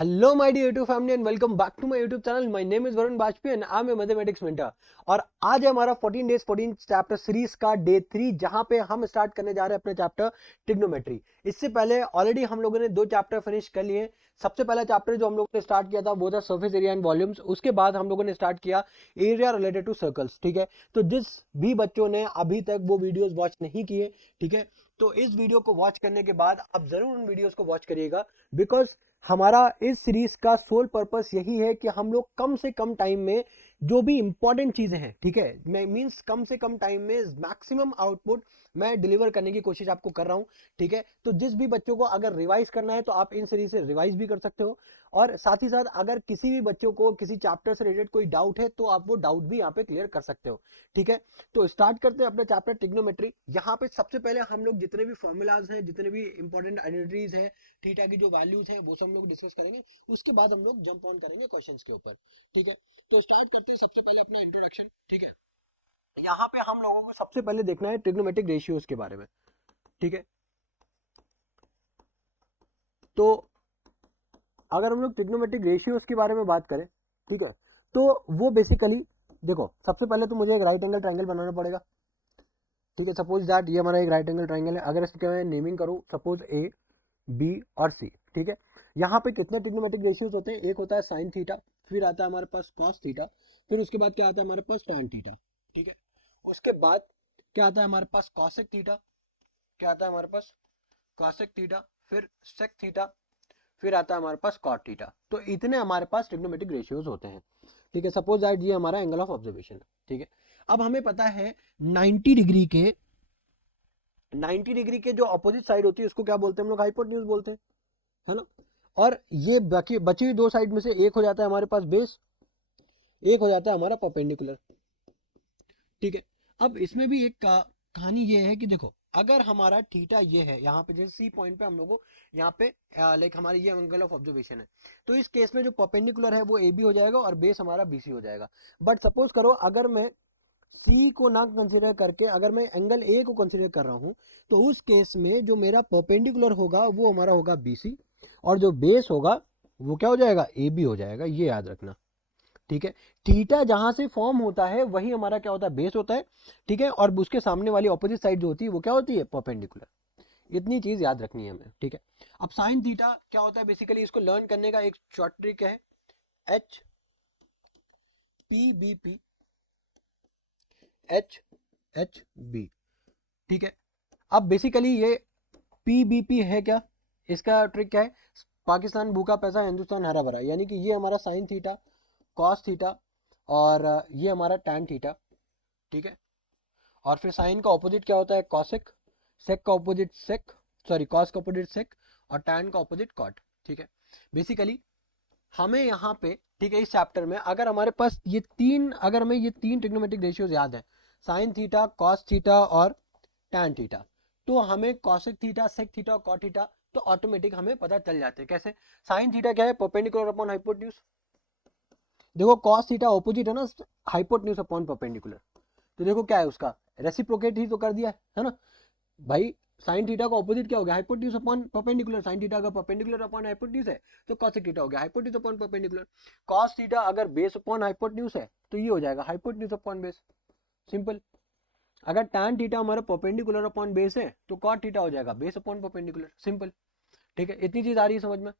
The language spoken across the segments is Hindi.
Hello, my dear YouTube family, and welcome back to my YouTube channel. My name is Varun Bajpayee and I'm a mathematics mentor. और आज है हमारा 14 days 14 चैप्टर सीरीज का डे 3, जहां पे हम स्टार्ट करने जा रहे हैं अपने चैप्टर ट्रिग्नोमेट्री। इससे पहले ऑलरेडी हम लोगों ने 2 चैप्टर फिनिश कर लिए। सबसे पहला चैप्टर जो हम लोगों ने स्टार्ट किया था वो था सरफेस एरिया एंड वॉल्यूम्स। उसके बाद हम लोगों ने स्टार्ट किया एरिया रिलेटेड टू सर्कल्स। ठीक है, तो जिस भी बच्चों ने अभी तक वो वीडियोस वॉच नहीं किए, ठीक है, तो इस वीडियो को वॉच करने के बाद आप जरूर उन वीडियोस को वॉच करिएगा। बिकॉज हमारा इस सीरीज का सोल पर्पस यही है कि हम लोग कम से कम टाइम में जो भी इंपॉर्टेंट चीजें हैं, ठीक है, मैं मींस कम से कम टाइम में मैक्सिमम आउटपुट मैं डिलीवर करने की कोशिश आपको कर रहा हूं। ठीक है, तो जिस भी बच्चों को अगर रिवाइज करना है तो आप इन सीरीज से रिवाइज भी कर सकते हो, और साथ ही साथ अगर किसी भी बच्चों को किसी चैप्टर से रिलेटेड कोई डाउट है तो आप वो डाउट भी यहाँ पे क्लियर कर सकते हो। ठीक है, तो स्टार्ट करते हैं अपना चैप्टर ट्रिग्नोमेट्री। यहाँ पे सबसे पहले हम लोग जितने भी फॉर्मूलाज हैं, जितने भी इंपॉर्टेंट आइडेंटिटीज हैं, थीटा की जो वैल्यूज है वो सब लोग डिस्कस करेंगे। उसके बाद हम लोग जंप ऑन करेंगे क्वेश्चंस के ऊपर। ठीक है, तो स्टार्ट करते हैं सबसे पहले अपनी इंट्रोडक्शन। ठीक है, यहाँ पे हम लोगों को सबसे पहले देखना है ट्रिग्नोमेट्रिक रेशियोज के बारे में। ठीक है, तो अगर हम लोग ट्रिग्नोमेट्रिक रेशियोज के बारे में बात करें, ठीक है, तो वो बेसिकली देखो, सबसे पहले तो मुझे एक राइट एंगल ट्राइंगल बनाना पड़ेगा। ठीक है, सपोज दैट ये हमारा एक राइट एंगल ट्राइंगल है। अगर इसकी मैं नेमिंग करूँ, सपोज ए, बी और सी। ठीक है, यहाँ पे कितने ट्रिग्नोमेट्रिक रेशियोज होते हैं? एक होता है साइन थीटा, फिर आता है हमारे पास कॉस थीटा, फिर उसके बाद क्या आता है हमारे पास टैन थीटा। ठीक है, उसके बाद क्या आता है हमारे पास कॉसेक थीटा, क्या आता है हमारे पास कॉसेक थीटा, फिर सेक थीटा, फिर आता है हमारे पास कॉट थीटा। तो इतने हमारे पास ट्रिग्नोमेट्रिक रेशियोज होते हैं। ठीक है, सपोज दैट ये हमारा एंगल ऑफ ऑब्जर्वेशन है। ठीक है, अब हमें पता है 90 डिग्री के 90 डिग्री के जो अपोजिट साइड होती है उसको क्या बोलते हैं हम लोग? हाइपोटेन्यूज बोलते हैं, है ना। और ये बाकी बची हुई 2 साइड में से एक हो जाता है हमारे पास बेस, एक हो जाता है हमारा परपेंडिकुलर। ठीक है, अब इसमें भी एक कहानी ये है कि देखो, अगर हमारा थीटा ये है यहाँ पे, जैसे सी पॉइंट पे हम लोग को यहाँ पे लाइक हमारी ये एंगल ऑफ ऑब्जर्वेशन है, तो इस केस में जो परपेंडिकुलर है वो ए बी हो जाएगा और बेस हमारा बी सी हो जाएगा। बट सपोज करो अगर मैं सी को ना कंसिडर करके अगर मैं एंगल ए को कंसिडर कर रहा हूं, तो उस केस में जो मेरा परपेंडिकुलर होगा वो हमारा होगा बी सी, और जो बेस होगा वो क्या हो जाएगा? ए बी हो जाएगा, ये याद रखना। ठीक है, थीटा जहां से फॉर्म होता है वही हमारा क्या होता है? बेस होता है। ठीक है, और उसके सामने वाली ऑपोजिट साइड जो होती है वो क्या होती है? परपेंडिकुलर। इतनी चीज याद रखनी है हमें। ठीक है, अब साइन थीटा क्या होता है? बेसिकली इसको लर्न करने का एक शॉर्ट ट्रिक है, H P B P, H H B. ठीक है, अब बेसिकली ये पी बी पी है क्या? इसका ट्रिक क्या है? पाकिस्तान भूखा पैसा, हिंदुस्तान हरा भरा, यानी कि ये हमारा साइन थीटा, कॉस थीटा, और ये हमारा टैन थीटा। ठीक है, और फिर साइन का ऑपोजिट क्या होता है? कॉसेक, सेक का ऑपोजिट सेक, सॉरी कॉस का ऑपोजिट सेक, और टैन का ऑपोजिट कॉट। ठीक है, बेसिकली हमें यहाँ पे, ठीक है, इस चैप्टर में अगर हमारे पास ये तीन, अगर हमें ये तीन ट्रिग्नोमेट्रिक रेशियोज याद है, साइन थीटा, कॉस थीटा और टैन थीटा, तो हमें कॉसेक थीटा, सेक थीटा और कॉट थीटा तो ऑटोमेटिक हमें पता चल जाते हैं। कैसे? साइन थीटा क्या है? Perpendicular upon hypotenuse. देखो कॉस थीटा ऑपोजिट है ना हाइपोटेन्यूज अपॉन परपेंडिकुलर, तो देखो क्या है उसका? रेसिप्रोकेट ही तो कर दिया है ना भाई। साइन थीटा का ऑपोजिट क्या हो गया? Hypotenuse upon perpendicular. Sign theta का परपेंडिकुलर अपॉन हाइपोटेन्यूज है तो कॉसेक थीटा हो गया hypotenuse upon perpendicular. Cos theta अगर बेस अपॉन हाइपोटेन्यूज है तो ये हो जाएगा हाइपोटेन्यूज अपॉन बेस, सिंपल। अगर tan थीटा हमारा परपेंडिकुलर अपॉन बेस है तो cot थीटा हो जाएगा बेस अपॉन परपेंडिकुलर, सिंपल। ठीक है, इतनी चीज आ रही है समझ में।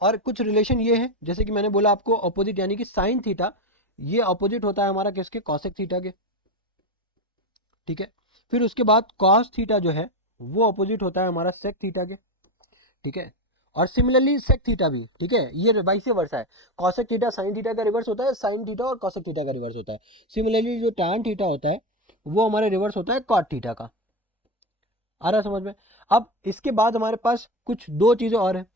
और कुछ रिलेशन ये है, जैसे कि मैंने बोला आपको अपोजिट, यानी कि साइन थीटा ये अपोजिट होता है हमारा किसके? कॉसेक थीटा के। ठीक है, फिर उसके बाद कॉस थीटा जो है वो अपोजिट होता है हमारा सेक थीटा के। ठीक है, और सिमिलरली सेक थीटा भी। ठीक है, ये वाइस वर्सा है, कॉसेक थीटा साइन थीटा का रिवर्स होता है, साइन थीटा और कॉसेक थीटा का रिवर्स होता है। सिमिलरली जो टैन थीटा होता है वो हमारे रिवर्स होता है कॉट थीटा का। आ रहा है समझ में? अब इसके बाद हमारे पास कुछ 2 चीजें और हैं,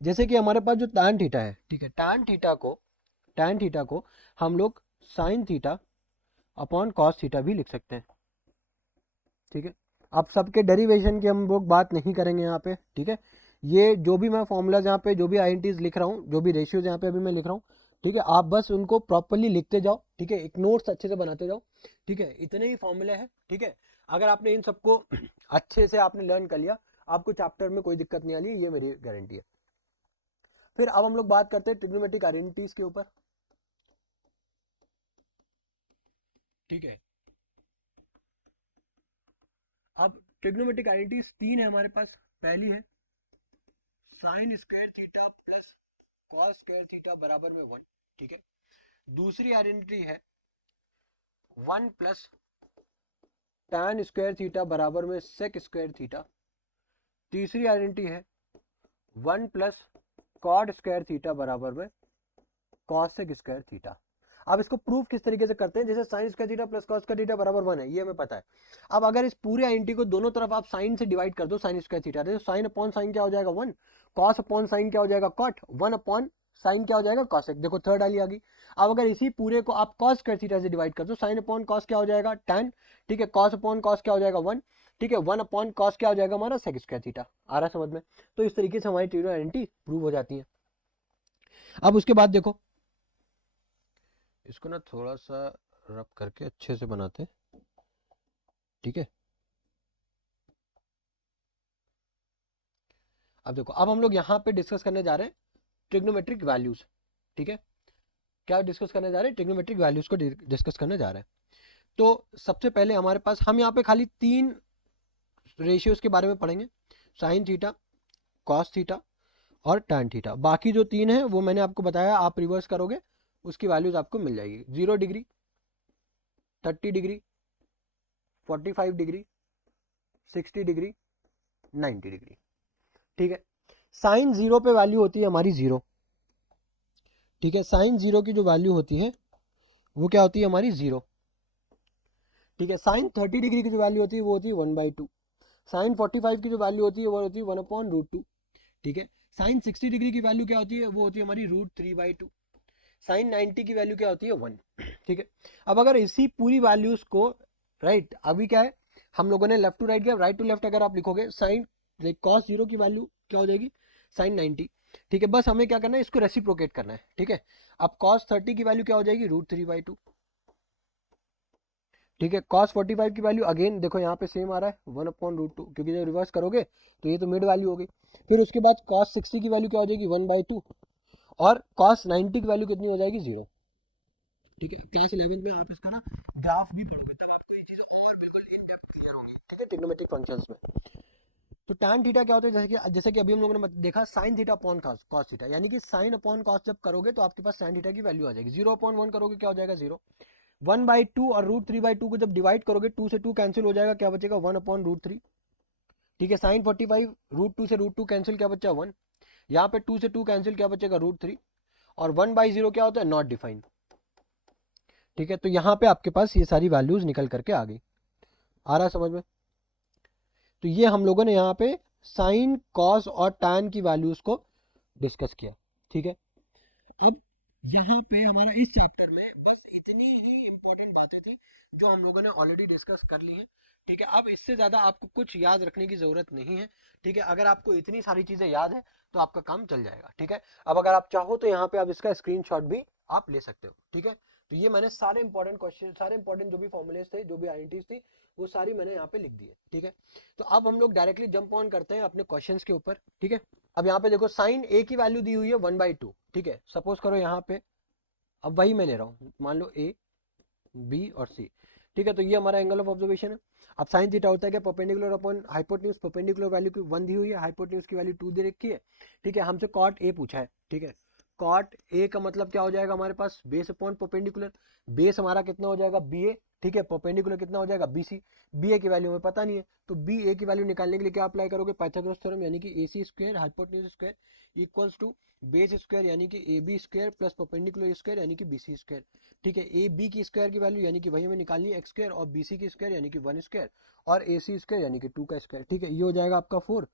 जैसे कि हमारे पास जो टैन थीटा है, ठीक है, टैन थीटा को हम लोग sign theta upon cos theta भी लिख सकते हैं। ठीक है, अब सबके डेरिवेशन की हम लोग बात नहीं करेंगे यहाँ पे। ठीक है, ये जो भी मैं फॉर्मूलाज यहाँ पे, जो भी आईएनटीज लिख रहा हूँ, जो भी रेशियोज यहाँ पे अभी मैं लिख रहा हूँ, ठीक है, आप बस उनको प्रॉपरली लिखते जाओ। ठीक है, एक नोट्स अच्छे से बनाते जाओ। ठीक है, इतने ही फॉर्मूले हैं। ठीक है, अगर आपने इन सबको अच्छे से आपने लर्न कर लिया, आपको चैप्टर में कोई दिक्कत नहीं आ रही, ये मेरी गारंटी है। फिर अब हम लोग बात करते हैं ट्रिग्नोमेट्रिक आइडेंटिटीज के ऊपर। ठीक है, अब ट्रिग्नोमेट्रिक आइडेंटिटीज तीन है हमारे पास। पहली है sine square theta plus cos square theta बराबर में 1। ठीक है, दूसरी आइडेंटिटी है 1 प्लस tan स्क्वायर थीटा बराबर में सेक स्क्वायर थीटा। तीसरी आइडेंटिटी है 1 प्लस कॉड स्क्वायर थीटा बराबर में कॉसेक स्क्वायर थीटा। अब इसको प्रूफ किस तरीके से करते हैं, जैसे sign square theta plus cos square theta बराबर 1 है, ये हमें पता है। अब अगर इस पूरे आइडेंटिटी को दोनों तरफ आप साइन से डिवाइड कर दो, साइन स्क्वायर थीटा, तो साइन अपॉन साइन क्या हो जाएगा 1, कॉस अपॉन साइन क्या हो जाएगा कॉट, 1 अपॉन साइन क्या हो जाएगा कॉसेक। देखो थर्ड वाली आ गई। अब अगर इसी पूरे को आप कॉस स्क्वायर थीटा से डिवाइड कर दो, साइन अपॉन कॉस क्या हो जाएगा tan। ठीक है, कॉस अपॉन कॉस क्या हो जाएगा 1। ठीक है, 1 अपॉन कॉस क्या हो जाएगा हमारा सेक स्क्वायर थीटा। आ रहा समझ में? तो इस तरीके से हमारी ट्रिग्नो आइडेंटिटी प्रूव हो जाती है। अब उसके बाद देखो, इसको ना थोड़ा सा रब करके अच्छे से बनाते हैं। ठीक है, अब देखो, अब हम लोग यहाँ पे डिस्कस करने जा रहे हैं ट्रिग्नोमेट्रिक वैल्यूज। ठीक है, क्या डिस्कस करने जा रहे हैं? ट्रिग्नोमेट्रिक वैल्यूज को डिस्कस करने जा रहे हैं। तो सबसे पहले हमारे पास, हम यहाँ पे खाली तीन रेशियोज के बारे में पढ़ेंगे, साइन थीटा, कॉस थीटा और टैन थीटा। बाकी जो तीन है वो मैंने आपको बताया, आप रिवर्स करोगे उसकी वैल्यूज आपको मिल जाएगी। 0 degree, 30 degree, 45 degree, 60 degree, 90 degree. ठीक है, साइन 0 पे वैल्यू होती है हमारी 0। ठीक है, साइन 0 की जो वैल्यू होती है वो क्या होती है हमारी 0। ठीक है, साइन 30 डिग्री की जो वैल्यू होती है वो होती है 1/2। साइन 45 की जो वैल्यू होती है वो होती है 1/√2। ठीक है, साइन 60 डिग्री की वैल्यू क्या होती है, वो होती है हमारी √3/2। साइन 90 की वैल्यू क्या होती है 1। ठीक है, अब अगर इसी पूरी वैल्यूज को, राइट, अभी क्या है, हम लोगों ने लेफ्ट टू राइट किया, राइट टू लेफ्ट अगर आप लिखोगे, साइन कॉस 0 की वैल्यू क्या हो जाएगी, साइन 90। ठीक है, बस हमें क्या करना है, इसको रेसिप्रोकेट करना है। ठीक है, अब कॉस 30 की वैल्यू क्या हो जाएगी, √3/2। ठीक है, कॉस 45 की वैल्यू अगेन देखो यहाँ पे सेम आ रहा है 1/√2, क्योंकि जब रिवर्स करोगे तो ये तो मिड वैल्यू हो गई। फिर उसके बाद कॉस 60 की वैल्यू क्या हो जाएगी 1/2, और कॉस 90 की वैल्यू कितनी हो जाएगी 0। ठीक है, क्लास 11 में आप इसका ना ग्राफ भी पढ़ोगे, तब आपको ये चीज़ें और बिल्कुल इन डेप्थ क्लियर होंगी। ठीक है, ट्रिग्नोमेट्रिक फंक्शंस में। तो tan थीटा क्या होता है, जैसे कि अभी हम लोगों ने देखा, sign theta upon cos theta, यानी कि साइन अपॉन कॉस जब करोगे तो आपके पास tan थीटा की वैल्यू आ जाएगी। 0/1 करोगे क्या हो जाएगा 0। 1/2 और √3/2 को जब डिवाइड करोगे, 2 से 2 कैंसिल हो जाएगा, क्या बचेगा 1/√3। ठीक है, साइन 45, √2 से √2 कैंसिल, क्या बचा 1। यहाँ पे 2 से 2 कैंसिल, क्या बचेगा √3। और 1/0 क्या होता है, नॉट डिफाइंड। ठीक है, तो यहाँ पे आपके पास ये सारी वैल्यूज निकल करके आ गई। आ रहा है समझ में? तो ये हम लोगों ने यहाँ पे साइन, कॉस और टैन की वैल्यूज को डिस्कस किया। ठीक है, अब यहाँ पे हमारा इस चैप्टर में बस इतनी ही इंपॉर्टेंट बातें थी जो हम लोगों ने ऑलरेडी डिस्कस कर ली हैं। ठीक है, अब इससे ज़्यादा आपको कुछ याद रखने की ज़रूरत नहीं है। ठीक है, अगर आपको इतनी सारी चीज़ें याद है तो आपका काम चल जाएगा। ठीक है, अब अगर आप चाहो तो यहाँ पे आप इसका स्क्रीनशॉट भी आप ले सकते हो। ठीक है, तो ये मैंने सारे इंपॉर्टेंट क्वेश्चन, सारे इंपॉर्टेंट जो भी फॉर्मूलेस थे, जो भी आइडेंटिटीज थी, वो सारी मैंने यहाँ पे लिख दी है। ठीक है, तो अब हम लोग डायरेक्टली जंप ऑन करते हैं अपने क्वेश्चन के ऊपर। ठीक है, अब यहाँ पे देखो, साइन ए की वैल्यू दी हुई है 1/2। ठीक है, सपोज करो यहाँ पे, अब वही मैं ले रहा हूँ, मान लो ए, बी और सी। ठीक है, तो ये हमारा एंगल ऑफ ऑब्जर्वेशन है। अब साइन थीटा होता है क्या, perpendicular upon hypotenuse. Perpendicular value की 1 दी हुई है, हाइपोटेन्यूज की वैल्यू 2 दे रखी है। ठीक है, हमसे कॉट ए पूछा है। ठीक है, कॉट ए का मतलब क्या हो जाएगा हमारे पास, बेस अपॉन परपेंडिकुलर। बेस हमारा कितना हो जाएगा बी ए। ठीक है, परपेंडिकुलर कितना हो जाएगा बी सी। बी ए की वैल्यू हमें पता नहीं है, तो बी ए की वैल्यू निकालने के लिए क्या अप्लाई करोगे, पाइथागोरस थ्योरम, यानी कि A C square hypotenuse square equals to base square यानी कि A B square plus perpendicular square यानी कि बी सी स्क्वायर। ठीक है, ए बी की स्क्वायर की वैल्यू यानी कि वही हमें निकालनी है एक्स स्क्वायर, और बी सी की स्क्वायर यानी कि 1 स्क्वायर, और ए सी स्क्वायर यानी कि 2 का स्क्वायर। ठीक है, ये हो जाएगा आपका 4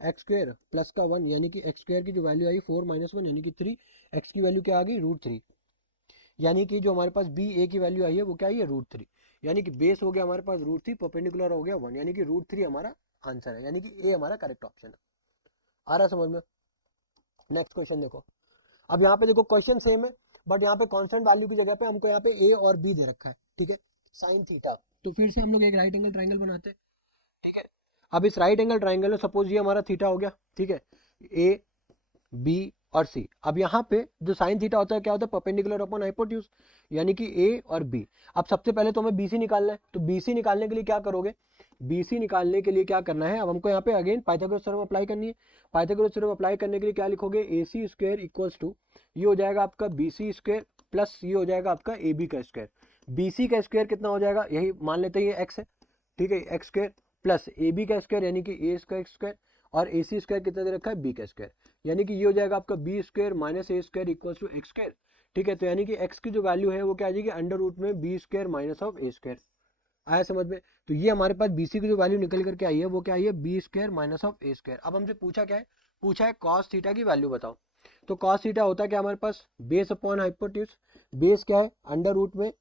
एक्स स्क्वायर प्लस का 1, यानी कि एक्स स्क्वायर की जो वैल्यू आई 4 - 1 यानी कि 3, एक्स की वैल्यू क्या आ गई √3, यानी कि जो हमारे पास बी ए की वैल्यू आई है वो क्या आई है √3, यानी कि बेस हो गया हमारे पास √3, परपेंडिकुलर हो गया 1, यानी कि √3 हमारा आंसर है, यानी कि ए हमारा करेक्ट ऑप्शन है। आ रहा समझ में? नेक्स्ट क्वेश्चन देखो, अब यहाँ पे देखो क्वेश्चन सेम है, बट यहाँ पे कांस्टेंट वैल्यू की जगह पे हमको यहाँ पे ए और बी दे रखा है। ठीक है, साइन थीटा, तो फिर से हम लोग एक राइट एंगल ट्राइंगल बनाते हैं। ठीक है, अब इस राइट एंगल ट्राइंगल में सपोज ये हमारा थीटा हो गया। ठीक है, ए बी और सी। अब यहाँ पे जो साइन थीटा होता है क्या होता है, परपेंडिकुलर अपॉन हाइपोटेन्यूज, यानी कि ए और बी। अब सबसे पहले तो हमें बीसी निकालना है, तो बीसी निकालने के लिए क्या करोगे, बीसी निकालने के लिए क्या करना है, अब हमको यहाँ पे अगेन पाइथागोरस थ्योरम अप्लाई करनी है। पाइथागोरस थ्योरम अप्लाई करने के लिए क्या लिखोगे, ए सी स्क्वायर इक्वल्स टू, ये हो जाएगा आपका बी सी स्क्वायर प्लस ये हो जाएगा आपका ए बी का स्क्वायर। बी सी का स्क्वायर कितना हो जाएगा, यही मान लेते हैं ये एक्स है, ठीक है, x square plus a b का स्क्वायर यानी कि ए स्क्वायर और ए सी स्क्वायर कितना दे रखा है, बी का स्क्वायर, यानी कि ये हो जाएगा आपका b square minus a square equals to x square. ठीक है, तो यानी कि एक्स की जो वैल्यू है वो क्या आ जाएगी, अंडर रूट में b square minus of a square. आया समझ में। तो ये हमारे पास बीसी की जो वैल्यू निकल करके आई है वो क्या आई है, b square minus of a square. अब हमसे पूछा क्या है, पूछा है कॉस थीटा की वैल्यू बताओ। तो कॉस थीटा होता है क्या हमारे पास, बेस अपॉन हाइपोटेन्यूज। बेस क्या है, अंडर रूट में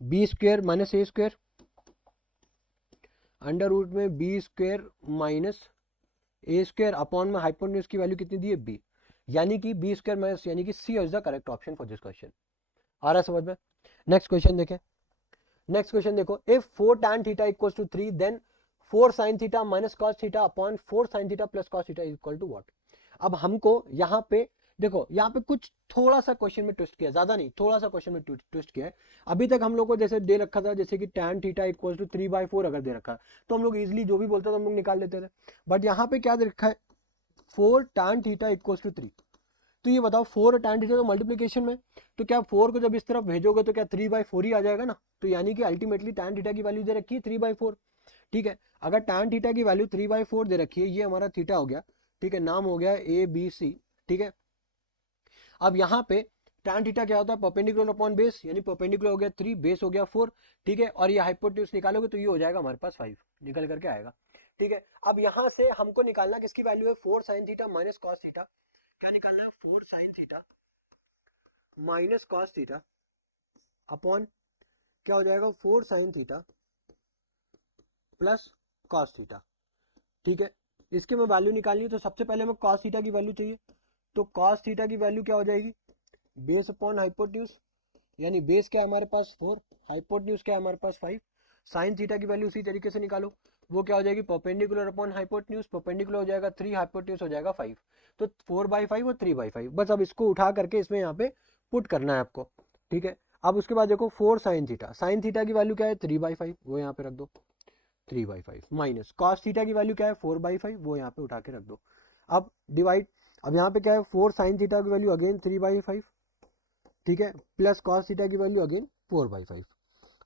b square minus a square, under root में b square minus a square upon में हाइपोटेन्यूज की वैल्यू कितनी दी है, बी, यानी कि बी स्क्वायर माइनस, यानी कि C is the correct option for this question. आ रहा है समझ में। नेक्स्ट क्वेश्चन देखें। नेक्स्ट क्वेश्चन देखो, if 4 tan theta equals to 3 then 4 sin theta minus cos theta upon 4 sin theta plus cos theta equal to what. अब हमको यहाँ पे देखो, यहाँ पे कुछ थोड़ा सा क्वेश्चन में ट्विस्ट किया, ज्यादा नहीं, थोड़ा सा क्वेश्चन में ट्विस्ट किया है। अभी तक हम लोग को जैसे दे रखा था, जैसे कि tan थीटा इक्वल टू 3/4 अगर दे रखा है तो हम लोग इजिली जो भी बोलते थे हम लोग निकाल लेते थे। बट यहाँ पे क्या दे रखा है, 4 tan थीटा इक्वल टू 3। तो ये बताओ 4 और tan थीटा तो मल्टीप्लीकेशन में, तो क्या 4 को जब इस तरफ भेजोगे तो क्या 3/4 ही आ जाएगा ना। तो यानी कि अल्टीमेटली tan थीटा की वैल्यू दे रखी है 3/4। ठीक है, अगर tan थीटा की वैल्यू 3/4 दे रखी है, ये हमारा थीटा हो गया, ठीक है, नाम हो गया ए बी सी। ठीक है, अब यहाँ पे tan थीटा क्या होता है, परपेंडिकुलर अपॉन बेस, यानी परपेंडिकुलर हो गया 3, बेस हो गया 4। ठीक है, और ये हाइपोटेन्यूज निकालोगे तो ये हो जाएगा हमारे पास 5 निकल करके आएगा। ठीक है, अब यहाँ से हमको निकालना किसकी वैल्यू है, 4 sin theta minus cos theta. क्या निकालना है, 4 sin theta minus cos theta upon क्या हो जाएगा, 4 sin theta plus cos theta. ठीक है, इसके में वैल्यू निकालनी है, तो सबसे पहले हमें cos थीटा की वैल्यू चाहिए। तो cos थीटा की वैल्यू क्या हो जाएगी, बेस अपॉन हाइपोटेन्यूज, यानी बेस क्या है हमारे पास 4, हाइपोटेन्यूज क्या है हमारे पास 5। साइन थीटा की वैल्यू उसी तरीके से निकालो, वो क्या हो जाएगी, परपेंडिकुलर अपॉन हाइपोटेन्यूज, परपेंडिकुलर हो जाएगा 3, हाइपोटेन्यूज हो जाएगा 5। तो 4/5 और 3/5, बस अब इसको उठा करके इसमें यहाँ पे पुट करना है आपको। ठीक है, अब उसके बाद देखो 4 साइन थीटा की वैल्यू क्या है 3/5, वो यहाँ पे रख दो 3/5 माइनस कॉस थीटा की वैल्यू क्या है 4/5, वो यहाँ पे उठा के रख दो। अब डिवाइड, अब यहाँ पे क्या है 4 sin थीटा की वैल्यू अगेन 3/5, ठीक है, प्लस cos थीटा की वैल्यू अगेन 4/5।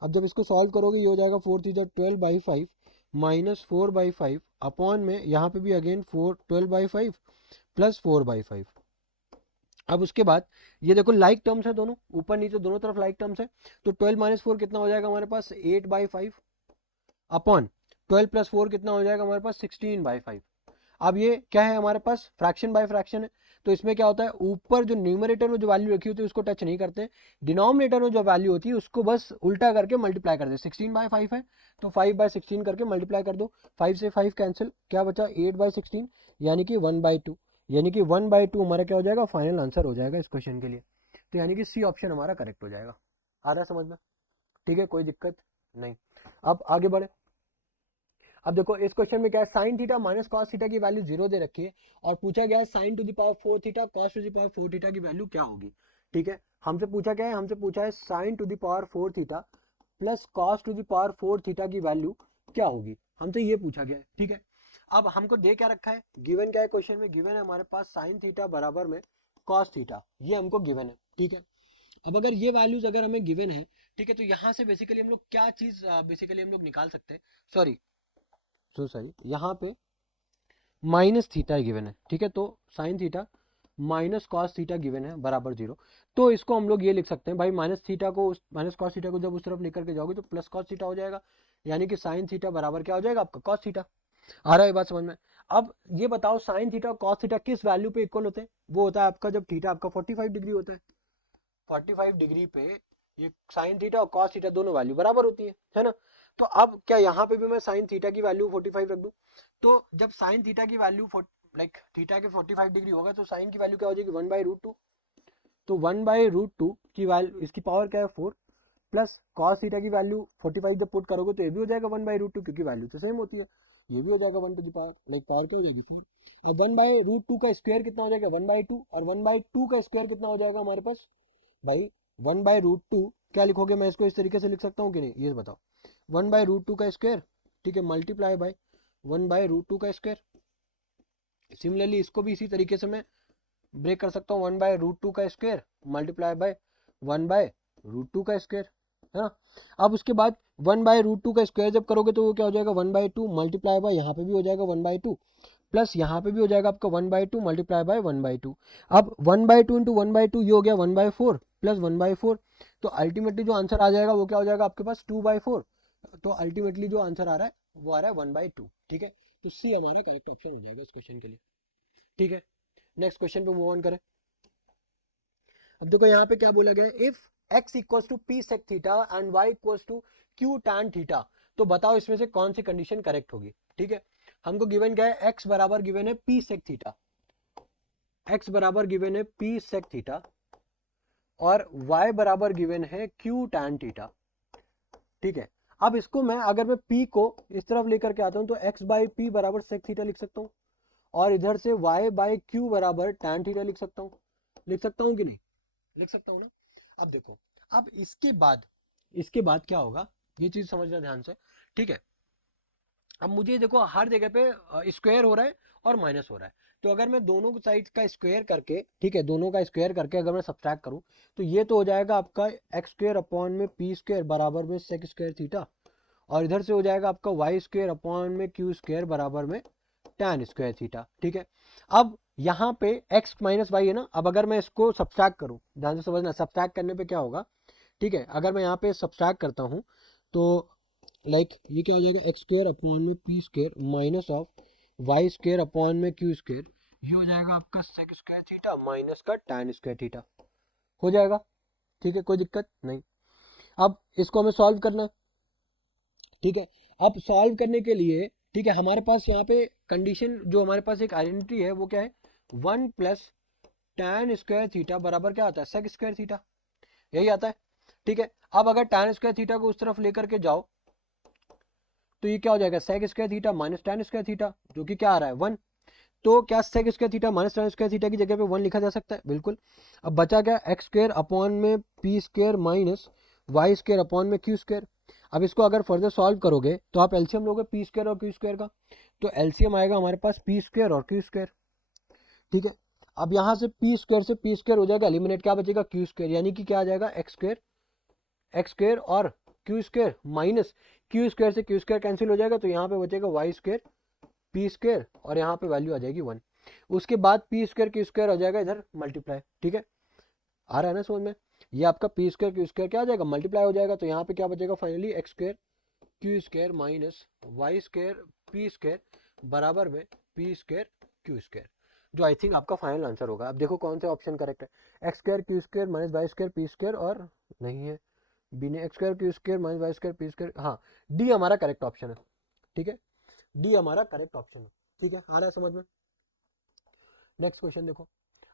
अब जब इसको सॉल्व करोगे ये हो जाएगा 4 थीटा 12/5 माइनस 4/5 अपॉन में यहाँ पे भी अगेन 12/5 प्लस 4/5। अब उसके बाद ये देखो लाइक टर्म्स है दोनों, ऊपर नीचे दोनों तरफ लाइक टर्म्स है, तो 12 माइनस 4 कितना हो जाएगा हमारे पास 8/5 अपॉन 12 प्लस 4 कितना हो जाएगा हमारे पास 16/5। अब ये क्या है हमारे पास, फ्रैक्शन बाय फ्रैक्शन है, तो इसमें क्या होता है, ऊपर जो न्यूमरेटर में जो वैल्यू रखी होती है उसको टच नहीं करते, डिनोमिनेटर में जो वैल्यू होती है उसको बस उल्टा करके मल्टीप्लाई कर दे। 16/5 है तो 5/16 करके मल्टीप्लाई कर दो, 5 से 5 कैंसिल, क्या बचा 8/16, यानी कि 1/2, यानी कि 1/2 हमारा क्या हो जाएगा, फाइनल आंसर हो जाएगा इस क्वेश्चन के लिए। तो यानी कि सी ऑप्शन हमारा करेक्ट हो जाएगा। आ रहा है समझ में, ठीक है, कोई दिक्कत नहीं। अब आगे बढ़े। अब देखो इस क्वेश्चन में क्या है, sine theta minus cos theta की वैल्यू 0 दे रखी है और पूछा गया है sign to the power 4 theta cos to the power 4 theta की वैल्यू क्या होगी। ठीक है, हमसे पूछा क्या है, हमसे पूछा है sign to the power 4 theta plus cos to the power 4 theta की वैल्यू क्या होगी, हमसे ये पूछा गया है। ठीक है, अब हमको दे क्या रखा है, गिवन क्या है क्वेश्चन में, गिवन है हमारे पास साइन थीटा बराबर में कॉस थीटा, ये हमको गिवन है। ठीक है, अब अगर ये वैल्यूज अगर हमें गिवन है, ठीक है, तो यहाँ से बेसिकली हम लोग क्या चीज बेसिकली हम लोग निकाल सकते हैं, सॉरी यहाँ पे माइनस थीटा गिवन है। ठीक है, तो sine theta minus cos theta given है बराबर 0, तो इसको हम लोग ये लिख सकते हैं भाई, माइनस कॉस थीटा को जब उस तरफ लेकर के जाओगे तो प्लस कॉस थीटा हो जाएगा, यानी कि साइन थीटा बराबर क्या हो जाएगा आपका कॉस थीटा। आ रहा है बात समझ में। अब ये बताओ साइन थीटा और कॉस थीटा किस वैल्यू पे इक्वल होते हैं, वो होता है आपका जब थीटा आपका 45 डिग्री होता है। 45 डिग्री पे ये साइन थीटा और कॉस थीटा दोनों वैल्यू बराबर होती है ना। तो अब क्या यहाँ पे भी मैं साइन थीटा की वैल्यू 45 रख दूं, तो जब साइन थीटा की वैल्यू लाइक थीटा के 45 डिग्री होगा तो साइन की वैल्यू क्या हो जाएगी 1/√2। तो 1/√2 की वैल्यू, इसकी पावर क्या है 4, प्लस कॉस थीटा की वैल्यू 45 जब पुट करोगे तो ये भी हो जाएगा 1/√2, क्योंकि वैल्यू तो सेम होती है, ये भी हो जाएगा 1 to the power, like power क्या हो जाएगी 4। अब 1/√2 का स्क्वायर कितना हो जाएगा 1/2, और 1/2 का स्क्वायर कितना हो जाएगा हमारे पास भाई 1/√2। क्या लिखोगे, मैं इसको इस तरीके से लिख सकता हूँ कि नहीं, ये बताओ। 1/√2 का स्क्वायर, ठीक है, मल्टीप्लाई बाय 1/√2 का स्क्वायर। सिमिलरली इसको भी इसी तरीके से मैं ब्रेक कर सकता हूँ, 1/√2 का स्क्वायर मल्टीप्लाई बाय 1/√2 का स्क्वायर, है ना। अब उसके बाद 1/√2 का स्क्वायर जब करोगे तो वो क्या हो जाएगा 1/2 मल्टीप्लाई बाय, यहाँ पे भी हो जाएगा 1/2, प्लस यहाँ पे भी हो जाएगा आपका 1/2 मल्टीप्लाई बाय 1/2। अब 1/2 इंटू 1/2 ये हो गया 1/4 प्लस 1/4। तो अल्टीमेटली जो आंसर आ जाएगा वो क्या हो जाएगा आपके पास 2/4। तो अल्टीमेटली जो आंसर आ रहा है वो आ रहा है 1/2, ठीक है। तो सी हमारा करेक्ट ऑप्शन हो जाएगा इस क्वेश्चन के लिए, ठीक है। नेक्स्ट क्वेश्चन पे मूव ऑन करें। अब देखो यहाँ पे क्या बोला गया, if x equals to p sec theta and y equals to q tan theta, तो बताओ इसमें से कौन सी कंडीशन करेक्ट होगी, ठीक है। हमको गिवन क्या है, x बराबर गिवन है पी सेक थीटा, x बराबर गिवन है पी सेक थीटा, और y बराबर गिवन है क्यू टैन थीटा, ठीक है। अब इसको मैं अगर मैं p को इस तरफ लेकर के आता हूं तो x बाई पी बराबर सेक थीटा लिख सकता हूं, और इधर से y बाई क्यू बराबर टैन थीटा लिख सकता हूं कि नहीं, लिख सकता हूं ना। अब देखो, अब इसके बाद क्या होगा, ये चीज समझना ध्यान से, ठीक है। अब मुझे देखो हर जगह पे स्क्वायर हो रहा है और माइनस हो रहा है, तो अगर मैं दोनों साइड का स्क्वायर करके, ठीक है, दोनों का स्क्वायर करके अगर मैं सब्ट्रैक्ट करूं तो ये तो हो जाएगा आपका एक्स स्क्वायर अपॉन में पी स्क्वायर बराबर में सेक स्क्वायर थीटा, और इधर से हो जाएगा आपका वाई स्क्वायर अपॉन में क्यू स्क्वायर बराबर में टैन स्क्वायर थीटा, ठीक है। अब यहाँ पे x माइनस वाई है ना, अब अगर मैं इसको सब्ट्रैक्ट करूं, ध्यान से समझना, सब्ट्रैक्ट करने पे क्या होगा, ठीक है। अगर मैं यहाँ पे सब्ट्रैक्ट करता हूँ तो लाइक ये क्या हो जाएगा एक्स स्क्वायर अपॉन में p square minus of y square upon में क्यू स्क्वायर, ये हो जाएगा आपका सेक स्क्वायर थीटा माइनस का टैन स्क्वायर थीटा, हो जाएगा, ठीक है, कोई दिक्कत नहीं। अब इसको हमें सॉल्व करना, ठीक है। अब सॉल्व करने के लिए, ठीक है, हमारे पास यहाँ पे कंडीशन जो हमारे पास एक आइडेंटिटी है वो क्या है, 1 प्लस टैन स्क्वायर थीटा बराबर क्या आता है सेक स्क्वायर थीटा, यही आता है, ठीक है। अब अगर टैन स्क्वायर थीटा को उस तरफ लेकर के जाओ तो ये क्या हो जाएगा sec square theta minus tan square theta, जो कि क्या आ रहा है 1। तो क्या sec square theta minus tan square theta की जगह पे 1 लिखा जा सकता है, बिल्कुल। अब बचा क्या, एक्स स्क्वायर अपॉन में p square minus y square upon में क्यू स्क्वायर। अब इसको अगर फर्दर सॉल्व करोगे तो आप एलसीएम लोगे पी स्क्वायर और क्यू स्क्वायर का, तो एलसीएम आएगा हमारे पास पी स्क्वायर और क्यू स्क्वायर, ठीक है। अब यहाँ से पी स्क्वायर से पी स्क्वायर हो जाएगा एलिमिनेट, क्या बचेगा क्यू स्क्वायर, यानी कि क्या आ जाएगा एक्स स्क्वायर और Q square minus Q square से क्यू स्क्वायर कैंसिल हो जाएगा, तो यहाँ पे बचेगा वाई स्क्वायर पी स्क्वायर, और यहाँ पे वैल्यू आ जाएगी 1। उसके बाद पी स्क्वायर क्यू स्क्वायर हो जाएगा इधर मल्टीप्लाई, ठीक है, आ रहा है ना समझ में। ये आपका पी स्क्वायर क्यू स्क्वायर क्या आ जाएगा मल्टीप्लाई हो जाएगा, तो यहाँ पे क्या बचेगा finally x square q square minus y square p square बराबर में पी स्क्वायर क्यू स्क्वायर, जो आई थिंक आपका फाइनल आंसर होगा। अब देखो कौन सा ऑप्शन करेक्ट है, x square q square minus y square p square, और नहीं है बी ने x square q square minus y square p square, हाँ डी हमारा करेक्ट ऑप्शन है, ठीक है, डी हमारा करेक्ट ऑप्शन है, ठीक है, आ रहा है समझ में। नेक्स्ट क्वेश्चन देखो,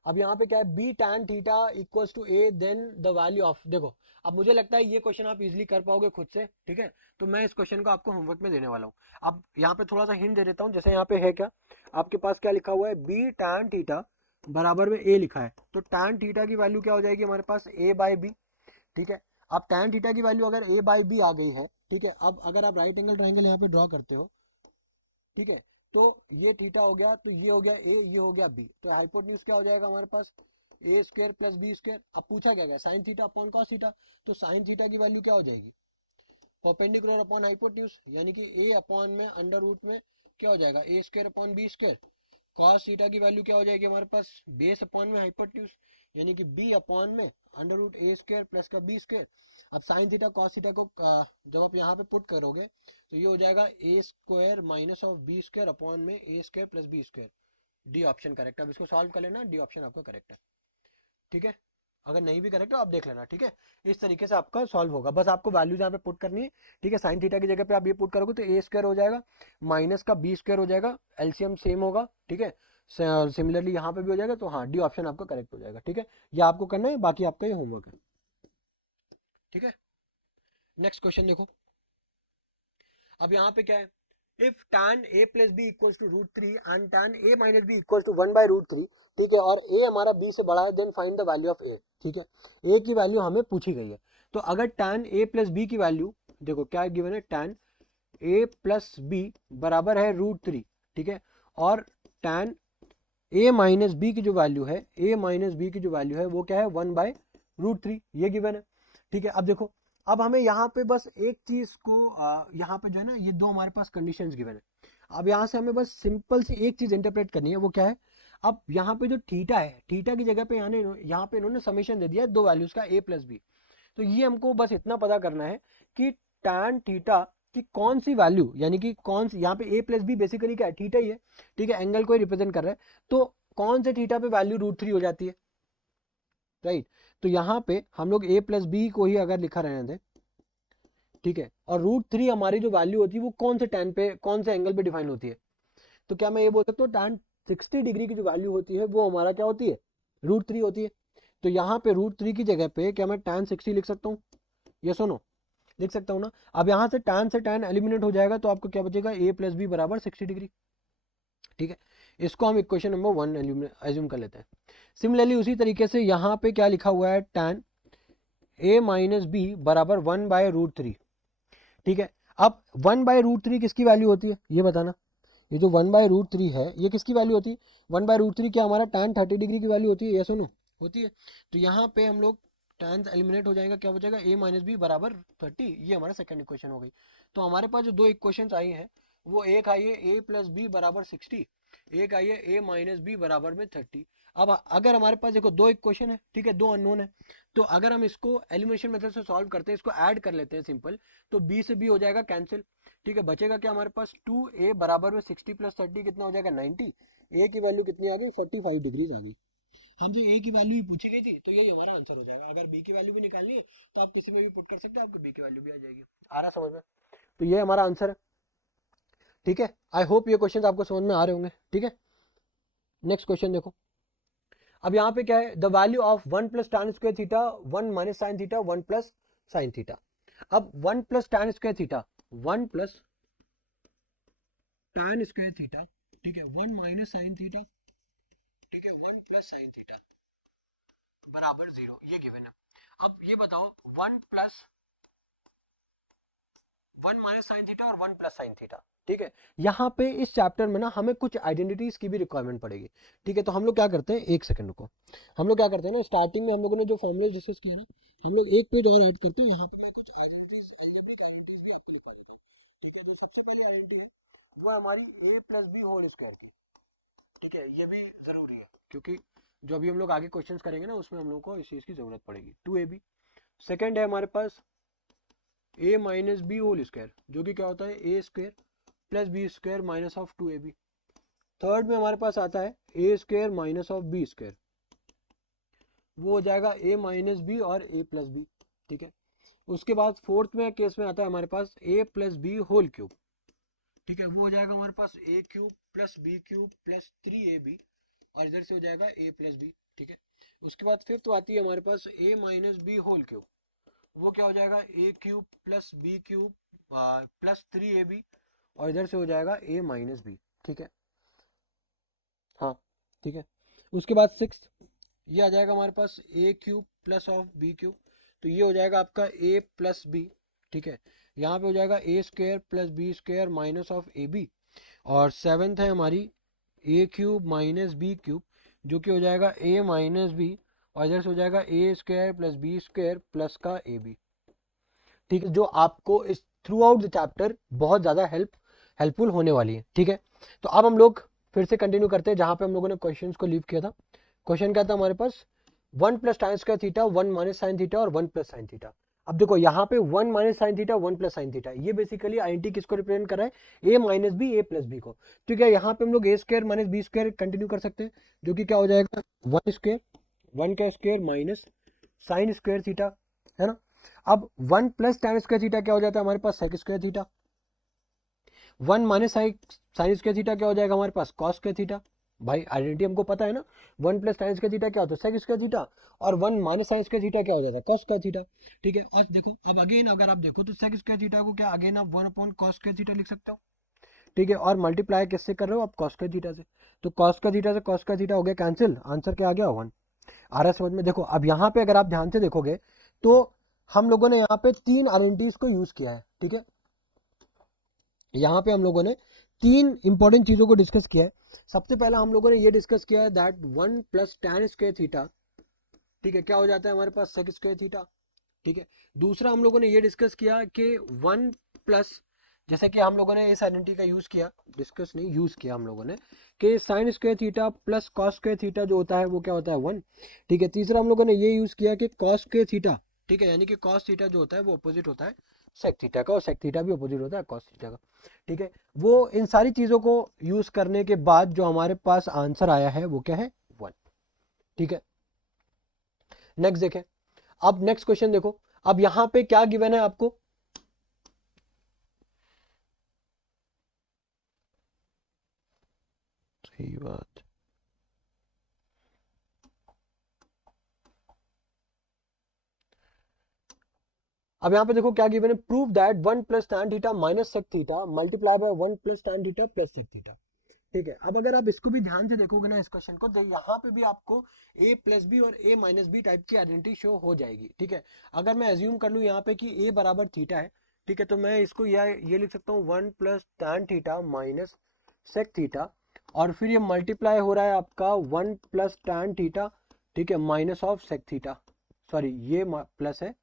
अब यहाँ पे क्या है, b tan theta equals to a then the value of, देखो अब मुझे लगता है ये क्वेश्चन आप इजीली कर पाओगे खुद से, ठीक है। तो मैं इस क्वेश्चन को आपको होमवर्क में देने वाला हूँ। अब यहाँ पे थोड़ा सा हिंट दे देता हूँ, जैसे यहाँ पे है क्या, आपके पास क्या लिखा हुआ है, बी टैन थीटा बराबर में ए लिखा है, तो टैन थीटा की वैल्यू क्या हो जाएगी हमारे पास ए बाई बी, ठीक है। अब टैन थीटा की वैल्यू अगर ए बाई बी आ गई है, ठीक है, अब अगर आप राइट एंगल ट्राइंगल यहाँ पे ड्रॉ करते हो, ठीक है, तो ये थीटा हो गया, तो ये हो गया ए, ये हो गया बी, तो हाइपोटेन्यूज क्या हो जाएगा हमारे पास A square plus B square. अब पूछा क्या गया sine theta upon cos theta, तो साइन थीटा की वैल्यू क्या हो जाएगी परपेंडिकुलर अपॉन हाइपोटेन्यूज, यानी कि ए अपॉन में अंडर रूट में क्या हो जाएगा ए square upon B square. Cos theta की वैल्यू क्या हो जाएगी हमारे पास बेस अपॉन में हाइपोटेन्यूज, यानी कि बी अपॉन में under root A square plus का बी स्क्वायर। अब साइन थीटा कॉस थीटा को जब आप यहाँ पे पुट करोगे तो ये हो जाएगा ए square minus of B square upon में A square plus B square, D option correct है। अब इसको सॉल्व कर लेना, डी ऑप्शन आपका करेक्ट है, ठीक है। अगर नहीं भी करेक्ट हो आप देख लेना, ठीक है। इस तरीके से आपका सॉल्व होगा, बस आपको वैल्यू यहाँ पे पुट करनी है, ठीक है। साइन थीटा की जगह पे आप ये पुट करोगे तो ए स्क्वायर हो जाएगा माइनस का बी स्क्वायर हो जाएगा, एलसीएम सेम होगा, ठीक है। सिमिलरली यहाँ पे भी हो जाएगा, तो हाँ डी ऑप्शन आपका करेक्ट हो जाएगा, ठीक है। ये आपको करना है, बाकी आपका ये होमवर्क है, ठीक है। नेक्स्ट क्वेश्चन देखो, अब यहाँ पे क्या है, if tan a plus b equal to √3 and tan a minus b equal to 1/√3, ठीक है, और a हमारा b से बड़ा है, then find the value of a, ठीक है, a की वैल्यू हमें पूछी गई है। तो अगर tan a प्लस बी की वैल्यू देखो क्या गिवन है, tan a प्लस बी बराबर है √3, ठीक है, और tan a माइनस बी की जो वैल्यू है, a माइनस बी की जो वैल्यू है वो क्या है 1/√3, ये गिवन है, ठीक है। अब देखो, अब हमें यहाँ पे बस एक चीज को यहाँ पे जो है ना, ये दो हमारे पास कंडीशंस गिवन है। अब यहाँ से हमें बस सिंपल सी एक चीज इंटरप्रेट करनी है, वो क्या है, अब यहाँ पे जो थीटा है, थीटा की जगह पे यहाँ पे इन्होंने समेशन दे दिया है दो वैल्यूज का a प्लस बी। तो ये हमको बस इतना पता करना है कि tan थीटा की कौन सी वैल्यू, यानी कि कौन सी, यहाँ पे a प्लस बी बेसिकली क्या है, थीटा ही है, ठीक है, एंगल को ही रिप्रेजेंट कर रहा है, तो कौन से थीटा पे वैल्यू √3 हो जाती है, राइट। तो यहाँ पे हम लोग a प्लस बी को ही अगर लिखा रहने दें, ठीक है, और √3 हमारी जो वैल्यू होती है वो कौन से tan पे, कौन से एंगल पे डिफाइन होती है, तो क्या मैं ये बोल सकता हूँ tan 60 डिग्री की जो वैल्यू होती है वो हमारा क्या होती है, √3 होती है। तो यहाँ पे √3 की जगह पे क्या मैं tan 60 लिख सकता हूँ, ये सुनो, लिख सकता हूँ ना। अब यहाँ से tan एलिमिनेट हो जाएगा, तो आपको क्या बचेगा, a प्लस बी बराबर 60 डिग्री, ठीक है। इसको हम इक्वेशन नंबर 1 एज्यूम कर लेते हैं। सिमिलरली उसी तरीके से यहाँ पे क्या लिखा हुआ है, tan a माइनस बी बराबर 1/√3, ठीक है। अब 1/√3 किसकी वैल्यू होती है, ये बताना। ये जो 1/√3 है ये किसकी वैल्यू होती है, 1/√3 क्या हमारा tan 30 डिग्री की वैल्यू होती है, ये सुनो, होती है। तो यहाँ पे हम लोग tan एलिमिनेट हो जाएगा, क्या बचेगा, a माइनस बी बराबर 30, ये हमारा सेकंड इक्वेशन हो गई। तो हमारे पास जो दो इक्वेशन आई हैं, वो एक आई है a प्लस बी बराबर 60, एक आई है a माइनस बी बराबर में 30। अब अगर हमारे पास देखो दो इक्वेशन है, ठीक है, दो अननोन है, तो अगर हम इसको एलिमिनेशन मेथड से सॉल्व करते हैं, इसको ऐड कर लेते हैं सिंपल, तो b से b हो जाएगा कैंसिल, ठीक है, बचेगा क्या हमारे पास 2a बराबर में 60 प्लस 30 कितना हो जाएगा 90, a की वैल्यू कितनी आ गई 45 डिग्रीज आ गई। हमसे a की वैल्यू ही पूछी गई थी, तो यही हमारा आंसर हो जाएगा। अगर b की वैल्यू भी निकालनी है तो आप किसी में भी पुट कर सकते हैं, आपको b की वैल्यू भी आ जाएगी। आ रहा समझ में, तो ये हमारा आंसर है, ठीक है। आई होप ये क्वेश्चन आपको समझ में आ रहे होंगे, ठीक है। नेक्स्ट क्वेश्चन देखो, अब यहाँ पे क्या है, the value of 1 plus tan square theta 1 minus sine theta 1 plus sine theta. अब 1 plus tan square theta 1 plus tan square theta, ठीक है, 1 माइनस साइन थीटा, ठीक है, 1 प्लस साइन थीटा बराबर 0, ये गिवन है। अब ये बताओ 1 प्लस 1 माइनस साइन थीटा और 1 प्लस साइन थीटा, ठीक है। यहाँ पे इस चैप्टर में ना हमें कुछ आइडेंटिटीज की भी रिक्वायरमेंट पड़ेगी, ठीक है। तो हम लोग क्या करते हैं, एक सेकंड रुको, हम लोग क्या करते हैं ना, स्टार्टिंग में हम लोगों ने जो फॉर्मूले डिस्कस किया ना, हम लोग एक पेज और ऐड करते हैं। यहाँ पे मैं कुछ आइडेंटिटीज, अलजेब्रिक आइडेंटिटीज भी आपको लिखवा देता हूँ, ठीक है। जो सबसे पहली आइडेंटिटी है वो हमारी a plus B whole square की, ठीक है, ये भी जरूरी है क्योंकि जो अभी हम लोग आगे क्वेश्चंस करेंगे ना उसमें हम लोग को इस चीज की जरूरत पड़ेगी। 2ab। सेकंड है हमारे पास a minus b whole square, जो कि क्या होता है a square plus B square minus of 2ab। Third में हमारे पास आता है a square minus of B square, वो हो जाएगा a माइनस बी और a प्लस बी, ठीक है। उसके बाद फोर्थ में केस में आता है हमारे पास a plus B whole cube, ठीक है, वो हो जाएगा हमारे पास a cube plus B cube plus 3ab, और इधर से हो जाएगा a प्लस बी, ठीक है। उसके बाद फिफ्थ आती है हमारे पास a minus b whole cube, वो क्या हो जाएगा a cube plus B cube plus 3ab, और इधर से हो जाएगा a माइनस बी, ठीक है, हाँ, ठीक है। उसके बाद सिक्स ये आ जाएगा हमारे पास a cube plus of b cube, तो ये हो जाएगा आपका a प्लस बी, ठीक है। यहाँ पे हो जाएगा a square plus B square minus of A b, और सेवेंथ है हमारी a cube minus b cube, जो कि हो जाएगा a माइनस बी, और इधर से हो जाएगा a square plus B square plus का ए बी, ठीक है, जो आपको इस थ्रू आउट द चैप्टर बहुत ज़्यादा हेल्पफुल होने वाली है, ठीक है। तो अब हम लोग फिर से कंटिन्यू करते हैं जहाँ पे हम लोगों ने क्वेश्चंस को लीव किया था। क्वेश्चन क्या था हमारे पास, 1 plus tan square theta 1 minus sine theta और 1 प्लस साइन थीटा। अब देखो यहाँ पे 1 minus sine theta 1 plus sine theta, ये बेसिकली आइडेंटिटी किसको रिप्रेजेंट कर रहा है, a minus b a plus b को। तो क्या यहाँ पे हम लोग a square minus B square continue कर सकते हैं, जो कि क्या हो जाएगा 1 स्क्वायर 1 का square minus sine square theta, है ना। अब 1 प्लस tan स्क्वायर थीटा क्या हो जाता है हमारे पास sec square theta, 1 minus sine square theta क्या हो जाएगा हमारे पास कॉस स्क्वायर थीटा। भाई आइडेंटिटी हमको पता है ना, 1 प्लस साइन स्क्वायर थीटा क्या होता है सेक स्क्वायर थीटा, और 1 माइनस साइन स्क्वायर थीटा क्या हो जाता है कॉस स्क्वायर थीटा, ठीक है। और देखो अब अगेन अगर आप देखो तो सेक स्क्वायर थीटा को क्या अगेन आप 1 अपॉन कॉस स्क्वायर थीटा लिख सकते हो, ठीक है, और मल्टीप्लाई किससे कर रहे हो आप, कॉस स्क्वायर थीटा से। तो कॉस स्क्वायर थीटा से कॉस स्क्वायर थीटा हो गया कैंसिल, आंसर क्या आ गया 1। आ रहा है समझ में। देखो अब यहाँ पे अगर आप ध्यान से देखोगे तो हम लोगों ने यहाँ पे 3 आइडेंटिटीज को यूज किया है, ठीक है। यहाँ पे हम लोगों ने 3 इंपॉर्टेंट चीजों को डिस्कस किया है। सबसे पहला हम लोगों ने ये डिस्कस किया है that 1 plus tan square theta, ठीक है, क्या हो जाता है हमारे पास सेक स्क्वायर थीटा, ठीक है। दूसरा हम लोगों ने ये डिस्कस किया कि 1 प्लस, जैसे कि हम लोगों ने इस आइडेंटिटी का यूज किया, डिस्कस नहीं यूज किया हम लोगों ने, कि sign square theta plus cos square theta जो होता है वो क्या होता है 1, ठीक है। तीसरा हम लोगों ने ये यूज किया कि कॉस स्क्वायर थीटा, ठीक है, यानी कि कॉस थीटा जो होता है वो अपोजिट होता है सेक थीटा का, और सेक थीटा भी अपोजिट होता है कॉस थीटा का, ठीक है। वो इन सारी चीजों को यूज करने के बाद जो हमारे पास आंसर आया है वो क्या है 1, ठीक है। नेक्स्ट देखें, अब नेक्स्ट क्वेश्चन देखो, अब यहां पे क्या गिवन है आपको, सही बात, अब यहाँ पे देखो क्या गिवन है, prove that 1 plus tan theta minus sec theta multiply by 1 plus tan theta plus sec theta, ठीक है। अब अगर आप इसको भी ध्यान से देखोगे ना इस क्वेश्चन को, तो यहाँ पे भी आपको a प्लस बी और a माइनस बी टाइप की आइडेंटिटी शो हो जाएगी, ठीक है। अगर मैं एज्यूम कर लूँ यहाँ पे कि a बराबर थीटा है, ठीक है, तो मैं इसको ये लिख सकता हूँ 1 plus tan theta minus sec theta, और फिर ये मल्टीप्लाई हो रहा है आपका 1 प्लस tan थीटा, ठीक है, minus of sec theta, sorry ये प्लस है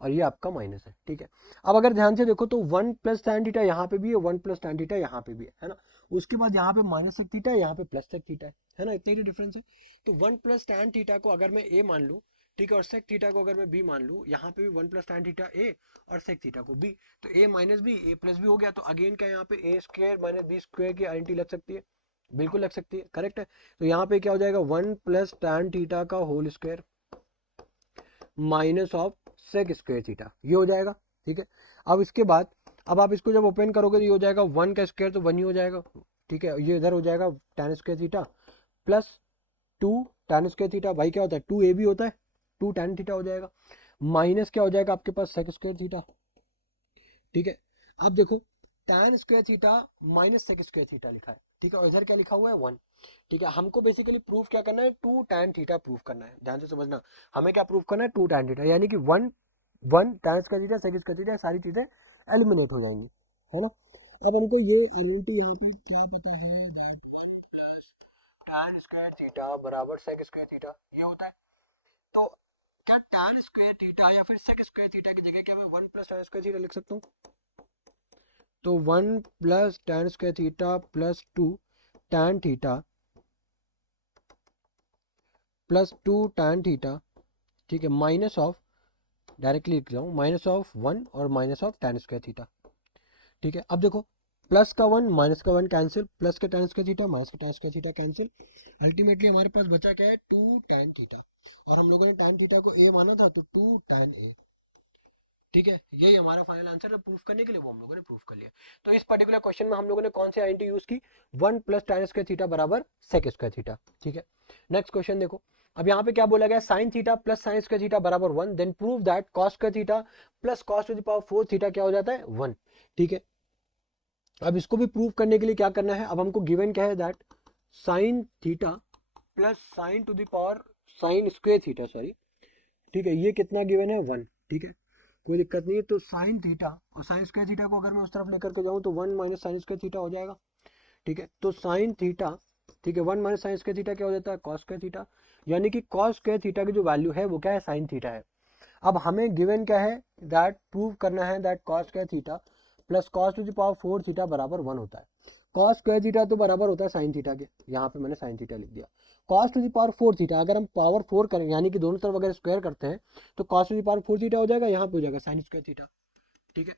और ये आपका माइनस है, ठीक है। अब अगर ध्यान से देखो तो 1 प्लस tan थीटा यहाँ पे भी है, 1 प्लस tan थीटा यहाँ पे भी है ना। उसके बाद यहाँ पे माइनस सेक थीटा है, यहाँ पे प्लस सेक थीटा है ना, इतना ही डिफरेंस है। तो 1 प्लस tan थीटा को अगर मैं a मान लूँ, ठीक है, और सेक थीटा को अगर मैं b मान लूँ, यहाँ पे भी 1 प्लस tan थीटा a और सेक थीटा को b, तो a minus b a plus b हो गया। तो अगेन क्या यहाँ पे a square minus b square की आइडेंटिटी लग सकती है, बिल्कुल लग सकती है, करेक्ट है। तो यहाँ पे क्या हो जाएगा 1 प्लस tan थीटा का whole square minus of sec square theta, ये हो जाएगा, ठीक है। अब इसके बाद अब आप इसको जब ओपन करोगे तो ये हो जाएगा 1 का स्क्वायर तो 1 ही हो जाएगा, ठीक है। ये इधर हो जाएगा tan square theta plus 2 tan square theta, भाई क्या होता है 2a भी होता है, 2 tan थीटा हो जाएगा, माइनस क्या हो जाएगा आपके पास सेक स्क्वायर थीटा, ठीक है। अब देखो tan square theta minus sec square theta लिखा है, ठीक है, और इधर क्या लिखा हुआ है 1, ठीक है। हमको बेसिकली प्रूफ क्या करना है 2 tan थीटा प्रूफ करना है, ध्यान से समझना, हमें क्या प्रूफ करना है 2 tan थीटा, यानी कि 1 tan square theta sec square theta सारी चीजें एलिमिनेट हो जाएंगी, है ना। अब हमको ये एलिमिनेट यहाँ पे क्या पता है दैट tan स्क्वायर थीटा बराबर सेक स्क्वायर थीटा ये होता है। तो क्या tan स्क्वायर थीटा या फिर सेक स्क्वायर थीटा की जगह क्या मैं 1 प्लस tan स्क्वायर थीटा लिख सकता हूँ, तो 1 plus tan square theta plus 2 tan theta plus 2 tan theta, ठीक है, माइनस ऑफ, डायरेक्टली लिख जाऊँ माइनस ऑफ 1 और minus of tan square theta, ठीक है। अब देखो प्लस का 1 माइनस का 1 कैंसिल, प्लस का tan स्क्वायर थीटा माइनस का tan square theta cancel, ultimately हमारे पास बचा क्या है 2 tan थीटा, और हम लोगों ने tan थीटा को a माना था तो 2 tan a, ठीक है। यही हमारा फाइनल आंसर है, प्रूफ करने के लिए वो हम लोगों ने प्रूफ कर लिया। तो इस पर्टिकुलर क्वेश्चन में हम लोगों ने कौन सी आइडेंटिटी यूज की, 1 प्लस tan स्क्वायर थीटा बराबर सेक स्क्वायर थीटा, ठीक है। नेक्स्ट क्वेश्चन देखो, अब यहाँ पे क्या बोला गया, sine theta plus sine square theta बराबर 1, then prove that cos square theta plus cos to the power 4 theta क्या हो जाता है 1, ठीक है। अब इसको भी प्रूव करने के लिए क्या करना है, अब हमको गिवन क्या है that sign theta plus sign to the power sine square theta, sorry, ठीक है, ये कितना गिवन है 1, ठीक है, कोई दिक्कत नहीं है। तो साइन थीटा और साइन स्क्वायर थीटा को अगर मैं उस तरफ लेकर के जाऊँ तो 1 माइनस साइन स्क्वायर थीटा हो जाएगा, ठीक है। तो साइन थीटा, ठीक है, 1 माइनस साइन स्क्वायर थीटा क्या हो जाता है कॉस स्क्वायर थीटा, यानी कि कॉस स्क्वायर थीटा की जो वैल्यू है वो क्या है साइन थीटा है। अब हमें गिवन क्या है दैट प्रूव करना है that cos square theta plus cos to the power 4 theta बराबर 1 होता है। कॉस स्क्वायर थीटा तो बराबर होता है साइन थीटा के, यहाँ पे मैंने साइन थीटा लिख दिया। Cos to the power 4 theta अगर हम पावर 4 करें यानी कि दोनों तरफ अगर स्क्वायर करते हैं तो cos to the power 4 theta हो जाएगा, यहाँ पे हो जाएगा साइन स्क्वायर थीटा, ठीक है।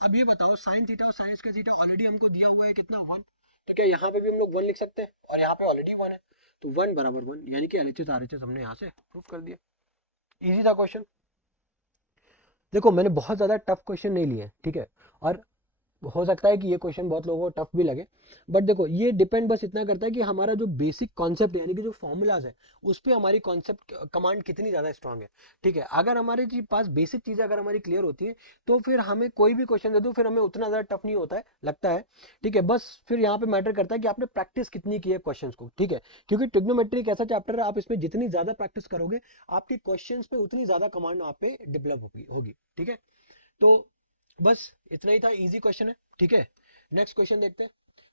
अब ये बताओ साइन थीटा और साइन स्क्वायर थीटा ऑलरेडी हमको दिया हुआ है कितना 1, तो क्या यहाँ पे भी हम लोग 1 लिख सकते हैं, और यहाँ पे ऑलरेडी 1 है, तो 1 बराबर 1, यानी कि एलएचएस आरएचएस हमने यहाँ से प्रूफ कर दिया। इजी था क्वेश्चन। देखो मैंने बहुत ज़्यादा टफ क्वेश्चन नहीं लिए, ठीक है, और हो सकता है कि ये क्वेश्चन बहुत लोगों को टफ भी लगे, बट देखो ये डिपेंड बस इतना करता है कि हमारा जो बेसिक कॉन्सेप्ट यानी कि जो फॉर्मूलाज है उस पर हमारी कॉन्सेप्ट कमांड कितनी ज़्यादा स्ट्रांग है। ठीक है, अगर हमारे पास बेसिक चीज़ें अगर हमारी क्लियर होती है तो फिर हमें कोई भी क्वेश्चन दे दो फिर हमें उतना ज़्यादा टफ नहीं होता है लगता है। ठीक है, बस फिर यहाँ पे मैटर करता है कि आपने प्रैक्टिस कितनी की है क्वेश्चंस को। ठीक है, क्योंकि ट्रिग्नोमेट्री एक ऐसा चैप्टर है, आप इसमें जितनी ज़्यादा प्रैक्टिस करोगे आपकी क्वेश्चंस पे उतनी ज़्यादा कमांड आप पे डेवलप होगी। ठीक है, तो बस इतना ही था, इजी क्वेश्चन है। ठीक है, नेक्स्ट क्वेश्चन देखते हैं।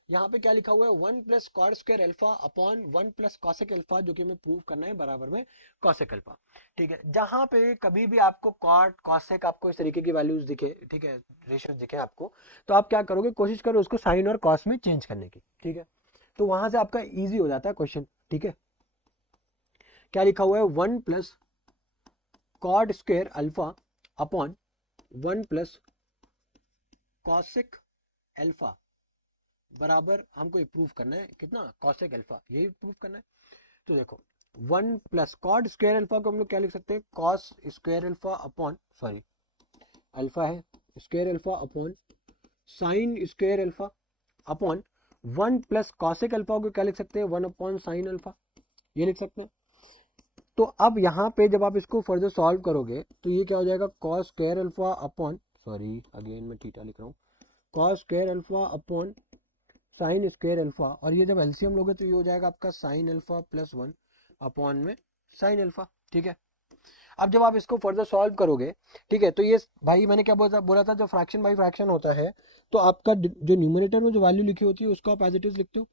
यहाँ पे क्या लिखा हुआ है, 1 + cot² alpha upon 1 + cosec alpha, जो कि हमें प्रूव करना है बराबर में cosec अल्फा। ठीक है, जहां पे कभी भी आपको कॉट कॉसेक आपको इस तरीके की वैल्यूज दिखे, ठीक है, रेशियोज दिखे आपको, तो आप क्या करोगे, कोशिश करो उसको साइन और कॉस में चेंज करने की। ठीक है, तो वहां से आपका इजी हो जाता है क्वेश्चन। ठीक है, क्या लिखा हुआ है, 1 + cot² alpha upon 1 + cosec alpha बराबर हमको प्रूव करना है कितना, cosec अल्फा, यही प्रूव करना है। तो देखो 1 + cot² अल्फा को हम लोग क्या लिख सकते हैं, cos² alpha upon, sorry alpha है, square alpha upon sin² alpha upon 1 + cosec alpha को क्या लिख सकते हैं, 1/sin अल्फा, ये लिख सकते हैं। तो अब यहाँ पे जब आप इसको फर्दर सॉल्व करोगे तो ये क्या हो जाएगा, cos² alpha upon, sorry again मैं थीटा लिख रहा हूँ, cos² alpha upon sin² alpha, और ये जब एलसीएम लोगे तो ये हो जाएगा आपका sin अल्फा प्लस 1 अपॉन में sin अल्फा। ठीक है, अब जब आप इसको फर्दर सॉल्व करोगे, ठीक है, तो ये भाई मैंने क्या बोला था, जो फ्रैक्शन बाई फ्रैक्शन होता है तो आपका जो न्यूमरेटर में जो वैल्यू लिखी होती है उसको आप एज इट इज लिखते हो।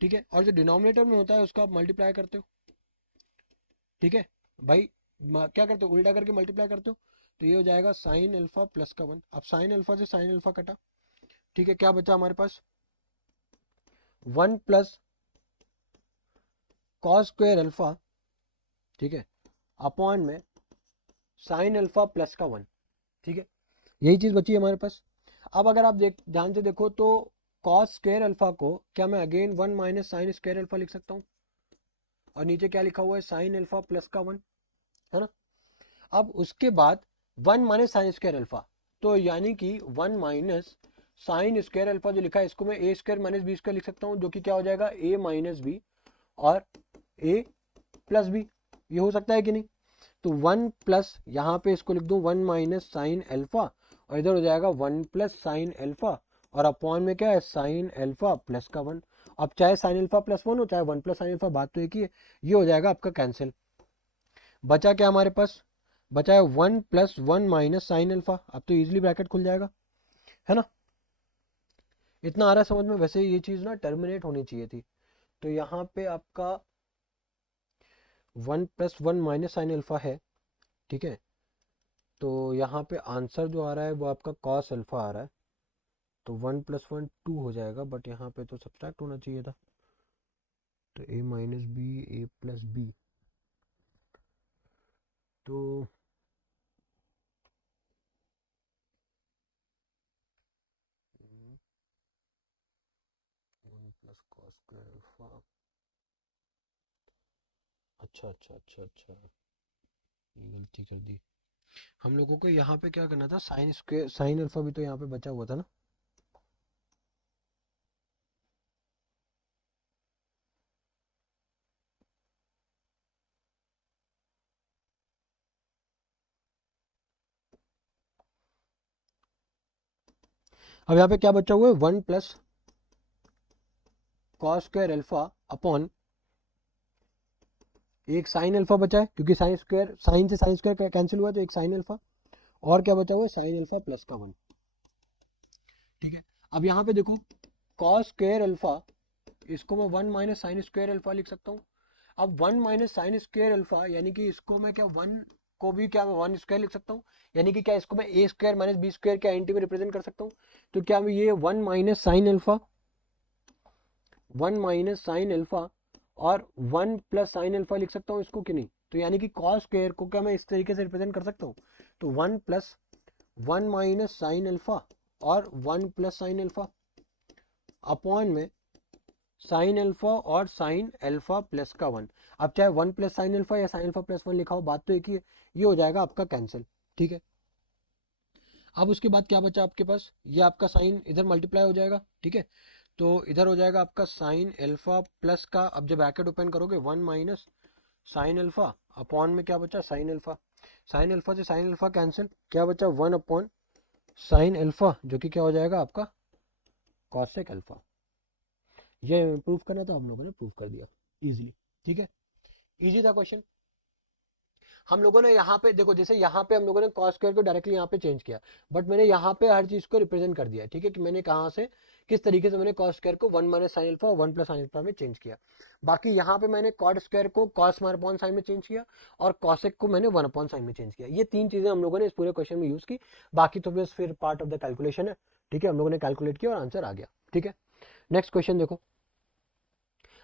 ठीक है, और जो डिनोमिनेटर में होता है उसको आप मल्टीप्लाई करते हो। ठीक है भाई, क्या करते हो, उल्टा करके मल्टीप्लाई करते हो, तो ये हो जाएगा साइन अल्फा प्लस का 1। अब साइन अल्फा से साइन अल्फा कटा। ठीक है, क्या बचा हमारे पास, 1 + cos² अल्फा, ठीक है, अपॉन में साइन अल्फा प्लस का 1। ठीक है, यही चीज बची है हमारे पास। अब अगर आप ध्यान से देखो तो cos² अल्फा को क्या मैं अगेन 1 - sin² अल्फा लिख सकता हूँ, और नीचे क्या लिखा हुआ है, साइन अल्फा प्लस का 1, है ना। अब उसके बाद 1 - sin² अल्फा, तो यानी कि 1 - sin² अल्फा जो लिखा है इसको मैं a² - b² लिख सकता हूँ, जो कि क्या हो जाएगा, a - b और a + b, ये हो सकता है कि नहीं। तो 1 + यहाँ पे इसको लिख दूं 1 - sin अल्फा, और इधर हो जाएगा 1 + sin अल्फा, और अपॉन में क्या है, sin अल्फा प्लस का 1। अब चाहे sin अल्फा प्लस 1 हो चाहे 1 + sin अल्फा, बात तो एक ही है। ये हो जाएगा आपका कैंसिल। बचा क्या हमारे पास, बचा है 1 + 1 - sin अल्फा। अब तो इजीली ब्रैकेट खुल जाएगा, है ना। इतना आ रहा है समझ में। वैसे ये चीज़ ना टर्मिनेट होनी चाहिए थी, तो यहाँ पे आपका 1 + 1 - sin अल्फा है। ठीक है, तो यहाँ पे आंसर जो आ रहा है वो आपका cos अल्फा आ रहा है, तो 1 + 1 2 हो जाएगा, बट यहाँ पे तो सब्सट्रैक्ट होना चाहिए था, तो a - b a + b, तो 1 + cos² अल्फा, अच्छा अच्छा अच्छा अच्छा, ये गलती कर दी हम लोगों को। यहाँ पे क्या करना था, साइन अल्फा भी तो यहाँ पे बचा हुआ था ना। अब यहाँ पे क्या बचा हुआ है, 1 + cos² अल्फा अपॉन एक साइन अल्फा बचा है, क्योंकि साइन से साइन स्क्वायर कैंसिल हुआ, तो एक साइन अल्फा, और क्या बचा हुआ है, साइन अल्फा प्लस का 1। ठीक है, अब यहाँ पे देखो cos² अल्फा, इसको मैं 1 - sin² अल्फा लिख सकता हूँ। अब 1 - sin² अल्फा यानी कि इसको मैं क्या 1 को भी क्या मैं 1² लिख सकता हूँ, यानी कि क्या इसको मैं a² - b² के एंटी में रिप्रेजेंट कर सकता हूँ। तो क्या मैं ये 1 - sin अल्फा, 1 - sin अल्फा और 1 + sin अल्फा लिख सकता हूँ इसको कि नहीं। तो यानी कि cos² को क्या मैं इस तरीके से रिप्रेजेंट कर सकता हूँ, तो 1 + 1 - sin अल्फा और 1 + sin अल्फा अपॉन में साइन अल्फा और साइन अल्फा प्लस का 1। अब चाहे 1 + sin अल्फा या sin अल्फा प्लस 1 लिखा हो, बात तो एक ही है, ये हो जाएगा आपका कैंसिल। ठीक है, अब उसके बाद क्या बचा आपके पास, ये आपका साइन इधर मल्टीप्लाई हो जाएगा, ठीक है। तो इधर हो जाएगा आपका साइन अल्फा प्लस का, अब जब ब्रैकेट ओपन करोगे 1 माइनस साइन अल्फा अपॉन में क्या बचा साइन अल्फा, साइन अल्फा से साइन अल्फा कैंसिल, क्या बचा 1 अपॉन साइन अल्फा जो कि क्या हो जाएगा आपका कॉसेक अल्फा। ये प्रूव करना था, हम लोगों ने प्रूव कर दिया इजीली, ठीक है। इजी था क्वेश्चन। हम लोगों ने यहाँ पे देखो, जैसे यहाँ पे हम लोगों ने कॉस स्क्वायर को डायरेक्टली यहाँ पे चेंज किया, बट मैंने यहाँ पे हर चीज को रिप्रेजेंट कर दिया, ठीक है, कि मैंने कहाँ से किस तरीके से मैंने कॉस स्क्वायर को 1 माइनस साइन अल्फा और 1 प्लस साइन अल्फा में चेंज किया। बाकी यहाँ पे मैंने कॉट स्क्वायर को कॉस अपॉन साइन में चेंज किया और कॉसेक को मैंने 1 अपॉन साइन में चेंज किया। ये तीन चीजें हम लोगों ने इस पूरे क्वेश्चन में यूज की। बाकी तो बस फिर पार्ट ऑफ द कैलकुलेशन है, ठीक है, हम लोगों ने कैलकुलेट किया और आंसर आ गया, ठीक है। नेक्स्ट क्वेश्चन देखो।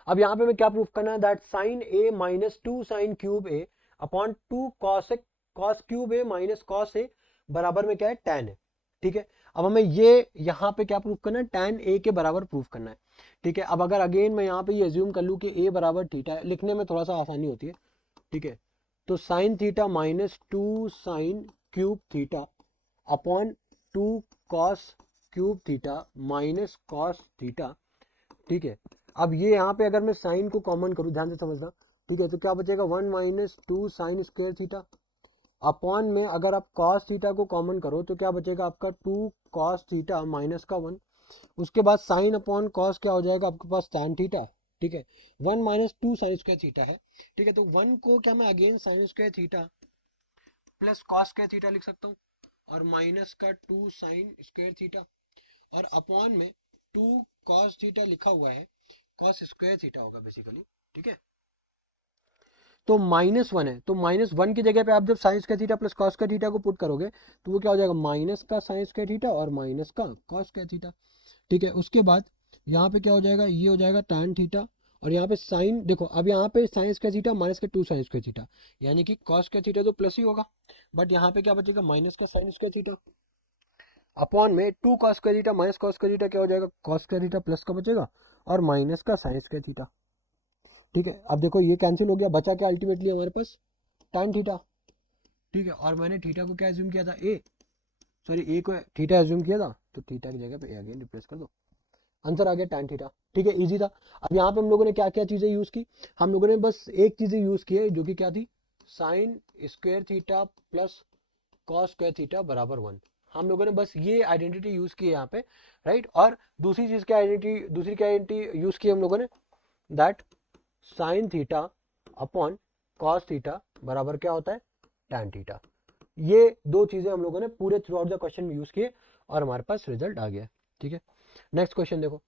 अब यहाँ पे मैं क्या प्रूफ करना है, that sine A minus 2 sine cube A upon 2 cos cos cube A minus cos A बराबर में क्या है tan है, ठीक है। अब हमें ये यहाँ पे क्या प्रूफ करना है, tan ए के बराबर प्रूफ करना है, ठीक है। अब अगर अगेन मैं यहाँ पे ये एज्यूम कर लूँ कि ए बराबर थीटा है, लिखने में थोड़ा सा आसानी होती है, ठीक है। तो sine theta minus 2 sine cube theta upon 2 cos cube theta minus cos theta, ठीक है। अब ये यहाँ पे अगर मैं साइन को कॉमन करूँ, ध्यान से समझना, ठीक है, तो क्या बचेगा 1 minus 2 sine square theta upon में अगर आप कॉस थीटा को कॉमन करो तो क्या बचेगा आपका 2 कॉस थीटा माइनस का 1। उसके बाद साइन अपॉन कॉस क्या हो जाएगा आपके पास tan थीटा, ठीक है। 1 माइनस 2 साइन स्क्वायर थीटा है, ठीक है। तो 1 को क्या मैं again sine square theta plus cos square theta लिख सकता हूँ और माइनस का 2 साइन स्क्वायर थीटा और अपॉन में 2 कॉस थीटा लिखा हुआ है, कॉस स्क्वायर थीटा होगा बेसिकली, ठीक है। तो -1 है, तो -1 की जगह पे आप जब sign square theta plus cos square theta को पुट करोगे तो वो क्या हो जाएगा माइनस का साइन स्क्वायर थीटा और माइनस का कॉस स्क्वायर थीटा, ठीक है। उसके बाद यहाँ पे क्या हो जाएगा, ये हो जाएगा tan थीटा और यहाँ पे साइन देखो, अब यहाँ पे साइन स्क्वायर थीटा माइनस का 2 साइन स्क्वायर थीटा, यानी कि कॉस स्क्वायर थीटा तो प्लस ही होगा, बट यहाँ पे क्या बचेगा माइनस का साइन स्क्वायर थीटा अपॉन में 2 cos square theta minus cos square theta क्या हो जाएगा कॉस स्क्वायर थीटा प्लस का बचेगा और माइनस का साइन स्क्वायर थीटा, ठीक है। अब देखो ये कैंसिल हो गया, बचा क्या अल्टीमेटली हमारे पास tan थीटा, ठीक है। और मैंने थीटा को क्या एज्यूम किया था ए, सॉरी ए को थीटा एज्यूम किया था, तो थीटा की जगह पे ए अगेन रिप्लेस कर दो, आंसर आ गया tan थीटा, ठीक है, इजी था। अब यहाँ पे हम लोगों ने क्या क्या चीजें यूज की, हम लोगों ने बस एक चीज यूज की है जो कि क्या थी, sign square theta plus cos square theta बराबर 1। हम लोगों ने बस ये आइडेंटिटी यूज की है यहाँ पे, राइट। और दूसरी चीज क्या आइडेंटिटी, दूसरी क्या आइडेंटिटी यूज की हम लोगों ने, that sine theta upon cos theta बराबर क्या होता है tan थीटा। ये दो चीजें हम लोगों ने पूरे थ्रू आउट द क्वेश्चन में यूज किए और हमारे पास रिजल्ट आ गया, ठीक है। नेक्स्ट क्वेश्चन देखो।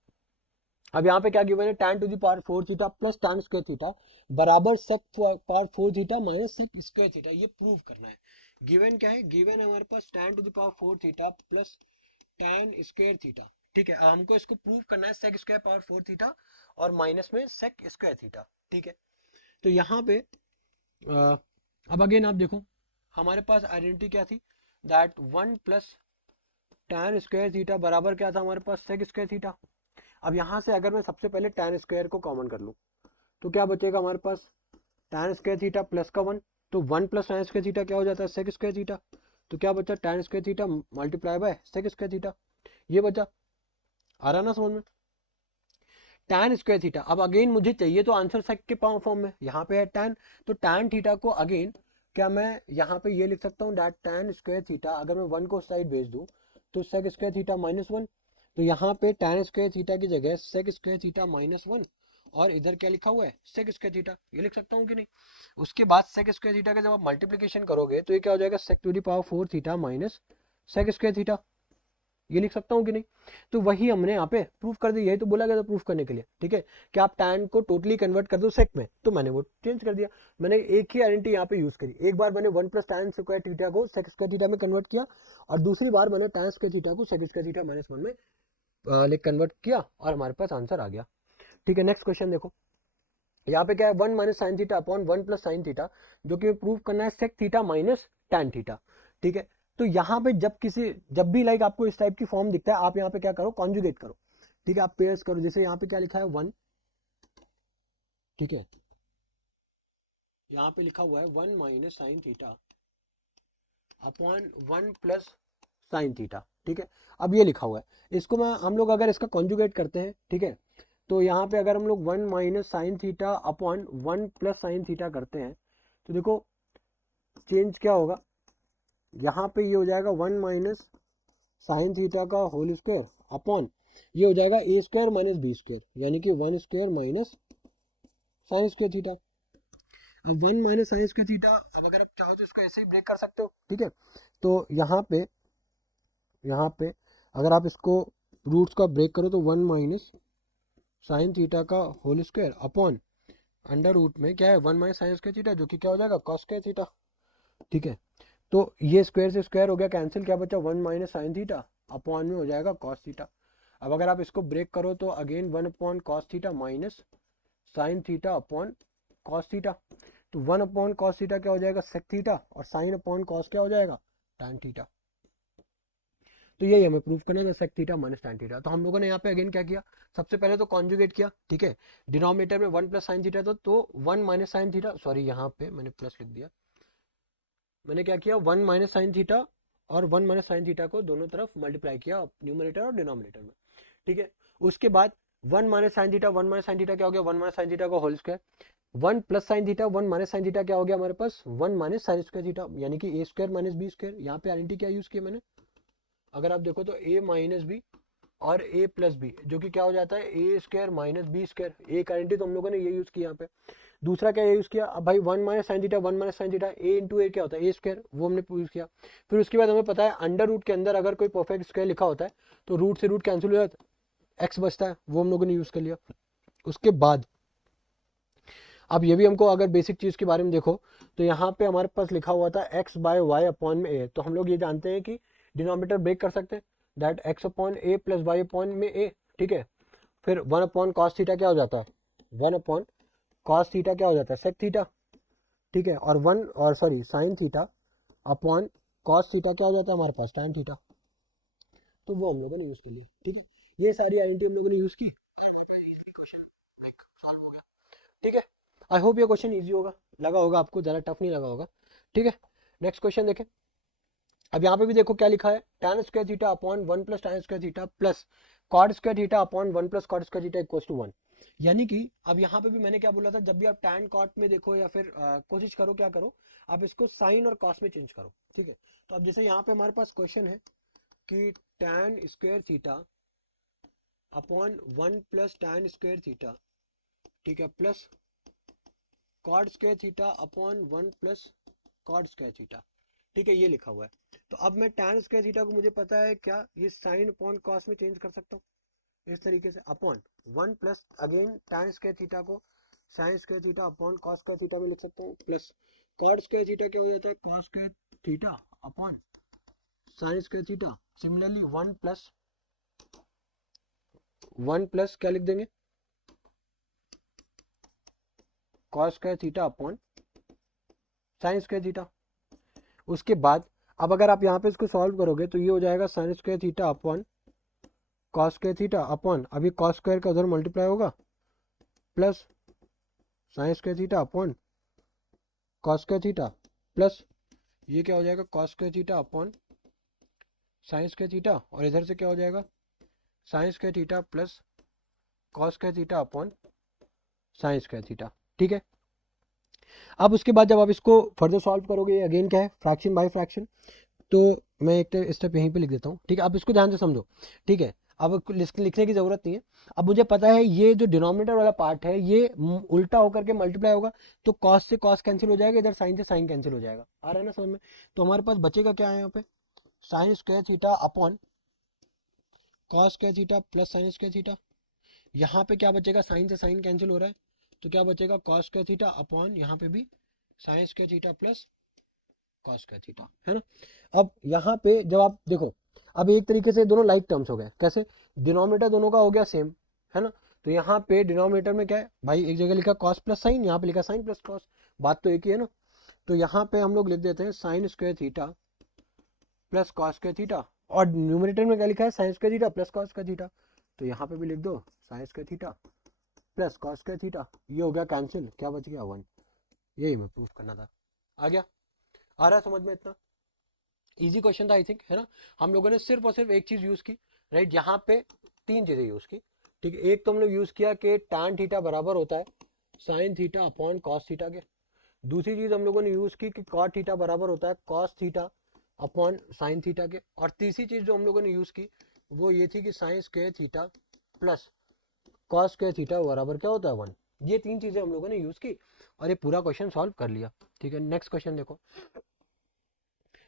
अब यहाँ पे क्या गिवन है, tan to the power 4 theta plus tan square theta बराबर sec power 4 theta minus sec square theta, ये प्रूव करना है। गिवन क्या है, गिवन है हमारे पास tan to the power 4 theta plus tan square theta, ठीक है। हमको इसको प्रूव करना है sec स्क्वायर पावर 4 थीटा और माइनस में sec स्क्वायर थीटा, ठीक है। तो यहाँ पे अब अगेन आप देखो, हमारे पास आइडेंटिटी क्या थी, that 1 plus tan square theta बराबर क्या था हमारे पास sec स्क्वायर थीटा। अब यहाँ से अगर मैं सबसे पहले tan स्क्वायर को कॉमन कर लूँ तो क्या बचेगा हमारे पास tan स्क्वायर थीटा प्लस का 1, तो 1 प्लस tan स्क्वायर थीटा क्या हो जाता है sec स्क्वायर थीटा, तो क्या बचा tan square theta multiply bye sec square theta, ये बचा। आ रहा ना समझ में, tan स्क्वायर थीटा। अब अगेन मुझे चाहिए तो आंसर sec के फॉर्म में, यहाँ पे है tan, तो tan थीटा को अगेन क्या मैं यहाँ पे ये लिख सकता हूँ, डैट tan स्क्वायर थीटा अगर मैं 1 को साइड भेज दूँ तो sec स्क्वायर थीटा -1, तो यहाँ पे tan स्क्वायर थीटा की जगह sec स्क्वायर थीटा -1 और इधर क्या लिखा हुआ है sec स्क्वायर थीटा, ये लिख सकता हूँ कि नहीं। उसके बाद sec स्क्वायर थीटा का जब आप मल्टीप्लीकेशन करोगे तो ये क्या हो जाएगा sec to the power 4 theta minus sec square theta, ये लिख सकता हूँ कि नहीं। तो वही हमने यहाँ पे प्रूफ कर दिया, यही तो बोला गया था प्रूफ करने के लिए, ठीक है, कि आप tan को टोटली कन्वर्ट कर दो सेक में, तो मैंने वो चेंज कर दिया। मैंने एक ही आइडेंटिटी यहाँ पे यूज करी, एक बार मैंने 1 प्लस tan स्क्वायर थीटा को सेक स्क्वायर थीटा में कन्वर्ट किया और दूसरी बार मैंने tan स्क्वायर थीटा को सेक स्क्वायर थीटा -1 में कन्वर्ट किया और हमारे पास आंसर आ गया, ठीक है। नेक्स्ट क्वेश्चन देखो, यहाँ पे क्या है 1 minus sine theta upon 1 plus sine theta, जो कि प्रूव करना है sec theta minus tan theta, ठीक है। तो यहाँ पे जब भी लाइक आपको इस टाइप की फॉर्म दिखता है, आप यहाँ पे क्या करो कॉन्जुगेट करो, ठीक है, आप पेयर्स करो। जैसे यहाँ पे क्या लिखा है 1, ठीक है, यहाँ पे लिखा हुआ है 1 minus sine theta upon 1 plus sine theta. ठीक है, अब ये लिखा हुआ है, इसको मैं हम लोग अगर इसका कॉन्जुगेट करते हैं, ठीक है, तो यहाँ पे अगर हम लोग 1 minus sine theta upon 1 plus sine theta करते हैं तो देखो चेंज क्या होगा, यहाँ पे ये हो जाएगा 1 माइनस साइन थीटा का होल स्क्वायर अपॉन ये हो जाएगा ए स्क्वायर माइनस बी स्क्वायर, यानी कि 1 square minus sine square theta. अब 1 माइनस साइन स्क्वायर थीटा, अब अगर आप चाहो तो इसको ऐसे ही ब्रेक कर सकते हो। ठीक है, तो यहाँ पे अगर आप इसको रूट्स का ब्रेक करो तो 1 माइनस साइन थीटा का whole square upon under root में क्या है 1 माइनस साइन स्क्वायर थीटा, जो कि क्या हो जाएगा कॉस स्क्वायर थीटा। ठीक है, तो ये स्क्वायर से स्क्वायर हो गया कैंसिल, क्या बचा 1 माइनस साइन थीटा अपॉन में हो जाएगा कॉस थीटा। अब अगर आप इसको ब्रेक करो तो again 1 upon cos theta minus sine theta upon cos theta, तो 1 अपॉन कॉस थीटा क्या हो जाएगा सेक थीटा, और साइन अपॉन कॉस क्या हो जाएगा टैन थीटा। तो यही हमें प्रूफ करना था, sec theta minus tan theta. तो हम लोगों ने यहाँ पे अगेन क्या किया, सबसे पहले तो कॉन्जुगेट किया। ठीक है, डिनोमिनेटर में 1 प्लस साइन थीटा तो 1 माइनस साइन थीटा, सॉरी यहाँ पे मैंने प्लस लिख दिया, मैंने क्या किया 1 माइनस साइन थीटा और 1 माइनस साइन थीटा को दोनों तरफ मल्टीप्लाई किया न्यूमरेटर और डिनोमिनेटर में। ठीक है, उसके बाद 1 minus sine theta 1 minus sine theta क्या हो गया 1 माइनस साइन थीटा का whole square, 1 plus sine theta 1 minus sine theta क्या हो गया हमारे पास 1 माइनस साइन स्क्वायर थीटा, यानी कि a square minus B square. यहाँ पे आइडेंटिटी क्या यूज किया मैंने, अगर आप देखो तो ए माइनस बी और ए प्लस बी, जो कि क्या हो जाता है ए स्क्वायर माइनस बी स्क्वायर। एक आइडेंटिटी तो हम लोगों ने ये यूज किया यहाँ पे। दूसरा क्या यूज किया, अब भाई 1 minus sine theta 1 minus sine theta A into A क्या होता है ए स्क्वायर, वो हमने यूज किया। फिर उसके बाद हमें पता है अंडर रूट के अंदर अगर कोई परफेक्ट स्क्वायर लिखा होता है तो रूट से रूट कैंसिल हो जाता है, एक्स बचता है, वो हम लोगों ने यूज कर लिया। उसके बाद अब ये भी हमको अगर बेसिक चीज के बारे में देखो तो यहाँ पे हमारे पास लिखा हुआ था एक्स बाय वाई अपॉन में ए, तो हम लोग ये जानते हैं कि डिनोमिनेटर ब्रेक कर सकते हैं, that x upon a plus y upon में ए। ठीक है, फिर 1 अपॉन कॉस थीटा क्या हो जाता है 1 अपॉन कॉस थीटा क्या हो जाता है सेक थीटा। ठीक है, और sine theta upon cos theta क्या हो जाता है हमारे पास टैन थीटा। तो वो हम लोगों ने यूज कर लिया। ठीक है, ये सारी आइडेंटिटी हम लोगों ने यूज की। ठीक है, आई होप ये क्वेश्चन इजी होगा, लगा होगा आपको, ज़्यादा टफ नहीं लगा होगा। ठीक है, नेक्स्ट क्वेश्चन देखें। अब यहाँ पे भी देखो क्या लिखा है, tan square theta upon 1 plus tan square theta plus cot square theta upon 1 plus cot square theta equals to 1। यानी कि अब यहाँ पे भी मैंने क्या बोला था, जब भी आप tan कॉट में देखो या फिर कोशिश करो क्या करो, आप इसको साइन और कॉस में चेंज करो। ठीक है, तो अब जैसे यहाँ पे हमारे पास क्वेश्चन है कि tan square theta upon 1 plus tan square theta, ठीक है, plus cot square theta upon 1 plus cot square theta. ठीक है, ये लिखा हुआ है। तो अब मैं tan स्क्वायर थीटा को मुझे पता है क्या, ये साइन अपॉन कॉस में चेंज कर सकता हूँ इस तरीके से, upon 1 plus again tan square theta को sine square theta upon cos square theta में लिख सकता हूँ, प्लस कॉट स्क्वायर थीटा क्या हो जाता है cos square theta upon sine square theta. Similarly 1 plus क्या लिख देंगे cos square theta upon sine square theta. उसके बाद अब अगर आप यहाँ पे इसको सॉल्व करोगे तो ये हो जाएगा sign square theta upon cos square theta upon अभी कॉस स्क्वायर का उधर मल्टीप्लाई होगा plus sine square theta upon cos square theta plus ये क्या हो जाएगा cos square theta upon sine square theta, और इधर से क्या हो जाएगा sign square theta plus cos square theta upon sine square theta. ठीक है, अब उसके बाद जब आप इसको फर्दर सॉल्व करोगे, अगेन क्या है फ्रैक्शन बाय फ्रैक्शन, तो मैं एक स्टेप यहीं पे लिख देता हूँ। ठीक है, आप इसको ध्यान से समझो। ठीक है, अब लिखने की जरूरत नहीं है। अब मुझे पता है ये जो डिनोमिनेटर वाला पार्ट है ये उल्टा होकर के मल्टीप्लाई होगा, तो कॉस से कॉस कैंसिल हो जाएगा, इधर साइन से साइन कैंसिल हो जाएगा। आ रहा है ना समझ में? तो हमारे पास बचेगा क्या है यहाँ पे sign square theta upon cos square theta plus sine square theta. यहाँ पे क्या बचेगा साइन से साइन कैंसिल हो रहा है, तो क्या बचेगा कॉस स्क्वायर थीटा अपॉन यहाँ पे भी sign square theta plus cos square theta, है ना। अब यहाँ पे जब आप देखो, अब एक तरीके से दोनों लाइक टर्म्स हो गए, कैसे डिनोमिनेटर दोनों का हो गया सेम, है ना। तो यहाँ पे डिनोमिनेटर में क्या है भाई, एक जगह लिखा कॉस प्लस साइन, यहाँ पे लिखा साइन प्लस कॉस, बात तो एक ही है ना। तो यहाँ पे हम लोग लिख देते हैं sign square theta plus cos square theta, और न्यूमरेटर में क्या लिखा है sine square theta plus cos square theta, तो यहाँ पे भी लिख दो sign square theta plus cos square theta, ये हो गया कैंसिल, क्या बच गया 1। यही मैं प्रूफ करना था, आ गया, आ रहा है समझ में इतना? इजी क्वेश्चन था आई थिंक, है ना। हम लोगों ने सिर्फ और सिर्फ एक चीज यूज की, राइट। यहाँ पे तीन चीजें यूज की, ठीक है। एक तो हम लोग यूज किया कि tan थीटा बराबर होता है sin theta upon cos theta के। दूसरी चीज हम लोगों ने यूज की कि cot थीटा बराबर होता है cos theta upon sin theta के। और तीसरी चीज जो हम लोगों ने यूज की वो ये थी कि sin square theta plus cos square theta बराबर क्या होता है 1। ये तीन चीजें हम लोगों ने यूज की और ये पूरा क्वेश्चन सॉल्व कर लिया, ठीक है। नेक्स्ट क्वेश्चन देखो,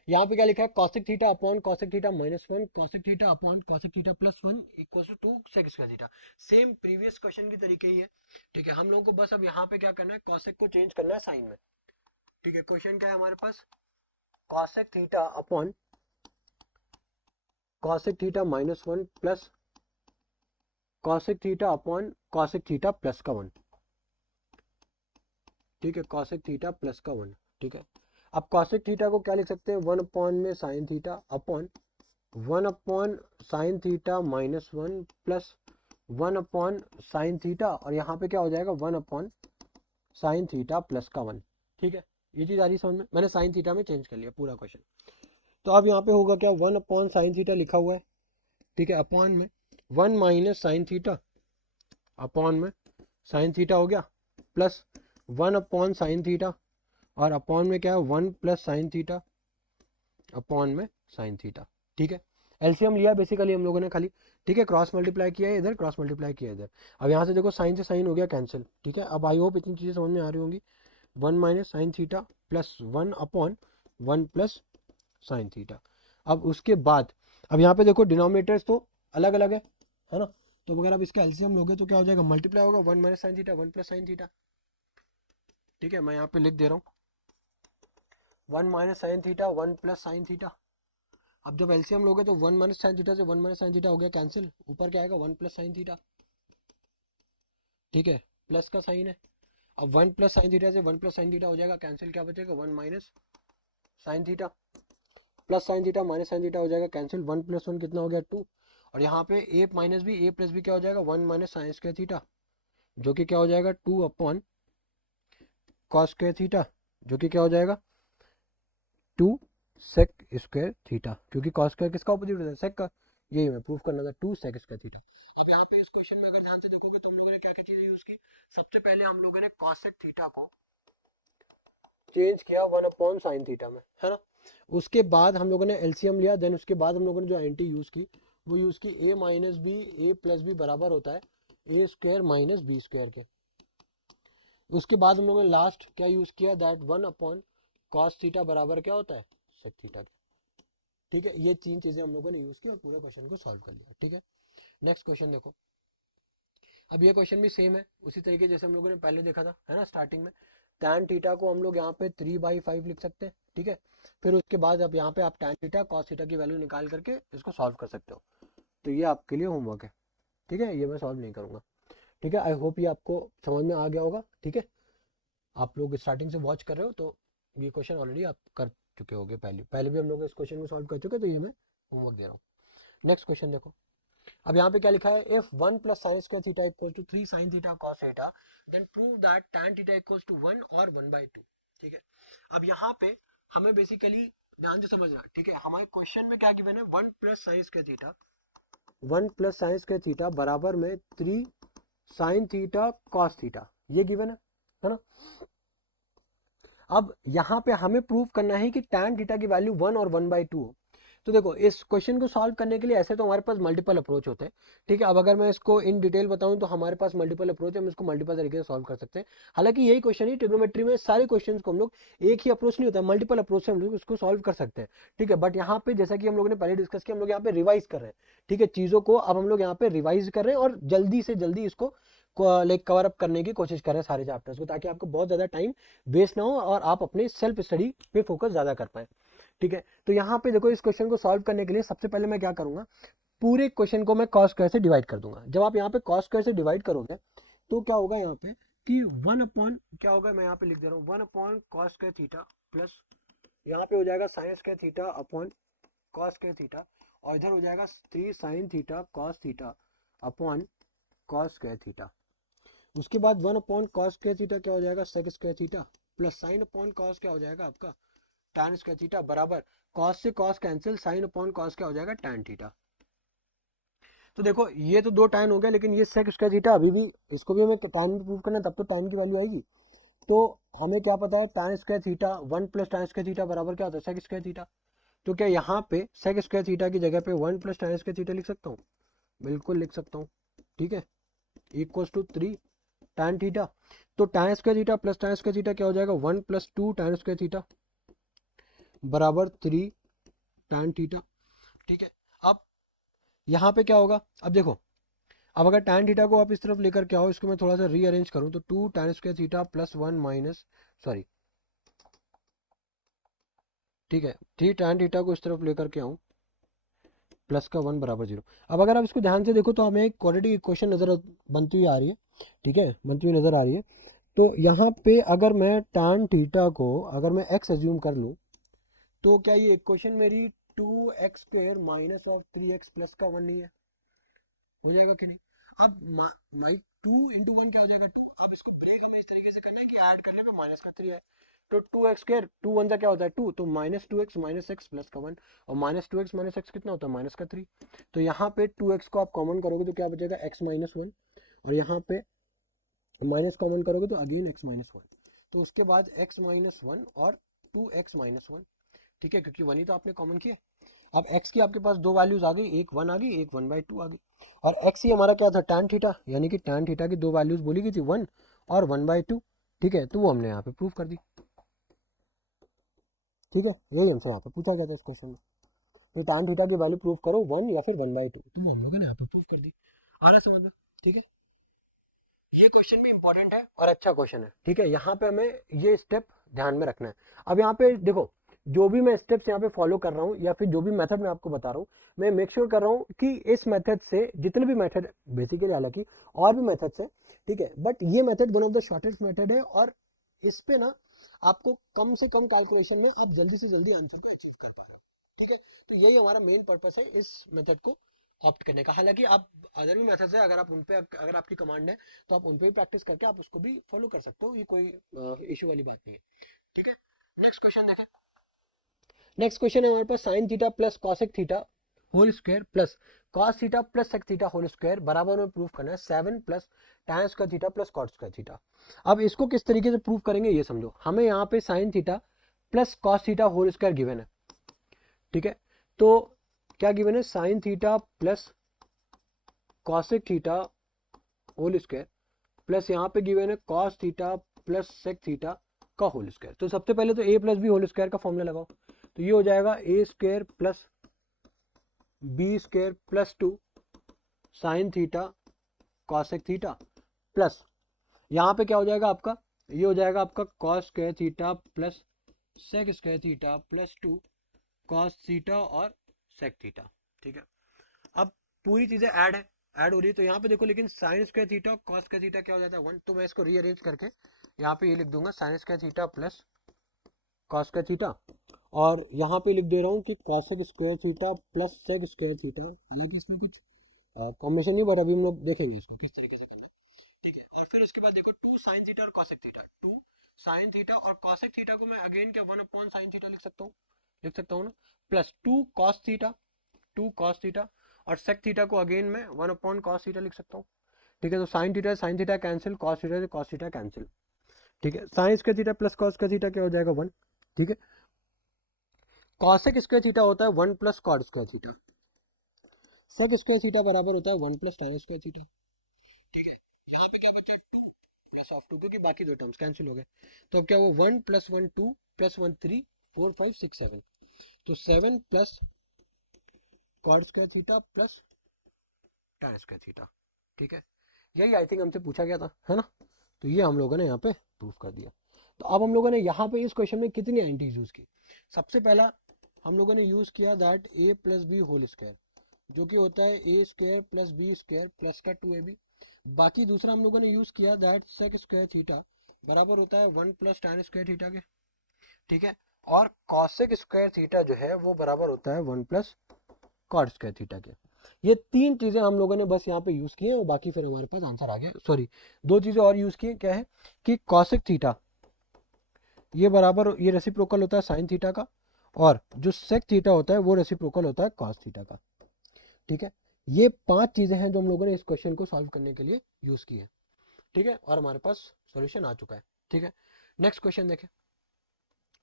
यहाँ पे क्या लिखा है, cosec theta upon cosec theta minus 1 cosec theta upon cosec theta plus 1 equal to 2 sec square theta. Same previous question की तरीके ही है, ठीक है। हम लोगों को बस अब यहाँ पे क्या करना है, cosec को चेंज करना है साइन में, ठीक है। क्वेश्चन क्या है हमारे पास, cosec theta upon cosec theta minus 1 plus cosec theta upon cosec theta plus का 1, ठीक है। cosec थीटा प्लस का 1, ठीक है। अब cosec थीटा को क्या लिख सकते हैं, 1 अपॉन में sin theta upon 1 upon sine theta minus 1 plus 1 upon sine theta, और यहाँ पे क्या हो जाएगा 1 अपॉन साइन थीटा प्लस का 1, ठीक है। ये चीज़ आ रही समझ में, मैंने साइन थीटा में चेंज कर लिया पूरा क्वेश्चन। तो अब यहाँ पे होगा क्या, 1 अपॉन साइन थीटा लिखा हुआ है, ठीक है, अपॉन में 1 माइनस साइन थीटा अपॉन में साइन थीटा हो गया प्लस 1 अपॉन साइन थीटा, और अपॉन में क्या है 1 प्लस साइन थीटा अपॉन में साइन थीटा, ठीक है। एलसीएम लिया बेसिकली हम लोगों ने खाली, ठीक है। क्रॉस मल्टीप्लाई किया है इधर, क्रॉस मल्टीप्लाई किया है इधर। अब यहाँ से देखो साइन से साइन हो गया कैंसिल, ठीक है। अब आई होप इतनी चीज़ें समझ में आ रही होंगी। 1 माइनस साइन थीटा प्लस 1 अपॉन 1 प्लस साइन थीटा। अब उसके बाद अब यहाँ पे देखो डिनोमिनेटर्स तो अलग अलग है ना। तो अगर आप इसका एलसीएम लोगे तो क्या हो जाएगा, मल्टीप्लाई होगा 1 minus sine theta 1 plus sine theta, ठीक है। मैं यहाँ पे लिख दे रहा हूँ 1 minus sine theta 1 plus sine theta. अब जब एलसीएम लोगे तो 1 माइनस साइन थीटा से 1 माइनस साइन थीटा हो गया कैंसिल, ऊपर क्या आएगा 1 प्लस साइन थीटा, ठीक है, प्लस का साइन है। अब 1 प्लस साइन थीटा से 1 प्लस साइन थीटा हो जाएगा कैंसिल, क्या बचेगा 1 minus sine theta plus sine theta minus sine theta हो जाएगा कैंसिल, 1 प्लस 1 कितना हो गया 2। और यहाँ पे ए माइनस बी ए प्लस बी क्या हो जाएगा 1 माइनस साइन स्क्वायर थीटा, जो कि क्या हो जाएगा 2 अपॉन कॉस स्क्वायर थीटा, जो कि क्या हो जाएगा 2 सेक स्क्वायर थीटा, क्योंकि कॉस स्क्वायर किसका ऑपोजिट होता है, सेक का। यही मैं प्रूफ करना था, 2 सेक स्क्वायर थीटा। अब यहाँ पे इस क्वेश्चन में अगर ध्यान से देखोगे तो हम लोगों ने क्या क्या चीजें यूज की। सबसे पहले हम लोगों ने कॉसेक थीटा को चेंज किया 1 अपॉन साइन थीटा में, है ना। उसके बाद हम लोगों ने एलसीएम लिया, देन उसके बाद हम लोगों ने जो एंटी यूज की वो यूज की ए माइनस बी ए प्लस बी बराबर होता है ए स्क्वायर माइनस बी स्क्वायर के। उसके बाद हम लोगों ने लास्ट क्या यूज किया, दैट 1 अपॉन कॉस थीटा बराबर क्या होता है सेक थीटा के, ठीक है। ये तीन चीजें हम लोगों ने यूज की और पूरे क्वेश्चन को सॉल्व कर लिया, ठीक है। नेक्स्ट क्वेश्चन देखो, अब ये क्वेश्चन भी सेम है उसी तरीके जैसे हम लोगों ने पहले देखा था, है ना। स्टार्टिंग में tan थीटा को हम लोग यहाँ पे 3/5 लिख सकते हैं, ठीक है। फिर उसके बाद अब यहाँ पे आप tan थीटा cos थीटा की वैल्यू निकाल करके इसको सॉल्व कर सकते हो। तो ये आपके लिए होमवर्क है, ठीक है। ये मैं सॉल्व नहीं करूंगा, ठीक है। आई होप ये आपको समझ में आ गया होगा, ठीक है। आप लोग स्टार्टिंग से वॉच कर रहे हो तो ये क्वेश्चन ऑलरेडी आप कर चुके होगे, पहले पहले भी हम लोग इस क्वेश्चन को सॉल्व कर चुके, तो ये मैं होमवर्क दे रहा हूँ। नेक्स्ट क्वेश्चन देखो, अब यहाँ पे क्या लिखा है, if 1 plus sine square theta equal to 3 sine theta cos theta then prove that tan theta equals to 1 और 1/2, ठीक है। अब यहाँ पे हमें बेसिकली ध्यान से समझना, ठीक है। हमारे क्वेश्चन में क्या गिवन है, 1 plus sine square theta 1 plus sine square theta बराबर में 3 साइन थीटा कॉस थीटा, ये गिवन है ना। अब यहाँ पे हमें प्रूव करना है कि tan थीटा की वैल्यू 1 और 1/2 हो। तो देखो इस क्वेश्चन को सॉल्व करने के लिए ऐसे तो हमारे पास मल्टीपल अप्रोच होते हैं, ठीक है। अब अगर मैं इसको इन डिटेल बताऊं तो हमारे पास मल्टीपल अप्रोच है, हम इसको मल्टीपल तरीके से सॉल्व कर सकते हैं। हालांकि यही क्वेश्चन ही ट्रिग्नोमेट्री में सारे क्वेश्चंस को हम लोग एक ही अप्रोच नहीं होता, मल्टीपल अप्रोच से हम लोग इसको सॉल्व कर सकते हैं, ठीक है। बट यहाँ पे जैसा कि हम लोग ने पहले डिस्कस किया, हम लोग यहाँ पे रिवाइज कर रहे हैं, ठीक है, चीजों को अब हम लोग यहाँ पे रिवाइज कर रहे हैं और जल्दी से जल्दी इसको लाइक कवर अप करने की कोशिश कर रहे हैं सारे चैप्टर्स को, ताकि आपको बहुत ज्यादा टाइम वेस्ट ना हो और आप अपने सेल्फ स्टडी पे फोकस ज्यादा कर पाए, ठीक है। तो यहाँ पे देखो इस क्वेश्चन को सॉल्व करने के लिए सबसे पहले मैं क्या करूंगा, पूरे क्वेश्चन को मैं कॉस स्क्वायर से डिवाइड कर दूंगा। जब आप यहाँ पे कॉस स्क्वायर से डिवाइड करोगे तो क्या होगा यहाँ पे कि 1 अपॉन क्या होगा, मैं यहाँ पे लिख दे रहा हूँ 1 upon cos square theta plus यहाँ पे हो जाएगा sign square theta upon cos square theta, और इधर हो जाएगा 3 sine theta cos theta upon cos square theta. उसके बाद 1 अपॉन कॉस स्क्वायर थीटा क्या हो जाएगा sec square theta plus sine upon cos क्या हो जाएगा आपका tan स्क्वायर थीटा बराबर कॉस से cos cancel, sine upon cos क्या हो जाएगा, टैन थीटा। तो देखो ये तो दो टैन हो गया, लेकिन ये सेक स्क्वायर थीटा अभी भी, इसको भी हमें टैन में प्रूव करना है, तब तो टैन की वैल्यू आएगी। तो हमें क्या पता है, tan square theta 1 plus tan square theta बराबर क्या होता है, सेक स्क्वायर थीटा। तो क्या यहाँ पे सेक स्क्वायर थीटा की जगह पे 1 प्लस टैन स्क्वायर थीटा लिख सकता हूँ? बिल्कुल लिख सकता हूँ, ठीक है, इक्वल्स टू 3 टैन थीटा। तो tan square theta plus tan square theta क्या हो जाएगा, 1 प्लस 2 टैन स्क्वायर थीटा बराबर 3 टैन थीटा, ठीक है। अब यहाँ पे क्या होगा, अब देखो, अब अगर टैन थीटा को आप इस तरफ लेकर के आओ, इसको मैं थोड़ा सा रीअरेंज करूँ तो 2 tan square theta plus 1 minus, sorry, ठीक है, 3 टैन थीटा को इस तरफ लेकर के आऊँ, प्लस का 1 बराबर 0। अब अगर आप इसको ध्यान से देखो तो हमें एक क्वाड्रेटिक इक्वेशन नज़र बनती हुई आ रही है, ठीक है, बनती हुई नज़र आ रही है। तो यहाँ पे अगर मैं टैन थीटा को अगर मैं एक्स एज्यूम कर लूँ, तो क्या ये इक्वेशन मेरी 2x² minus of 3x plus का 1 नहीं है, हो जाएगा कि नहीं? अब माई 2 × 1 क्या हो जाएगा, 2। अब इसको प्ले हमें इस तरीके से करना है कि ऐड करने पे माइनस का 3 है, तो 2x², 2 1 क्या होता है 2, तो minus 2x minus x plus का 1, और माइनस 2x माइनस एक्स कितना होता है, माइनस का 3। तो यहाँ पे 2x को आप कॉमन करोगे तो क्या बचेगा, x माइनस 1, और यहाँ पे माइनस कॉमन करोगे तो अगेन x माइनस 1। तो उसके बाद x माइनस 1 और 2x माइनस 1, ठीक है, क्योंकि 1 ही तो आपने कॉमन किया। अब x की आपके पास दो वैल्यूज आ गई, एक 1 आ गई, एक 1/2 आ गई, और x ही हमारा क्या था, टैन थीटा, यानी कि टैन थीटा की दो वैल्यूज बोली गई थी, 1 और 1/2, ठीक है, तो वो हमने यहाँ पे प्रूव कर दी, ठीक है, यही हमसे यहाँ पे पूछा गया था इस क्वेश्चन में, तो टैन थीटा की वैल्यू प्रूव करो 1 या फिर 1/2, तो वो हम लोगों ने यहाँ पे प्रूव कर दी। आ रहा समझ में, ठीक है, ये क्वेश्चन भी इंपॉर्टेंट है और अच्छा क्वेश्चन है, ठीक है, यहाँ पे हमें ये स्टेप ध्यान में रखना है। अब यहाँ पे देखो, जो भी मैं स्टेप्स यहाँ पे फॉलो कर रहा हूँ या फिर जो भी मेथड मैं आपको बता रहा हूँ, मैं मेक श्योर कर रहा हूँ कि इस मेथड से जितने भी मेथड, बेसिकली हालांकि और भी मेथड्स है, ठीक है, बट ये method one of the shortest method है, और इस पे ना आपको कम से कम कैलकुलेशन में आप जल्दी से जल्दी आंसर को अचीव कर पा रहे हो, ठीक है। तो यही हमारा मेन पर्पस है इस मेथड को ऑप्ट करने का। हालांकि आप अदर भी मेथड्स है, अगर आप उन पे, अगर आपकी कमांड है तो आप उन पे भी प्रैक्टिस करके आप उसको भी फॉलो कर सकते हो, ये कोई इशू वाली बात नहीं है, ठीक है। नेक्स्ट क्वेश्चन देखें। नेक्स्ट क्वेश्चन है हमारे पास, sine theta plus cosec theta whole square plus cos theta plus sec theta whole square बराबर में प्रूफ करना है 7 plus tan square theta plus cot square theta. अब इसको किस तरीके से प्रूफ करेंगे ये समझो, हमें यहाँ पे sine theta plus cos theta whole square given है, ठीक है, तो क्या गिवन है, sine theta plus cosec theta whole square plus यहाँ पे गिवन है cos theta plus sec theta का होल स्क्वायर। तो सबसे पहले तो A plus B whole square का फॉर्मूला लगाओ, तो ये हो जाएगा ए square plus B square plus 2 sine theta cosec theta plus यहाँ पे क्या हो जाएगा आपका, ये हो जाएगा आपका cos square theta plus sec square theta plus 2 cos theta और सेक थीटा, ठीक है। अब पूरी चीजें ऐड है, ऐड हो रही है, तो यहाँ पे देखो, लेकिन sign square theta cos square theta क्या हो जाता है 1, तो मैं इसको रीअरेंज करके यहाँ पे ये लिख दूंगा, sine square theta plus cos square theta, और यहाँ पे लिख दे रहा हूँ कि cosec square theta plus sec square theta. हालांकि इसमें कुछ कॉम्बिनेशन नहीं, बट अभी हम लोग देखेंगे इसको किस तरीके से करना है, ठीक है। और फिर उसके बाद देखो 2 साइन थीटा और कॉसेक थीटा, 2 साइन थीटा और कॉसेक थीटा को मैं अगेन क्या 1 अपॉन साइन थीटा लिख सकता हूँ ना, plus 2 cos theta, 2 cos theta, और सेक थीटा को अगेन मैं 1 अपॉन कॉस थीटा लिख सकता हूँ, ठीक है। तो sine theta cancel, cos theta से कॉस थीटा कैंसिल, ठीक है। Sine square theta plus cos square theta क्या हो जाएगा 1, ठीक है। कॉसेक स्क्वायर थीटा होता है 1 plus cot square theta, sec square theta बराबर होता है 1 प्लस tan स्क्वायर थीटा, ठीक है। यहाँ पे क्या बचा 2 प्लस ऑफ 2, क्योंकि बाकी दो टर्म्स कैंसिल हो गए, तो अब क्या हुआ 1 प्लस 1 2 प्लस 1 3 4 5 6 7, तो 7 plus cot square theta plus tan square theta, ठीक है। यही आई थिंक हमसे पूछा गया था, है ना, तो ये हम लोगों ने यहाँ पे प्रूफ कर दिया। तो अब हम लोगों ने यहाँ पे इस क्वेश्चन में कितनी एंटीज यूज की, सबसे पहला हम लोगों ने यूज किया that a plus B whole square, जो कि होता है ए square plus B square plus का 2ab। बाकी दूसरा हम लोगों ने यूज किया दैट सेक स्क्वायर थीटा बराबर होता है 1 प्लस tan स्क्वायर थीटा के, ठीक है, और कॉसेक स्क्वायर थीटा जो है वो बराबर होता है 1 प्लस कॉट स्क्वायर थीटा के। ये तीन चीजें हम लोगों ने बस यहाँ पे यूज की हैं, और बाकी फिर हमारे पास आंसर आ गया। सॉरी, दो चीजें और यूज की हैं, क्या है कि कॉसेक थीटा ये बराबर, ये रेसिप्रोकल होता है साइन थीटा का, और जो सेक थीटा होता है वो रेसिप्रोकल होता है कॉस थीटा का। ठीक है, ये 5 चीजें हैं जो हम लोगों ने इस क्वेश्चन को सॉल्व करने के लिए यूज की है। ठीक है, और हमारे पास सॉल्यूशन आ चुका है। ठीक है, नेक्स्ट क्वेश्चन देखें।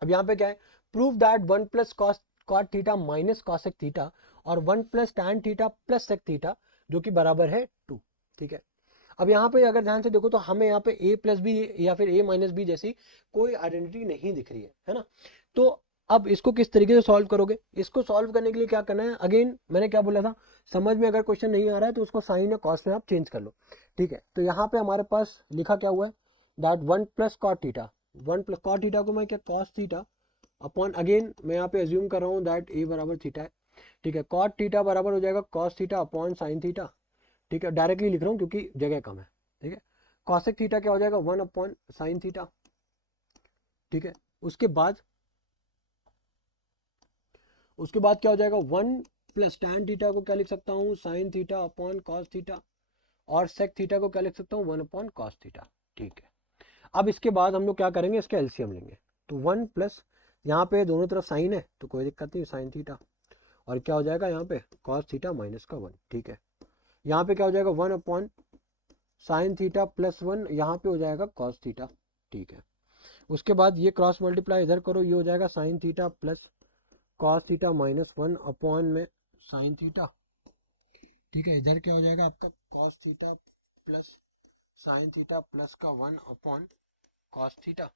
अब यहाँ पे क्या है, prove that 1 plus cot theta minus cosec theta और 1 plus tan theta plus sec theta जो कि बराबर है 2। ठीक है, अब यहाँ पे अगर ध्यान से देखो तो हमें यहाँ पे a प्लस बी या फिर a माइनस बी जैसी कोई आइडेंटिटी नहीं दिख रही है ना। तो अब इसको किस तरीके से सॉल्व करोगे, इसको सॉल्व करने के लिए क्या करना है, अगेन मैंने क्या बोला था, समझ में अगर क्वेश्चन नहीं आ रहा है तो उसको साइन या कॉस में आप चेंज कर लो। ठीक है, तो यहाँ पे हमारे पास लिखा क्या हुआ है, that 1 plus cot theta, 1 plus cot theta को मैं क्या कॉस थीटा अपॉन, अगेन मैं यहाँ पे एज्यूम कर रहा हूँ दैट a बराबर थीटा है। ठीक है, कॉट थीटा बराबर हो जाएगा cos theta upon sine theta. ठीक है, डायरेक्टली लिख रहा हूँ क्योंकि जगह कम है। ठीक है, कॉसेक थीटा क्या हो जाएगा 1 अपॉन साइन थीटा। ठीक है, उसके बाद क्या हो जाएगा 1 प्लस टैन थीटा को क्या लिख सकता हूँ sine theta upon cos theta, और सेक थीटा को क्या लिख सकता हूँ 1 अपॉन कॉस थीटा। ठीक है, अब इसके बाद हम लोग क्या करेंगे, इसका एलसीएम लेंगे। तो 1 प्लस, यहाँ पे दोनों तरफ साइन है तो कोई दिक्कत नहीं, साइन थीटा, और क्या हो जाएगा यहाँ पे कॉस थीटा माइनस का 1। ठीक है, यहाँ पे क्या हो जाएगा 1 अपॉन साइन थीटा प्लस 1, यहाँ पे हो जाएगा कॉस थीटा। ठीक है, उसके बाद ये क्रॉस मल्टीप्लाई इधर करो, ये हो जाएगा sine theta plus cos theta minus 1 upon में साइन थीटा। ठीक है, इधर क्या हो जाएगा आपका cos theta plus sine theta plus का 1 अपॉन कॉस थीटा।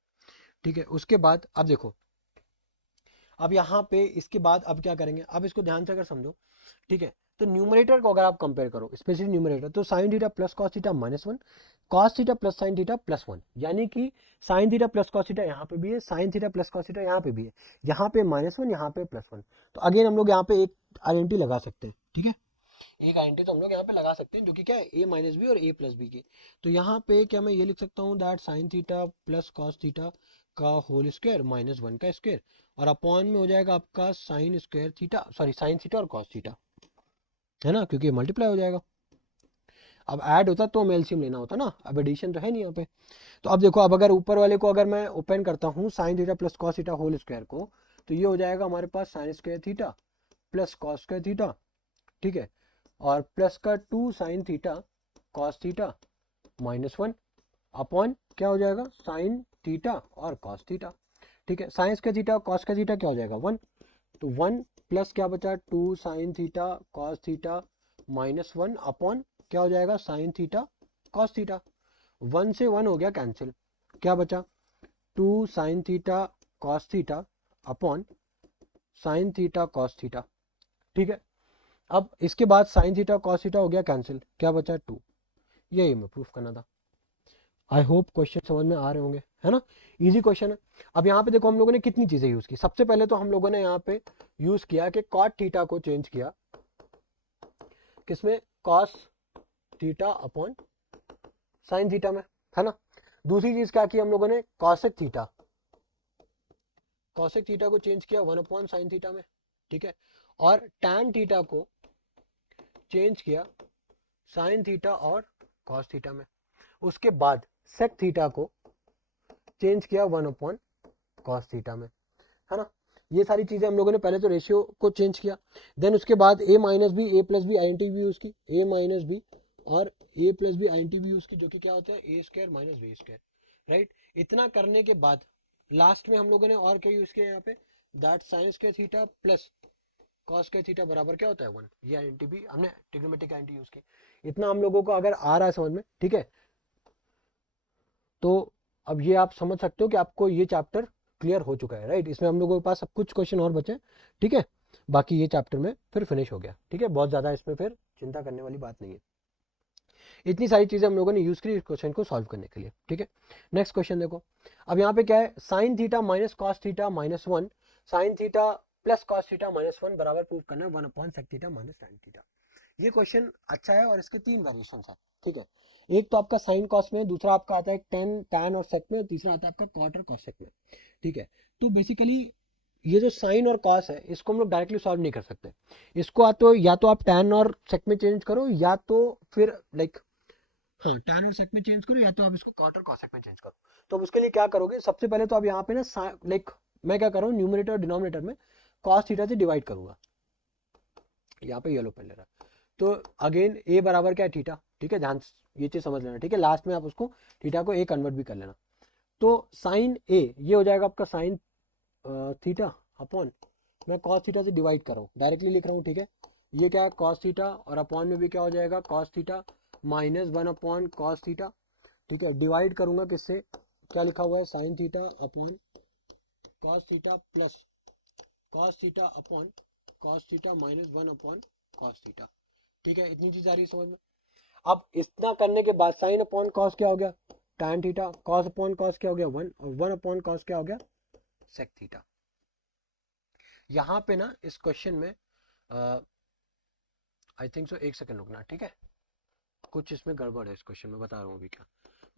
ठीक है, उसके बाद अब देखो, अब यहाँ पे इसके बाद अब क्या करेंगे, अब इसको ध्यान से अगर समझो। ठीक है, तो न्यूमरेटर को अगर आप कंपेयर करो, स्पेशली न्यूमरेटर, तो sine theta plus cos theta minus 1, cos theta plus sine theta plus 1, यानी कि sign theta plus cos theta यहाँ पे भी है, sine theta plus cos theta यहाँ पे भी है, यहाँ पे -1 यहाँ पे +1। तो अगेन हम लोग यहाँ पे एक आइडेंटिटी लगा सकते हैं। ठीक है, एक आइडेंटिटी तो हम लोग यहाँ पे लगा सकते हैं जो कि क्या है a माइनस बी और a प्लस बी की। तो यहाँ पे क्या मैं ये लिख सकता हूँ that sine theta plus cos theta का होल स्क्वायर -1 का स्क्वायर, और अपॉन में हो जाएगा आपका sign square theta, sorry sine theta और कॉस थीटा, है ना, क्योंकि मल्टीप्लाई हो जाएगा। अब ऐड होता तो हमें एलसीएम लेना होता ना, अब एडिशन तो है नहीं यहाँ पे। तो अब देखो, अब अगर ऊपर वाले को अगर मैं ओपन करता हूँ sine theta plus cos theta whole square को, तो ये हो जाएगा हमारे पास sine square theta plus cos square theta. ठीक है, और प्लस का 2 sine theta cos theta -1 upon क्या हो जाएगा साइन थीटा और कॉस थीटा। ठीक है, साइन स्क्वायर थीटा कॉस का थीटा क्या हो जाएगा 1, तो 1 प्लस क्या बचा 2 sine theta cos theta -1 upon क्या हो जाएगा साइन थीटा कॉस थीटा। 1 से 1 हो गया कैंसिल, क्या बचा 2 sine theta cos theta upon sine theta cos theta. ठीक है, अब इसके बाद साइन थीटा कॉस थीटा हो गया कैंसिल, क्या बचा 2। यही मैं प्रूफ करना था। आई होप क्वेश्चन समझ में आ रहे होंगे, है ना, इजी क्वेश्चन है। अब यहाँ पे देखो हम लोगों ने कितनी चीजें यूज की, सबसे पहले तो हम लोगों ने यहाँ पे यूज किया कि कॉट थीटा को चेंज किया किसमें, cos theta upon sine theta में, है ना। दूसरी चीज क्या की हम लोगों ने, कॉसेक थीटा को चेंज किया 1 अपॉन साइन थीटा में। ठीक है, और टैन थीटा को चेंज किया साइन थीटा और कॉस थीटा में। उसके बाद सेक थीटा को चेंज किया 1 अपॉन कॉस थीटा में, है ना। ये सारी चीजें हम लोगों ने पहले तो रेशियो को चेंज किया, देन उसके बाद a minus B A plus B identity भी यूज की, a माइनस बी और a प्लस बी आइडेंटिटी भी यूज की, जो कि क्या होता है ए square minus B square, right. इतना करने के बाद लास्ट में हम लोगों ने और क्या यूज किया यहाँ पे, that sine square theta plus cos square theta बराबर क्या होता है 1, ये आइडेंटिटी भी हमने ट्रिग्नोमेट्रिक आइडेंटिटी यूज की। इतना हम लोगों को अगर आ रहा है समझ में, ठीक है, तो अब ये आप समझ सकते हो कि आपको ये चैप्टर क्लियर हो चुका है, राइट। इसमें हम लोगों के पास सब कुछ क्वेश्चन और बचे, ठीक है, बाकी ये चैप्टर में फिर फिनिश हो गया। ठीक है, बहुत ज़्यादा इसमें फिर चिंता करने वाली बात नहीं है। इतनी सारी चीज़ें हम लोगों ने यूज़ की इस क्वेश्चन को सॉल्व करने के लिए। ठीक है, नेक्स्ट क्वेश्चन देखो। अब यहाँ पे क्या है, sine theta minus cos theta -1 sine theta plus cos theta -1 बराबर प्रूव करना है 1 upon sec theta minus tan theta. ये क्वेश्चन अच्छा है और इसके 3 वेरिएशन है। ठीक है, एक तो आपका साइन कॉस में, दूसरा आपका आता है टैन और सेक में, तीसरा आता है आपका कॉट और कॉसेक में। ठीक है, तो बेसिकली ये जो साइन और कॉस है इसको हम लोग डायरेक्टली सॉल्व नहीं कर सकते। इसको या तो आप टैन और सेक में चेंज करो, या तो फिर लाइक हाँ टैन और सेक में चेंज करो, या तो आप इसको कॉट और कॉसेक में चेंज करो। तो अब उसके लिए क्या करोगे, सबसे पहले तो आप यहाँ पे ना लाइक मैं क्या कर रहा हूँ न्यूमरेटर और डिनोमिनेटर में कॉस थीटा से डिवाइड करूंगा, यहाँ पे येलो पेन ले रहा है। तो अगेन ए बराबर क्या है, थीटा, ठीक है, ध्यान से ये चीज समझ लेना, ठीक है, लास्ट में आप उसको थीटा को ए कन्वर्ट भी कर लेना। तो साइन ए ये हो जाएगा आपका साइन थीटा अपॉन, मैं कॉस थीटा से डिवाइड कर रहा हूँ, डायरेक्टली लिख रहा हूँ, ठीक है, ये क्या है कॉस थीटा, और अपॉन में भी क्या हो जाएगा cos theta minus 1 upon cos theta, ठीक है, डिवाइड करूंगा किससे, क्या लिखा हुआ है sine theta upon cos theta plus cos theta upon cos theta minus 1 upon cos theta, ठीक है, इतनी चीज आ रही है समझ में। अब इतना करने के बाद साइन अपॉन कॉस क्या हो गया tan theta, cos upon cos क्या हो गया 1, और 1 अपॉन कॉस क्या हो गया सेक थीटा। यहाँ पे ना इस क्वेश्चन में आई थिंक सो, एक सेकंड रुकना, ठीक है, कुछ इसमें गड़बड़ है इस क्वेश्चन में, बता रहा हूँ अभी क्या।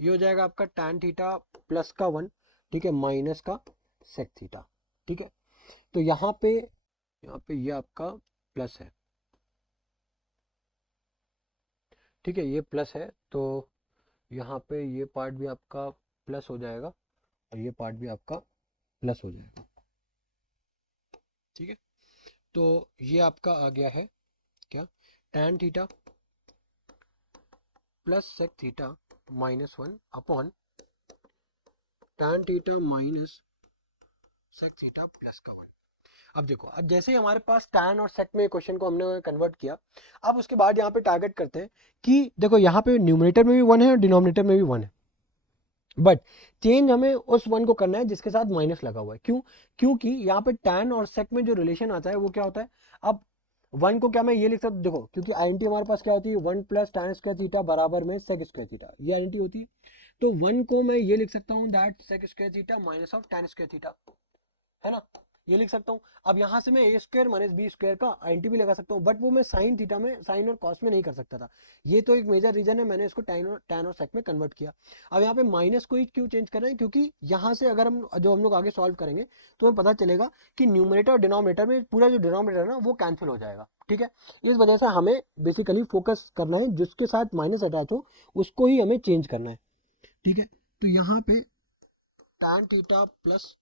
ये हो जाएगा आपका tan थीटा प्लस का 1, ठीक है, माइनस का सेक थीटा, ठीक है। तो यहाँ पे ये आपका प्लस है, ठीक है, ये प्लस है, तो यहाँ पे ये पार्ट भी आपका प्लस हो जाएगा और ये पार्ट भी आपका प्लस हो जाएगा, ठीक है। तो ये आपका आ गया है क्या, tan theta plus sec theta minus 1 अपॉन tan theta minus sec theta plus का 1। अब देखो, अब जैसे ही हमारे पास tan और sec में क्वेश्चन को हमने कन्वर्ट किया, अब उसके बाद यहाँ पे टारगेट करते हैं कि देखो यहाँ पे न्यूमरेटर में भी 1 है और डिनोमिनेटर में भी 1 है, बट चेंज हमें उस 1 को करना है जिसके साथ माइनस लगा हुआ है। क्यों? क्योंकि यहाँ पे tan और sec में जो रिलेशन आता है वो क्या होता है, अब 1 को क्या मैं ये लिख सकता हूँ, देखो क्योंकि आइडेंटिटी हमारे पास क्या होती है 1 प्लस tan स्क्वायर थीटा बराबर में sec स्क्वायर थीटा, ये आइडेंटिटी होती है। तो 1 को मैं ये लिख सकता हूँ that sec square theta minus of tan square theta, है ना, ये लिख सकता हूँ। अब यहाँ से मैं ए स्क्वायर माइनस बी स्क्वायर का आइडेंटिटी भी लगा सकता हूँ, बट वो मैं साइन थीटा में, साइन और कॉस में नहीं कर सकता था। ये तो एक मेजर रीजन है, मैंने इसको tan और sec में कन्वर्ट किया। अब यहाँ पे माइनस को ही क्यों चेंज कर रहे हैं, क्योंकि यहाँ से अगर हम लोग आगे सॉल्व करेंगे तो हमें पता चलेगा कि न्यूमरेटर और डिनोमिनेटर में पूरा जो डिनोमिनेटर है ना वो कैंसिल हो जाएगा, ठीक है। इस वजह से हमें बेसिकली फोकस करना है, जिसके साथ माइनस अटैच हो उसको ही हमें चेंज करना है, ठीक है। तो यहाँ पे tan theta plus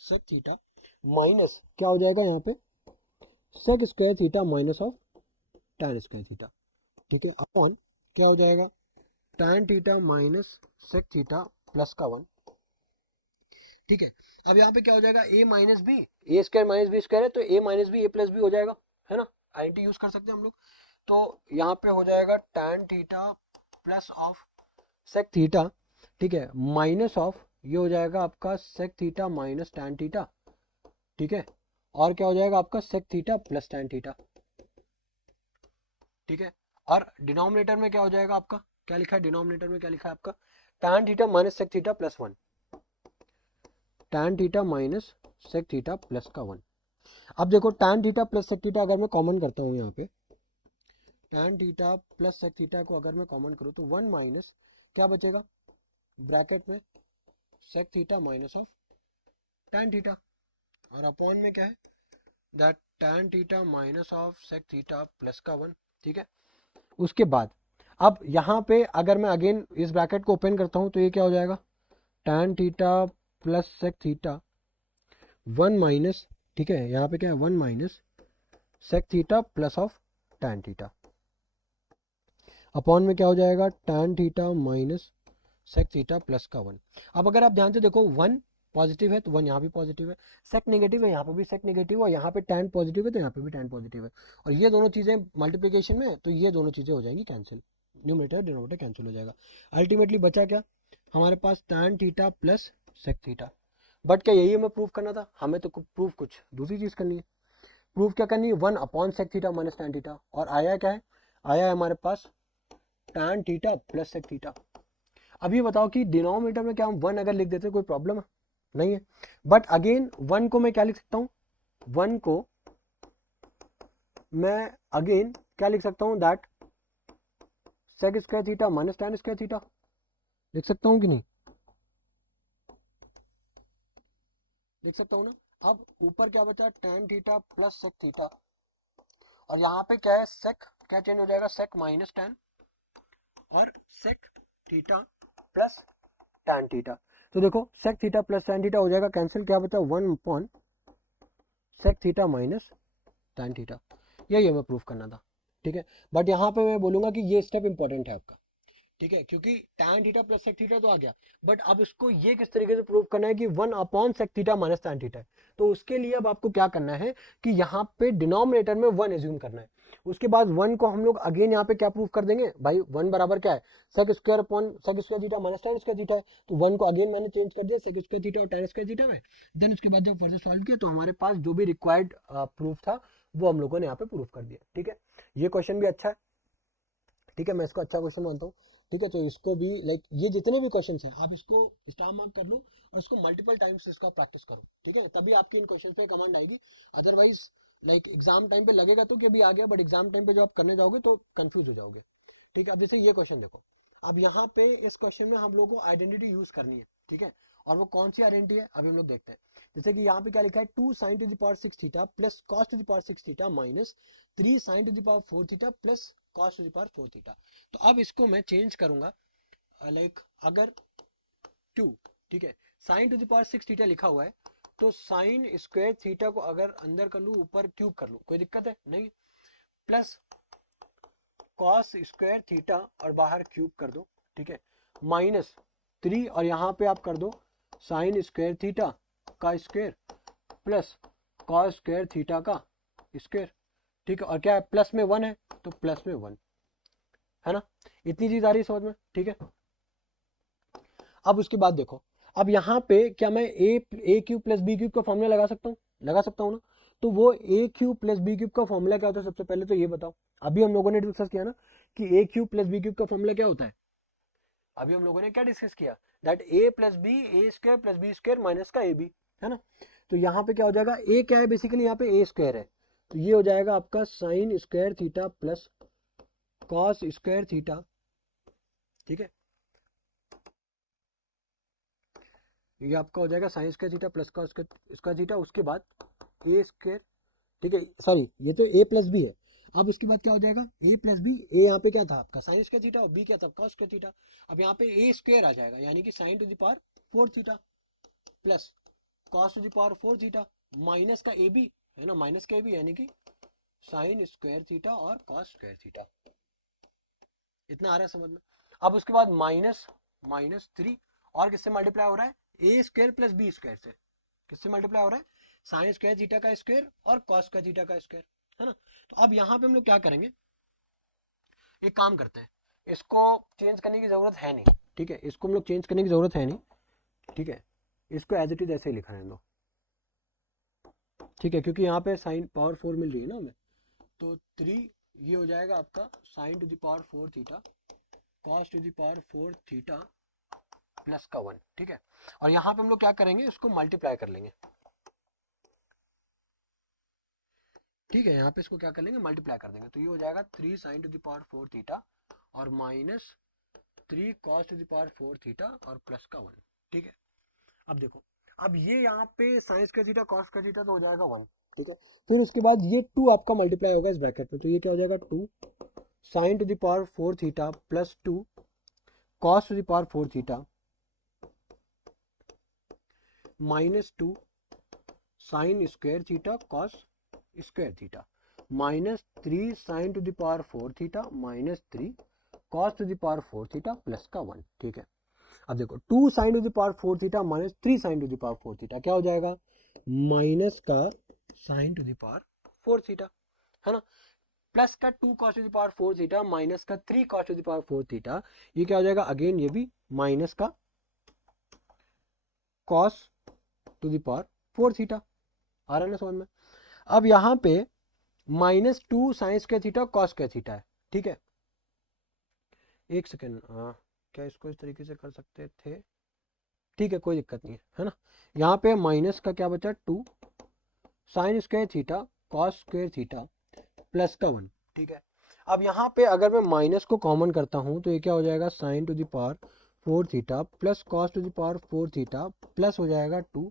sec theta minus क्या हो जाएगा यहाँ पे sec square theta minus of tan square theta, ठीक है, अपॉन क्या हो जाएगा tan theta minus sec theta plus का 1, ठीक है। अब यहाँ पे क्या हो जाएगा a minus B, A square minus B square है तो a minus B A plus b हो जाएगा, है ना, आइडेंटिटी यूज कर सकते हैं हम लोग। तो यहाँ पे हो जाएगा tan theta plus of sec theta, ठीक है, माइनस ऑफ ये हो जाएगा आपका sec theta minus tan theta, ठीक है, और क्या हो जाएगा आपका sec theta plus tan theta, ठीक है। और डिनोमिनेटर में क्या हो जाएगा आपका, क्या लिखा है डिनोमिनेटर में, क्या लिखा है आपका tan theta minus sec theta plus 1, tan theta minus sec theta plus का 1। अब देखो tan theta plus sec theta अगर मैं कॉमन करता हूँ यहाँ पे, tan theta plus sec theta को अगर मैं कॉमन करूँ तो 1 माइनस क्या बचेगा ब्रैकेट में sec theta minus of tan theta, और अपॉन में क्या है that tan theta minus of sec theta plus का 1, ठीक है। उसके बाद अब यहाँ पे अगर मैं अगेन इस ब्रैकेट को ओपन करता हूँ तो ये क्या हो जाएगा tan theta plus sec theta 1 minus, ठीक है, यहाँ पे क्या है 1 minus sec theta plus of tan theta, upon में क्या हो जाएगा tan theta minus sec theta plus का 1। अब अगर आप ध्यान से देखो 1 पॉजिटिव है तो 1 यहाँ भी पॉजिटिव है, sec नेगेटिव है यहाँ पे भी sec नेगेटिव है, और यहाँ पे tan पॉजिटिव है तो यहाँ पे भी tan पॉजिटिव है, और ये दोनों चीज़ें मल्टीप्लिकेशन में तो ये दोनों चीज़ें हो जाएंगी कैंसिल, न्यूमरेटर डिनोमिनेटर कैंसिल हो जाएगा। अल्टीमेटली बचा क्या हमारे पास tan theta plus sec theta. But क्या यही हमें प्रूफ करना था, हमें तो प्रूफ कुछ दूसरी चीज़ करनी है। प्रूफ क्या करनी है 1 upon sec theta minus tan theta, और आया क्या है, आया है हमारे पास tan theta plus sec theta. अब ये बताओ कि डिनोमिनेटर में क्या हम 1 अगर लिख देते कोई प्रॉब्लम है, नहीं है। बट अगेन 1 को मैं क्या लिख सकता हूँ, 1 को मैं अगेन क्या लिख सकता हूँ that sec square theta minus tan square theta लिख सकता हूँ कि नहीं, लिख सकता हूँ ना। अब ऊपर क्या बचा tan theta plus sec theta, और यहाँ पे क्या है sec क्या चेंज हो जाएगा sec माइनस tan, और sec theta plus tan theta. तो देखो sec theta plus tan theta हो जाएगा कैंसिल, क्या बचा 1 upon sec theta minus tan theta, यही हमें प्रूफ करना था, ठीक है। बट यहाँ पे मैं बोलूँगा कि ये स्टेप इंपॉर्टेंट है आपका, ठीक है, क्योंकि tan theta plus sec theta तो आ गया, बट अब इसको ये किस तरीके से प्रूव करना है कि 1 upon sec theta minus tan theta है। तो उसके लिए अब आपको क्या करना है कि यहाँ पे डिनोमिनेटर में 1 एज्यूम करना है, उसके बाद 1 को हम लोग अगेन यहाँ पे क्या प्रूव कर देंगे भाई, 1 बराबर क्या है, sec square upon sec square theta minus tan square theta है, तो 1 को अगेन मैंने चेंज कर दिया सेक स्क्वायर थीटा और tan स्क्वायर थीटा में। देन उसके बाद जब फर्दर सॉल्व किया तो हमारे पास जो भी रिक्वायर्ड प्रूफ था वो हम लोगों ने यहाँ पे प्रूफ कर दिया, ठीक है। ये क्वेश्चन भी अच्छा है, ठीक है, मैं इसको अच्छा क्वेश्चन मानता हूँ, ठीक है। तो इसको भी लाइक ये जितने भी क्वेश्चन हैं आप इसको स्टार मार्क कर लो और इसको मल्टीपल टाइम्स इसका प्रैक्टिस करो, ठीक है, तभी आपकी इन क्वेश्चन पे कमांड आएगी। अदरवाइज लाइक एग्जाम टाइम पे लगेगा तो कि अभी आ गया, बट एग्जाम टाइम पे जो आप करने जाओगे तो कंफ्यूज हो जाओगे, ठीक है। अब जैसे ये क्वेश्चन देखो, अब यहाँ पे इस क्वेश्चन में हम लोगों को आइडेंटिटी यूज करनी है, ठीक है, और वो कौन सी आइडेंटिटी है अभी हम लोग देखते हैं। जैसे कि यहाँ पे क्या लिखा है, 2 sin to the power 6 theta plus cos to the power 6 theta minus 3 sin to the power 4 theta plus cos to the power 4 theta. तो अब इसको मैं चेंज करूंगा, लाइक अगर 2, ठीक है, sin to the power 6 theta लिखा हुआ है तो sin स्क्वायर थीटा को अगर अंदर कर लूँ ऊपर क्यूब कर लूँ, कोई दिक्कत है नहीं, प्लस cos स्क्वायर थीटा और बाहर क्यूब कर दो, ठीक है, माइनस 3 और यहाँ पे आप कर दो sin स्क्वायर थीटा का square plus cos square theta का स्क्वायर, ठीक है, और क्या है प्लस में 1 है तो प्लस में 1 है ना, इतनी चीज आ रही है समझ में, ठीक है। अब उसके बाद देखो, अब यहाँ पे क्या मैं ए क्यूब प्लस बी क्यूब का फॉर्मूला लगा सकता हूँ, लगा सकता हूँ ना। तो वो ए क्यूब प्लस बी क्यूब का फॉर्मूला क्या होता है, सबसे पहले तो ये बताओ। अभी हम लोगों ने डिस्कस किया ना कि ए क्यूब प्लस बी क्यूब का फॉर्मूला क्या होता है, अभी हम लोगों ने क्या डिस्कस किया, that a plus B A square plus B square minus का ए बी, है ना। तो यहाँ पे क्या हो जाएगा, ए क्या है बेसिकली, यहाँ पे ए स्क्वायर है, तो ये हो जाएगा आपका sign square theta plus cos square theta, ठीक है, ये आपका हो जाएगा sign square theta plus cos square theta, उसके बाद ए स्क्वायर, ठीक है, सॉरी ये तो ए प्लस बी है। अब उसके बाद क्या हो जाएगा, ए प्लस बी, ए यहाँ पे क्या था आपका साइन स्क्वायर थीटा और बी क्या था कॉस स्क्वायर थीटा। अब यहाँ पे ए स्क्वायर आ जाएगा यानी कि sign to the power 4 theta plus cos to the power 4 theta minus का ए बी, है ना, माइनस का ए बी यानी कि साइन स्क्वायर थीटा और कॉस स्क्वायर थीटा। इतना आ रहा है समझ में। अब उसके बाद माइनस माइनस 3 और किससे मल्टीप्लाई हो रहा है, ए स्क्वायर प्लस बी स्क्वायर से, किससे मल्टीप्लाई हो रहा है, साइन स्क्वायर थीटा का स्क्वायर और कॉस स्क्वायर थीटा का स्क्वायर, है ना। तो अब यहाँ पे हम लोग क्या करेंगे, एक काम करते हैं, इसको चेंज करने की जरूरत है नहीं, ठीक है, इसको हम लोग चेंज करने की जरूरत है नहीं, ठीक है, इसको एज इट इज ऐसे ही लिखा है दो, ठीक है, क्योंकि यहाँ पे साइन पावर 4 मिल रही है ना हमें, तो 3 ये हो जाएगा आपका sign to the power 4 theta cos to the power 4 theta plus का 1, ठीक है, और यहाँ पे हम लोग क्या करेंगे, इसको मल्टीप्लाई कर लेंगे, ठीक है, यहाँ पे इसको क्या कर लेंगे मल्टीप्लाई कर देंगे, तो ये हो जाएगा 3 sine to the power 4 theta और minus 3 cos to the power 4 theta और प्लस का 1, ठीक है। अब देखो, अब ये यहाँ पे साइंस का थीटा कॉस का थीटा तो हो जाएगा 1, ठीक है, फिर उसके बाद ये 2 आपका मल्टीप्लाई होगा इस ब्रैकेट में, तो ये क्या हो जाएगा 2 sign to the power 4 theta plus 2 cos to the power 4 theta minus 2 sine square theta cos square theta minus 3 sine to the power 4 theta minus 3 cos to the power 4 theta plus का 1, ठीक है। अब देखो 2 sign to the power 4 theta minus 3 sine to the power 4 theta क्या हो जाएगा, माइनस का sign to the power 4 theta, है ना, प्लस का 2 cos to the power 4 theta minus का 3 cos to the power 4 theta, ये क्या हो जाएगा अगेन ये भी माइनस का cos to the power 4 theta, आ रहा है ना समझ में। अब यहाँ पे minus 2 sine square theta cos square theta है, ठीक है, एक सेकेंड, क्या इसको इस तरीके से कर सकते थे, ठीक है, कोई दिक्कत नहीं है ना। यहाँ पे माइनस का क्या बचा 2 sine square theta cos square theta plus का 1, ठीक है। अब यहाँ पे अगर मैं माइनस को कॉमन करता हूँ तो ये क्या हो जाएगा sign to the power 4 theta plus cos to the power 4 theta plus हो जाएगा 2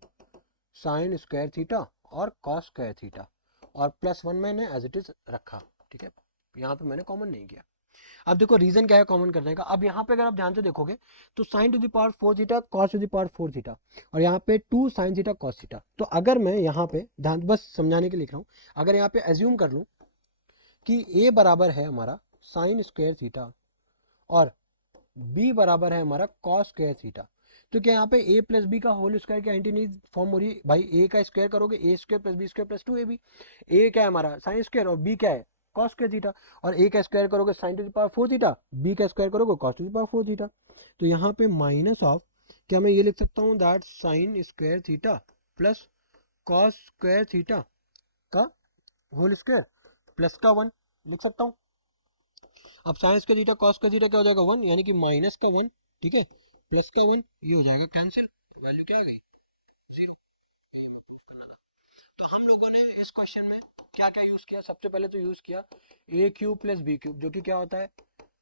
साइन स्क्वायर थीटा और कॉस स्क्वायर थीटा और प्लस 1 मैंने एज इट इज रखा, ठीक है, यहाँ पे मैंने कॉमन नहीं किया। अब देखो रीजन क्या है कॉमन करने का। अब यहाँ पे अगर आप ध्यान से देखोगे तो sign to the power 4 theta cos to the power 4 theta और यहाँ पे 2 साइन थीटा कॉस थीटा। तो अगर मैं यहाँ पे ध्यान बस समझाने के लिए लिख रहा हूँ, अगर यहाँ पे एज्यूम कर लूँ कि a बराबर है हमारा साइन स्क्वायर थीटा और b बराबर है हमारा कॉस स्क्वायर थीटा, तो क्या यहाँ पे a प्लस बी का होल स्क्वायर की आइडेंटिटी फॉर्म हो रही है भाई। a का स्क्वायर करोगे a square plus B square plus 2ab। a क्या है हमारा साइन स्क्वायर और b क्या है कॉस स्क्वायर थीटा, और a का स्क्वायर करोगे sign to the power 4 theta, b का स्क्वायर करोगे cos to the power 4 theta. तो यहाँ पे माइनस ऑफ, क्या मैं ये लिख सकता हूँ that sine square theta plus cos square theta का होल स्क्वायर प्लस का 1 लिख सकता हूँ। अब साइंस का थीटा कॉस का थीटा क्या हो जाएगा 1, यानी कि माइनस का 1, ठीक है, प्लस का 1, ये हो जाएगा कैंसिल, वैल्यू क्या आ गई 0। ये मैं प्रूफ करना था। तो हम लोगों ने इस क्वेश्चन में क्या क्या यूज किया, सबसे पहले तो यूज किया A cube plus B cube, जो कि क्या होता है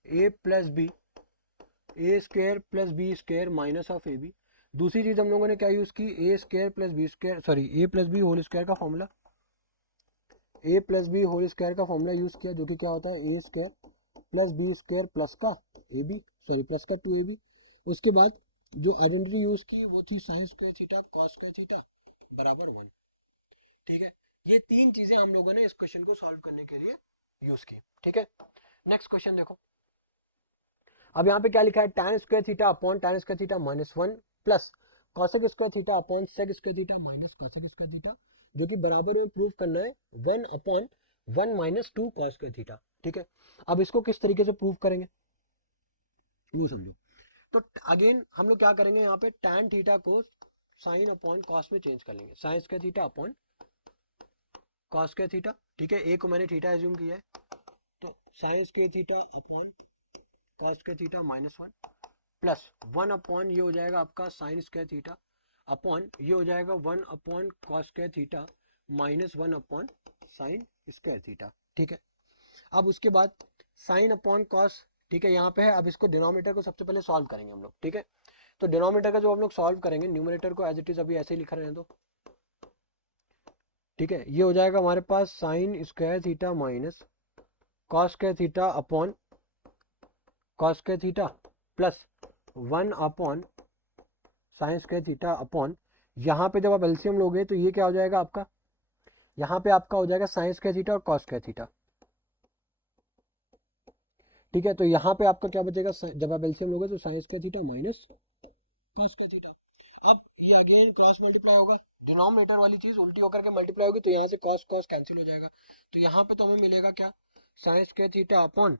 A plus B, A square plus B square minus of A B. दूसरी चीज हम लोगों ने क्या यूज की, A square plus B square, sorry A plus B whole square का formula, A plus B whole square का फॉर्मूला यूज किया, जो कि क्या होता है ए square plus B square plus का ए बी, सॉरी प्लस का 2ab। उसके बाद जो आइडेंटिटी यूज की वो थी sign square theta cos square theta बराबर 1, ठीक है। ये तीन चीजें हम लोगों ने इस क्वेश्चन को सॉल्व करने के लिए यूज की, ठीक है। नेक्स्ट क्वेश्चन देखो। अब यहाँ पे क्या लिखा है, tan square theta upon tan square theta minus 1 plus cosec square theta upon sec square theta minus cosec square theta, जो कि बराबर में प्रूव करना है 1 अपॉन 1 माइनस 2 कॉस स्क्वायर थीटा, ठीक है। अब इसको किस तरीके से प्रूव करेंगे वो समझो। तो अगेन हम लोग क्या करेंगे, यहाँ पे tan थीटा को साइन अपॉन कॉस में चेंज कर लेंगे, sign square theta upon cos square theta, ठीक है। ए को मैंने थीटा एज्यूम किया है, तो sign square theta upon cos square theta minus 1 plus 1 upon ये हो जाएगा आपका साइन स्क्वायर थीटा अपॉन ये हो जाएगा 1 upon cos square theta minus 1 upon sine square theta, ठीक है। अब उसके बाद साइन अपॉन कॉस, ठीक है, यहाँ पे है। अब इसको डिनोमिनेटर को सबसे पहले सॉल्व करेंगे हम लोग, ठीक है। तो डिनोमिनेटर का जो हम लोग सॉल्व करेंगे, न्यूमरेटर को एज इट इज अभी ऐसे ही लिख रहे हैं तो, ठीक है, ये हो जाएगा हमारे पास sine square theta minus cos square theta upon cos square theta plus 1 upon sine square theta upon, यहाँ पे जब आप एलसीएम लोगे तो ये क्या हो जाएगा आपका, यहाँ पे आपका हो जाएगा साइन स्क्वायर थीटा और कॉस स्क्वायर थीटा, ठीक है। तो यहाँ पे आपका क्या बचेगा, जब आप एलसीएम लोगे तो sign square theta minus cos square theta. अब ये अगेन क्रॉस मल्टीप्लाई होगा, डिनोमिनेटर वाली चीज उल्टी होकर के मल्टीप्लाई होगी, तो यहाँ से कॉस कॉस कैंसिल हो जाएगा। तो यहाँ पे तो हमें मिलेगा क्या, sign square theta upon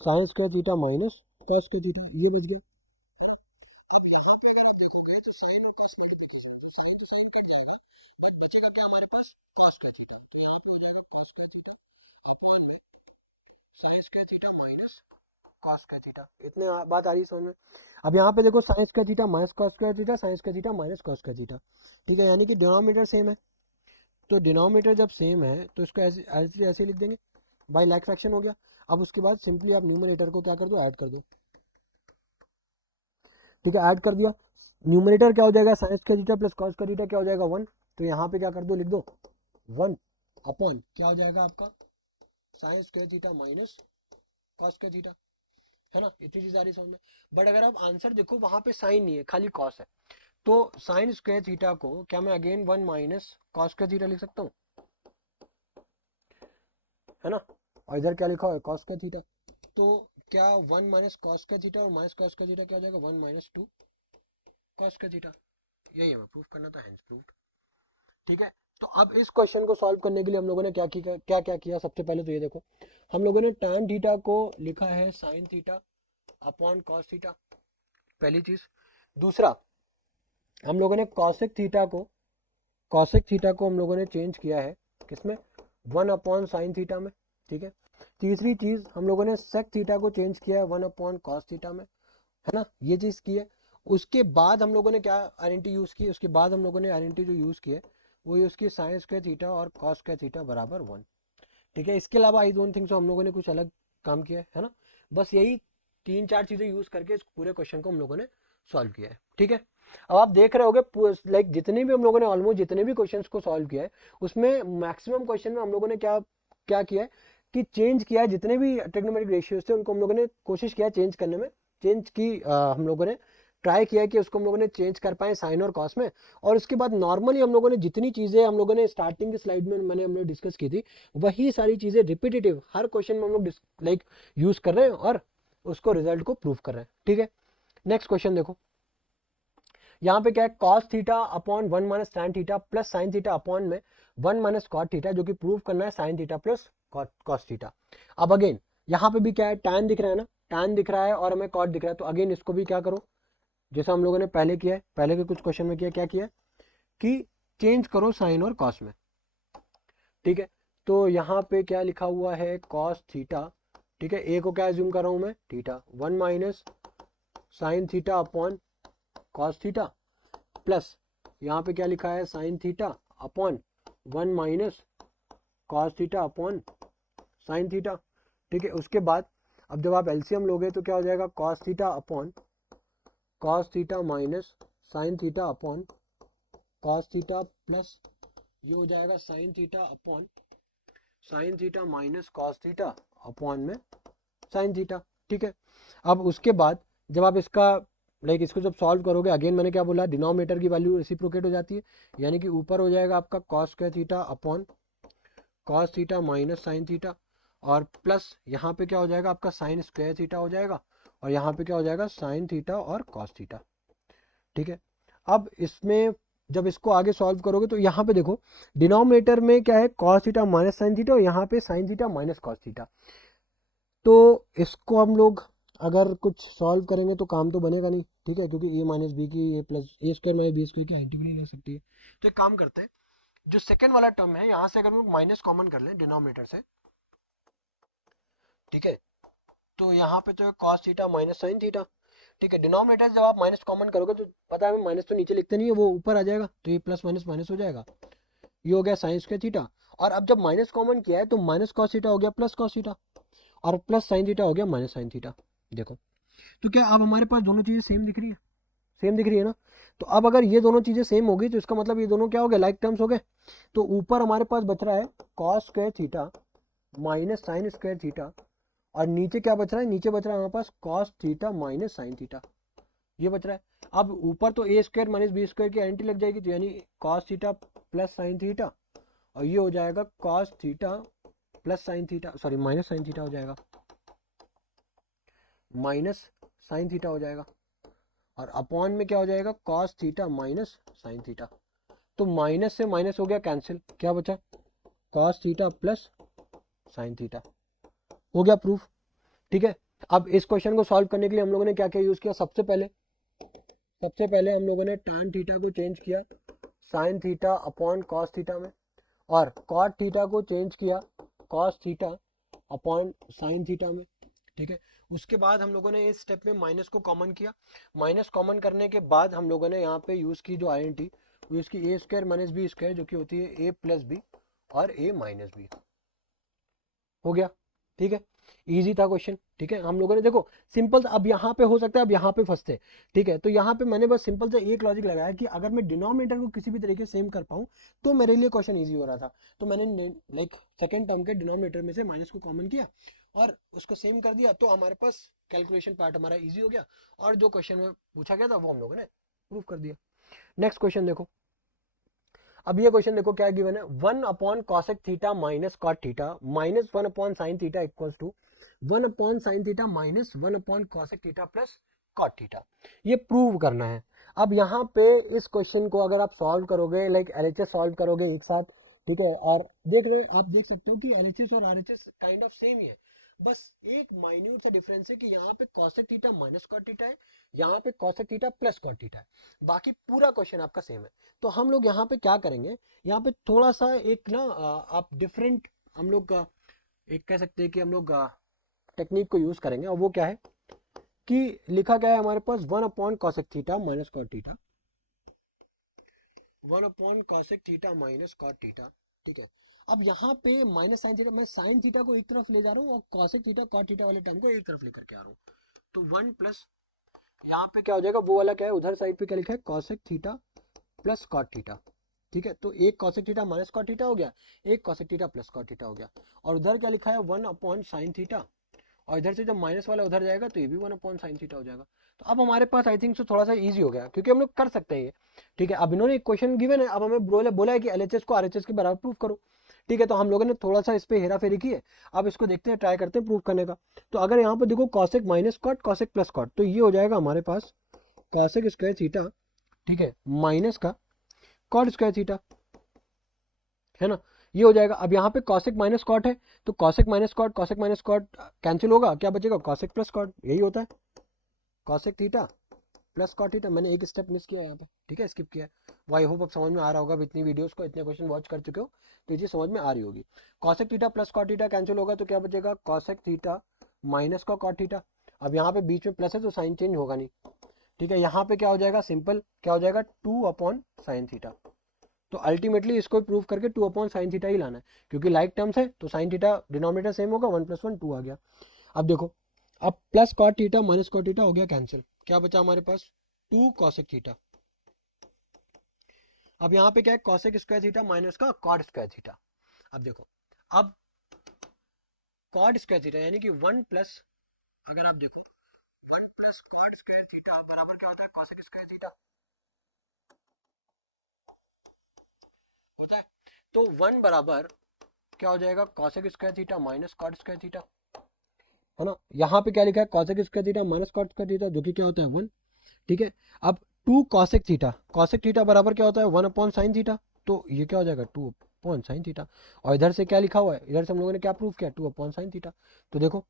sine square theta minus cos square theta, ये बच गया। अब यहाँ पे अगर आप देखोगे तो साइन और कॉस मल्टीप्लिकेशन, साइन तो साइन कट जाएगा, बट बचेगा क्या हमारे पास कॉस स्क्वायर थीटा, तो यहाँ पे हो जाएगा कॉस स्क्वायर थीटा अपॉन में sign square theta minus cos square theta. इतने बात आ रही है समझ में। अब यहाँ पे देखो sign square theta minus cos square theta, sign square theta minus cos square theta, ठीक है, यानी कि डिनोमिनेटर सेम है। तो डिनोमिनेटर जब सेम है तो इसको ऐसे ऐसे लिख देंगे, बाय लाइक फ्रैक्शन हो गया। अब उसके बाद सिंपली आप न्यूमरेटर को क्या कर दो, ऐड कर दो, ठीक है, ऐड कर दिया। न्यूमरेटर क्या हो जाएगा, sign square theta plus cos square theta क्या हो जाएगा 1, तो यहाँ पे क्या कर दो, लिख दो 1 अपॉन क्या हो जाएगा आपका sign square theta minus cos square theta, है ना। इतनी चीज आ रही समझ में। बट अगर आप आंसर देखो वहां पे साइन नहीं है, खाली कॉस है, तो साइन स्क्वायर थीटा को क्या मैं again 1 minus cos square theta लिख सकता हूँ, है ना। और इधर क्या लिखा हुआ है कॉस स्क्वायर थीटा, तो क्या 1 माइनस कॉस स्क्वायर थीटा और माइनस कॉस स्क्वायर थीटा क्या हो जाएगा 1 माइनस 2 कॉस स्क्वायर थीटा। यही हमें प्रूफ करना था, हेंस प्रूव्ड, ठीक है। तो अब इस क्वेश्चन को सॉल्व करने के लिए हम लोगों ने क्या किया, सबसे पहले तो ये देखो, हम लोगों ने tan थीटा को लिखा है sine theta upon cos theta, पहली चीज। दूसरा, हम लोगों ने कॉसेक थीटा को हम लोगों ने चेंज किया है किसमें, 1 अपॉन साइन थीटा में, ठीक है। तीसरी चीज, हम लोगों ने सेक थीटा को चेंज किया है 1 अपॉन कॉस थीटा में, है ना, ये चीज की है। उसके बाद हम लोगों ने क्या आइडेंटिटी यूज की, उसके बाद हम लोगों ने आइडेंटिटी जो यूज की है वो यूज की साइन स्क्वायर थीटा और कॉस स्क्वायर थीटा बराबर 1, ठीक है। इसके अलावा आई डोंट थिंक सो हम लोगों ने कुछ अलग काम किया है ना। बस यही 3-4 चीजें यूज करके इस पूरे क्वेश्चन को हम लोगों ने सॉल्व किया है, ठीक है। अब आप देख रहे होगे लाइक जितने भी हम लोगों ने ऑलमोस्ट जितने भी क्वेश्चंस को सॉल्व किया है उसमें मैक्सिमम क्वेश्चन में हम लोगों ने क्या क्या किया है, कि चेंज किया है, जितने भी ट्रिग्नोमेट्रिक रेशियोज थे उनको हम लोगों ने कोशिश किया चेंज करने में, चेंज की हम लोगों ने ट्राई किया कि उसको हम लोगों ने चेंज कर पाए साइन और कॉस में। और उसके बाद नॉर्मली हम लोगों ने जितनी चीज़ें हम लोगों ने स्टार्टिंग की स्लाइड में हमने डिस्कस की थी, वही सारी चीज़ें रिपीटेटिव हर क्वेश्चन में हम लोग लाइक यूज़ कर रहे हैं और उसको रिजल्ट को प्रूव कर रहे हैं। ठीक है, नेक्स्ट क्वेश्चन देखो, यहाँ पे क्या है, cos theta upon 1 minus tan theta plus sine theta upon में 1 माइनस कॉट थीटा, जो कि प्रूव करना है sine theta plus cos theta. अब अगेन यहाँ पे भी क्या है, टैन दिख रहा है ना, टैन दिख रहा है और हमें कॉट दिख रहा है, तो अगेन इसको भी क्या करो, जैसा हम लोगों ने पहले किया है, पहले के कुछ क्वेश्चन में किया, क्या किया कि चेंज करो साइन और कॉस में। ठीक है, तो यहाँ पे क्या लिखा हुआ है, कॉस थीटा, ठीक है, ए को क्या एज्यूम कर रहा हूँ मैं, theta, 1 minus sine theta upon cos theta plus यहाँ पे क्या लिखा है, sine theta upon 1 minus cos theta upon sine theta. ठीक है, उसके बाद अब जब आप एलसीएम लोगे तो क्या हो जाएगा, cos theta upon cos theta minus sine theta upon cos theta plus ये हो जाएगा sine theta upon sine theta minus cos theta upon में साइन थीटा। ठीक है, अब उसके बाद जब आप इसका इसको जब सॉल्व करोगे, अगेन मैंने क्या बोला, डिनोमिनेटर की वैल्यू रेसिप्रोकेट हो जाती है, यानी कि ऊपर हो जाएगा आपका cos square theta upon cos theta minus sine theta, और प्लस यहाँ पे क्या हो जाएगा आपका साइन स्क्वायर थीटा हो जाएगा, और यहाँ पे क्या हो जाएगा साइन थीटा और कॉस थीटा। ठीक है, अब इसमें जब इसको आगे सॉल्व करोगे तो यहाँ पे देखो डिनोमिनेटर में क्या है, cos theta minus sine theta, और यहाँ पे sine theta minus cos theta. तो इसको हम लोग अगर कुछ सॉल्व करेंगे तो काम तो बनेगा नहीं। ठीक है, क्योंकि ए माइनस बी की ए प्लस ए स्क्वायर माइनस बी स्क्वायर की आइडेंटिटी नहीं रह सकती है। तो एक काम करते हैं, जो सेकंड वाला टर्म है यहाँ से अगर हम लोग माइनस कॉमन कर लें डिनोमिनेटर से, ठीक है, तो यहाँ पे तो है cos theta minus sine theta. ठीक है, डिनोमिनेटर जब आप माइनस कॉमन करोगे तो पता है माइनस तो नीचे लिखते नहीं है, वो ऊपर आ जाएगा, तो ये प्लस माइनस माइनस हो जाएगा, ये हो गया साइन स्क्वायर थीटा। और अब जब माइनस कॉमन किया है तो माइनस कॉस थीटा हो गया प्लस कॉस थीटा, और प्लस साइन थीटा हो गया माइनस साइन थीटा। देखो, तो क्या अब हमारे पास दोनों चीज़ें सेम दिख रही है, सेम दिख रही है ना। तो अब अगर ये दोनों चीज़ें सेम होगी तो इसका मतलब ये दोनों क्या हो गए, लाइक टर्म्स हो गए। तो ऊपर हमारे पास बच रहा है cos square theta minus sine square theta, और नीचे क्या बच रहा है, नीचे बच रहा है हमारे पास cos theta minus sine theta, ये बच रहा है। अब ऊपर तो A square minus B square की आइडेंटिटी लग जाएगी, तो यानी cos theta plus sine theta, और ये हो जाएगा cos theta plus sine theta, sorry minus sine theta हो जाएगा, माइनस साइन थीटा हो जाएगा, और अपॉन में क्या हो जाएगा, cos theta minus sine theta. तो माइनस से माइनस हो गया कैंसिल, क्या बचा, cos theta plus sine theta, हो गया प्रूफ। ठीक है, अब इस क्वेश्चन को सॉल्व करने के लिए हम लोगों ने क्या क्या यूज किया, सबसे पहले हम लोगों ने tan थीटा को चेंज किया sign theta upon cos theta में, और कॉट थीटा को चेंज किया cos theta upon sine theta में। ठीक है, उसके बाद हम लोगों ने इस स्टेप में माइनस को कॉमन किया, माइनस कॉमन करने के बाद हम लोगों ने यहाँ पे यूज़ की जो आइडेंटिटी, वो इसकी ए स्क्वायर माइनस बी स्क्वायर, जो कि होती है ए प्लस बी और ए माइनस बी। हो गया, ठीक है, इजी था क्वेश्चन। ठीक है, हम लोगों ने देखो सिंपल, अब यहाँ पे हो सकता है अब यहाँ पे फंसते। ठीक है, तो यहाँ पे मैंने बस सिंपल से एक लॉजिक लगाया कि अगर मैं डिनोमिनेटर को किसी भी तरीके से सेम कर पाऊँ तो मेरे लिए क्वेश्चन इजी हो रहा था। तो मैंने सेकेंड टर्म के डिनोमिनेटर में से माइनस को कॉमन किया और उसको सेम कर दिया, तो हमारे पास कैलकुलेशन पार्ट हमारा ईजी हो गया, और जो क्वेश्चन में पूछा गया था वो हम लोगों ने प्रूव कर दिया। नेक्स्ट क्वेश्चन देखो, अब ये क्वेश्चन देखो क्या गिवन है, 1 upon cosec theta minus cot theta minus 1 upon sine theta equals to 1 upon sine theta minus 1 upon cosec theta plus cot theta, ये प्रूव करना है। अब यहाँ पे इस क्वेश्चन को अगर आप सॉल्व करोगे, एलएचएस सॉल्व करोगे एक साथ, ठीक है, और देख रहे आप देख सकते हो कि एलएचएस और आरएचएस काइंड ऑफ सेम ही है, बस एक माइन्यूट सा डिफरेंस है कि यहाँ पे cosec theta minus cot theta है, यहाँ पे cosec theta plus cot theta है, बाकी पूरा क्वेश्चन आपका सेम है। तो हम लोग यहाँ पे क्या करेंगे, यहाँ पे थोड़ा सा एक ना आप डिफरेंट हम लोग एक कह सकते हैं कि हम लोग टेक्निक को यूज करेंगे, और वो क्या है कि लिखा गया है हमारे पास 1 upon cosec theta minus cot theta, 1 upon cosec theta minus cot theta. ठीक है, अब यहाँ पे माइनस साइन थीटा, मैं साइन थीटा को एक तरफ ले जा रहा हूँ और कॉसेक थीटा कॉट थीटा वाले टर्म को एक तरफ लेकर के आ रहा हूँ, तो 1 प्लस यहाँ पे क्या हो जाएगा, वो वाला क्या है उधर साइड पे क्या लिखा है, cosec theta plus cot theta. ठीक है, तो एक cosec theta minus cot theta हो गया, एक cosec theta plus cot theta हो गया, और उधर क्या लिखा है 1/sin थीटा, और इधर से जब माइनस वाला उधर जाएगा तो ये भी 1/sin थीटा हो जाएगा। तो अब हमारे पास आई थिंक सो थोड़ा सा इजी हो गया, क्योंकि हम लोग कर सकते हैं ये। ठीक है, अब इन्होंने एक क्वेश्चन गिवन है, अब हमें बोला है कि एलएचएस को आरएचएस के बराबर प्रूव करो। ठीक है, तो हम लोगों ने थोड़ा सा इस पे हेरा फेरी की है, अब इसको देखते हैं, ट्राई करते हैं प्रूव करने का। तो अगर यहाँ पर देखो cosec minus cot cosec plus cot, तो ये हो जाएगा हमारे पास कॉसेक स्क्वायर थीटा, ठीक है, माइनस का कॉट स्क्वायर थीटा, है ना, ये हो जाएगा। अब यहाँ पे कॉसेक माइनस कॉट है, तो कॉसेक माइनस कॉट कैंसिल होगा, क्या बचेगा कॉसेक प्लस कॉट, यही होता है cosec theta plus cot theta. मैंने एक स्टेप मिस किया यहाँ पे, ठीक है, स्किप किया। आई होप अब समझ में आ रहा होगा, अब इतनी वीडियोस को इतने क्वेश्चन वॉच कर चुके हो तो ये चीज समझ में आ रही होगी। Cosec theta plus cot theta cancel होगा, तो क्या बचेगा कॉसेक थीटा माइनस का कॉट थीटा। अब यहाँ पे बीच में प्लस है तो साइन चेंज होगा नहीं, ठीक है, यहाँ पे क्या हो जाएगा सिंपल, क्या हो जाएगा 2/sin थीटा। तो अल्टीमेटली इसको प्रूव करके 2/sin थीटा ही लाना है, क्योंकि लाइक टर्म्स है तो साइन थीटा डिनोमिनेटर सेम होगा, 1 + 1 2 आ गया। अब देखो, अब plus cot theta minus cot theta हो गया कैंसिल, क्या बचा हमारे पास 2 कॉसेक थीटा। अब यहाँ पे क्या है कॉसेक स्क्वायर थीटा माइनस का कॉट स्क्वायर थीटा। अब देखो, अब कॉट स्क्वायर थीटा यानी कि 1 प्लस, अगर आप देखो 1 + कॉट स्क्वायर थीटा बराबर क्या होता है कॉसेक स्क्वायर थीटा होता है। तो 1 बराबर क्या हो जाएगा cosec square theta minus cot square theta, है ना। यहाँ पे क्या लिखा है cosec square theta minus cot square theta, जो कि क्या होता है 1। ठीक है, अब 2 कॉसेक थीटा बराबर क्या होता है 1/sin थीटा, तो ये क्या हो जाएगा 2/sin थीटा। और इधर से क्या लिखा हुआ है, इधर से हम लोगों ने क्या प्रूव किया 2/sin थीटा। तो देखो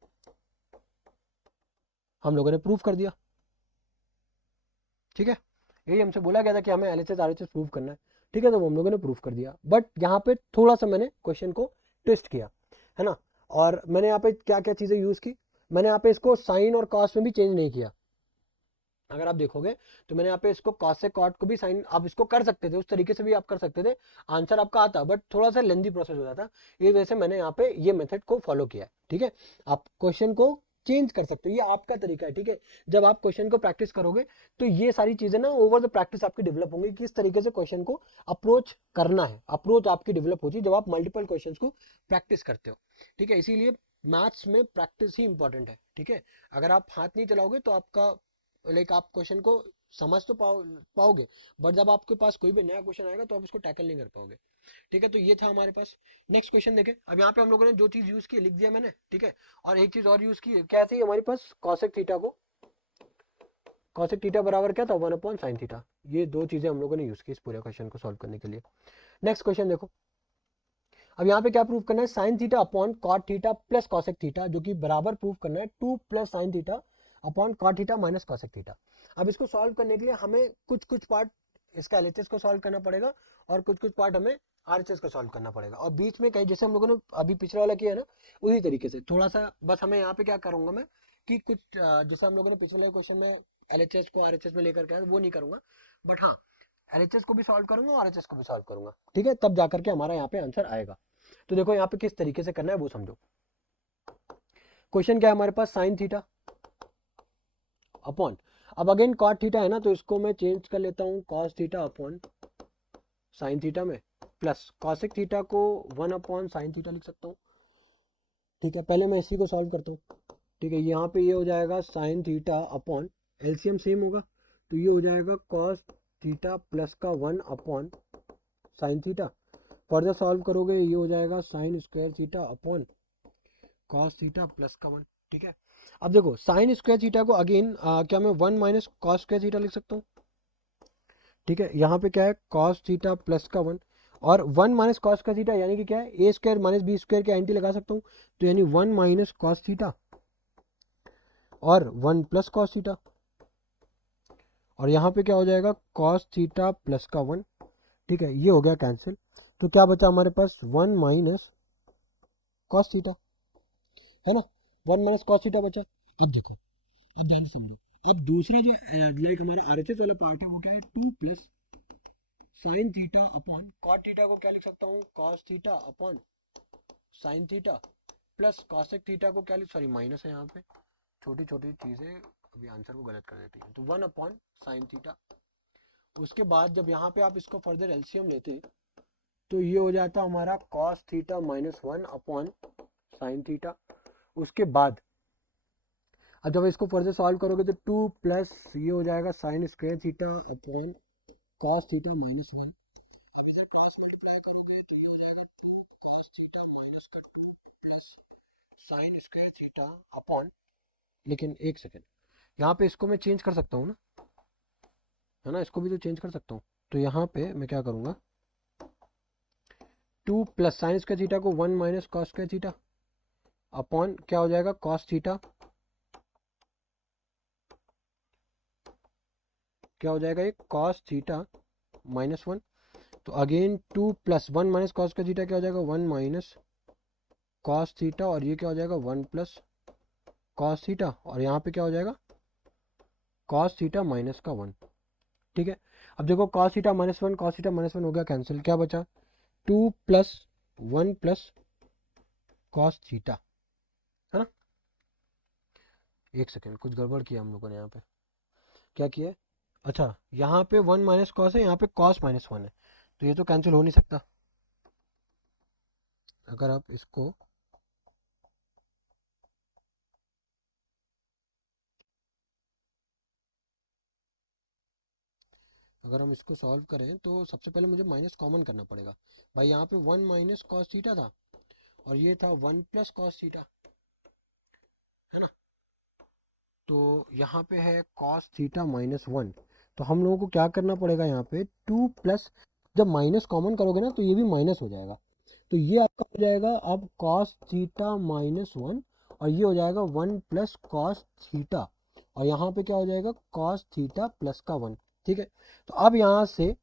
हम लोगों ने प्रूव कर दिया, ठीक है, यही हमसे बोला गया था कि हमें एलएचएस आरएचएस प्रूव करना है। ठीक है, तो हम लोगों ने प्रूव कर दिया, बट यहाँ पे थोड़ा सा मैंने क्वेश्चन को ट्विस्ट किया, है ना। और मैंने यहाँ पे क्या क्या चीज़ें यूज़ की, मैंने यहाँ पे इसको साइन और कॉस में भी चेंज नहीं किया। अगर आप देखोगे तो मैंने यहाँ पे इसको कॉस से कॉट को भी साइन, आप इसको कर सकते थे, उस तरीके से भी आप कर सकते थे, आंसर आपका आता, बट थोड़ा सा लेंदी प्रोसेस हो जाता। इस वजह से मैंने यहाँ पे ये मेथड को फॉलो किया है। ठीक है, आप क्वेश्चन को चेंज कर सकते हो, ये आपका तरीका है। ठीक है, जब आप क्वेश्चन को प्रैक्टिस करोगे तो ये सारी चीजें ना ओवर द प्रैक्टिस आपकी डेवलप होंगी, किस तरीके से क्वेश्चन को अप्रोच करना है। अप्रोच आपकी डेवलप होती है जब आप मल्टीपल क्वेश्चन को प्रैक्टिस करते हो। ठीक है, इसीलिए मैथ्स में प्रैक्टिस ही इंपॉर्टेंट है। ठीक है, अगर आप हाथ नहीं चलाओगे तो आपका लाइक आप क्वेश्चन को समझ तो पाओगे, बट जब आपके पास कोई भी नया क्वेश्चन आएगा तो आप उसको टैकल नहीं कर पाओगे। ठीक है, तो ये था हमारे पास। नेक्स्ट क्वेश्चन देखें, अब यहाँ पे हम लोगों ने जो चीज यूज की लिख दिया मैंने। ठीक है, और एक चीज और यूज की है, क्या थी हमारे पास कॉसेक थीटा को, कॉसेक थीटा बराबर क्या था 1/sin थीटा। ये दो चीजें हम लोगों ने यूज की इस पूरे क्वेश्चन को सॉल्व करने के लिए। नेक्स्ट क्वेश्चन देखो, अब यहाँ पे क्या प्रूव करना है sine theta upon cot theta plus cosec theta, जो कि बराबर प्रूव करना है 2 + sin theta upon cot theta minus cosec theta. अब इसको सॉल्व करने के लिए हमें कुछ कुछ पार्ट इसका एलएचएस को सॉल्व करना पड़ेगा, और कुछ कुछ पार्ट हमें आरएचएस को सॉल्व करना पड़ेगा, और बीच में कहीं जैसे हम लोगों ने अभी पिछले वाला किया है ना, उसी तरीके से थोड़ा सा बस हमें यहाँ पे क्या करूंगा मैं कि कुछ जैसे हम लोगों ने पिछले क्वेश्चन में एलएचएस को आरएचएस में लेकर के आए वो नहीं करूंगा, बट हाँ एलएचएस को भी सॉल्व करूंगा और आरएचएस को भी सॉल्व करूंगा। ठीक है, तब जाकर के हमारा यहाँ पे आंसर आएगा। तो देखो यहाँ पे किस तरीके से करना है वो समझो। क्वेश्चन क्या है हमारे पास साइन थीटा अपॉन, अब अगेन कॉट थीटा है ना, तो इसको मैं चेंज कर लेता हूँ cos theta upon sine theta में, प्लस कॉसेक थीटा को 1/sin थीटा लिख सकता हूँ। ठीक है, पहले मैं इसी को सॉल्व करता हूँ। ठीक है, यहाँ पे ये हो जाएगा sine theta upon, LCM same होगा तो ये हो जाएगा कॉस थीटा प्लस का 1/sin थीटा। फर्दर सॉल्व करोगे ये हो जाएगा sign square theta upon cos theta plus का 1। ठीक है, अब देखो साइन स्क्वायर थीटा को अगेन क्या मैं 1 - कॉस स्क्वायर थीटा लिख सकता हूँ। ठीक है, यहाँ पे क्या है कॉस थीटा प्लस का 1, और 1 - कॉस का थीटा यानी कि क्या है ए स्क्वायर माइनस बी स्क्वायर के एंटी लगा सकता हूँ, तो यानी 1 - कॉस थीटा और 1 + कॉस थीटा, और यहाँ पे क्या हो जाएगा कॉस थीटा प्लस का 1। ठीक है, ये हो गया कैंसिल, तो क्या बचा हमारे पास 1 - कॉस थीटा, है ना, 1 - कॉस थीटा बचा। अब देखो, अब ध्यान से समझो, अब दूसरा जो लाइक हमारा आरएचएस वाला पार्ट है वो क्या है 2 + sine theta upon cot theta को क्या लिख सकता हूँ cos theta upon sine theta plus cosec theta को क्या लिख, सॉरी माइनस है यहाँ पे, छोटी छोटी चीजें अभी आंसर को गलत कर देती हैं, तो 1/sin थीटा उसके बाद जब यहाँ पे आप इसको फर्दर एलसीएम लेते तो ये हो जाता हमारा cos theta minus one upon sine theta. उसके बाद अब जब इसको फर्दर सॉल्व करोगे तो टू प्लस ये हो जाएगा sign square theta upon cos theta minus one. अब इधर प्लस मल्टीप्लाई करोगे तो ये हो जाएगा टू कॉस थीटा माइनस का plus sine square theta upon, लेकिन एक सेकेंड, यहाँ पे इसको मैं चेंज कर सकता हूँ ना, है ना, इसको भी तो चेंज कर सकता हूँ। तो यहाँ पे मैं क्या करूँगा, two plus sine square theta को one minus cos square theta upon क्या हो जाएगा कॉस थीटा, क्या हो जाएगा ये कॉस थीटा माइनस वन। तो again two plus one minus cos का थीटा क्या हो जाएगा वन माइनस कॉस थीटा, और ये क्या हो जाएगा वन प्लस कॉस थीटा, और यहाँ पे क्या हो जाएगा कॉस थीटा माइनस का वन। ठीक है, अब देखो कॉस थीटा माइनस वन हो गया कैंसिल, क्या बचा to plus one plus cos theta, है ना। एक सेकेंड, कुछ गड़बड़ किया हम लोगों ने यहाँ पे, क्या किया, अच्छा यहाँ पे वन माइनस कॉस है, यहाँ पे कॉस माइनस वन है, तो ये तो कैंसिल हो नहीं सकता। अगर आप इसको अगर हम इसको सॉल्व करें तो सबसे पहले मुझे माइनस कॉमन करना पड़ेगा। भाई यहाँ पे वन माइनस कॉस थीटा था और ये था वन प्लस कॉस थीटा, है ना। तो यहाँ पे है कॉस थीटा माइनस वन, तो हम लोगों को क्या करना पड़ेगा यहाँ पे टू प्लस, जब माइनस कॉमन करोगे ना तो ये भी माइनस हो जाएगा, तो ये आपका हो जाएगा अब कॉस थीटा माइनस वन, और ये हो जाएगा वन प्लस कॉस थीटा, और यहाँ पे क्या हो जाएगा कॉस थीटा प्लस का वन। ठीक है, तो अब यहाँ से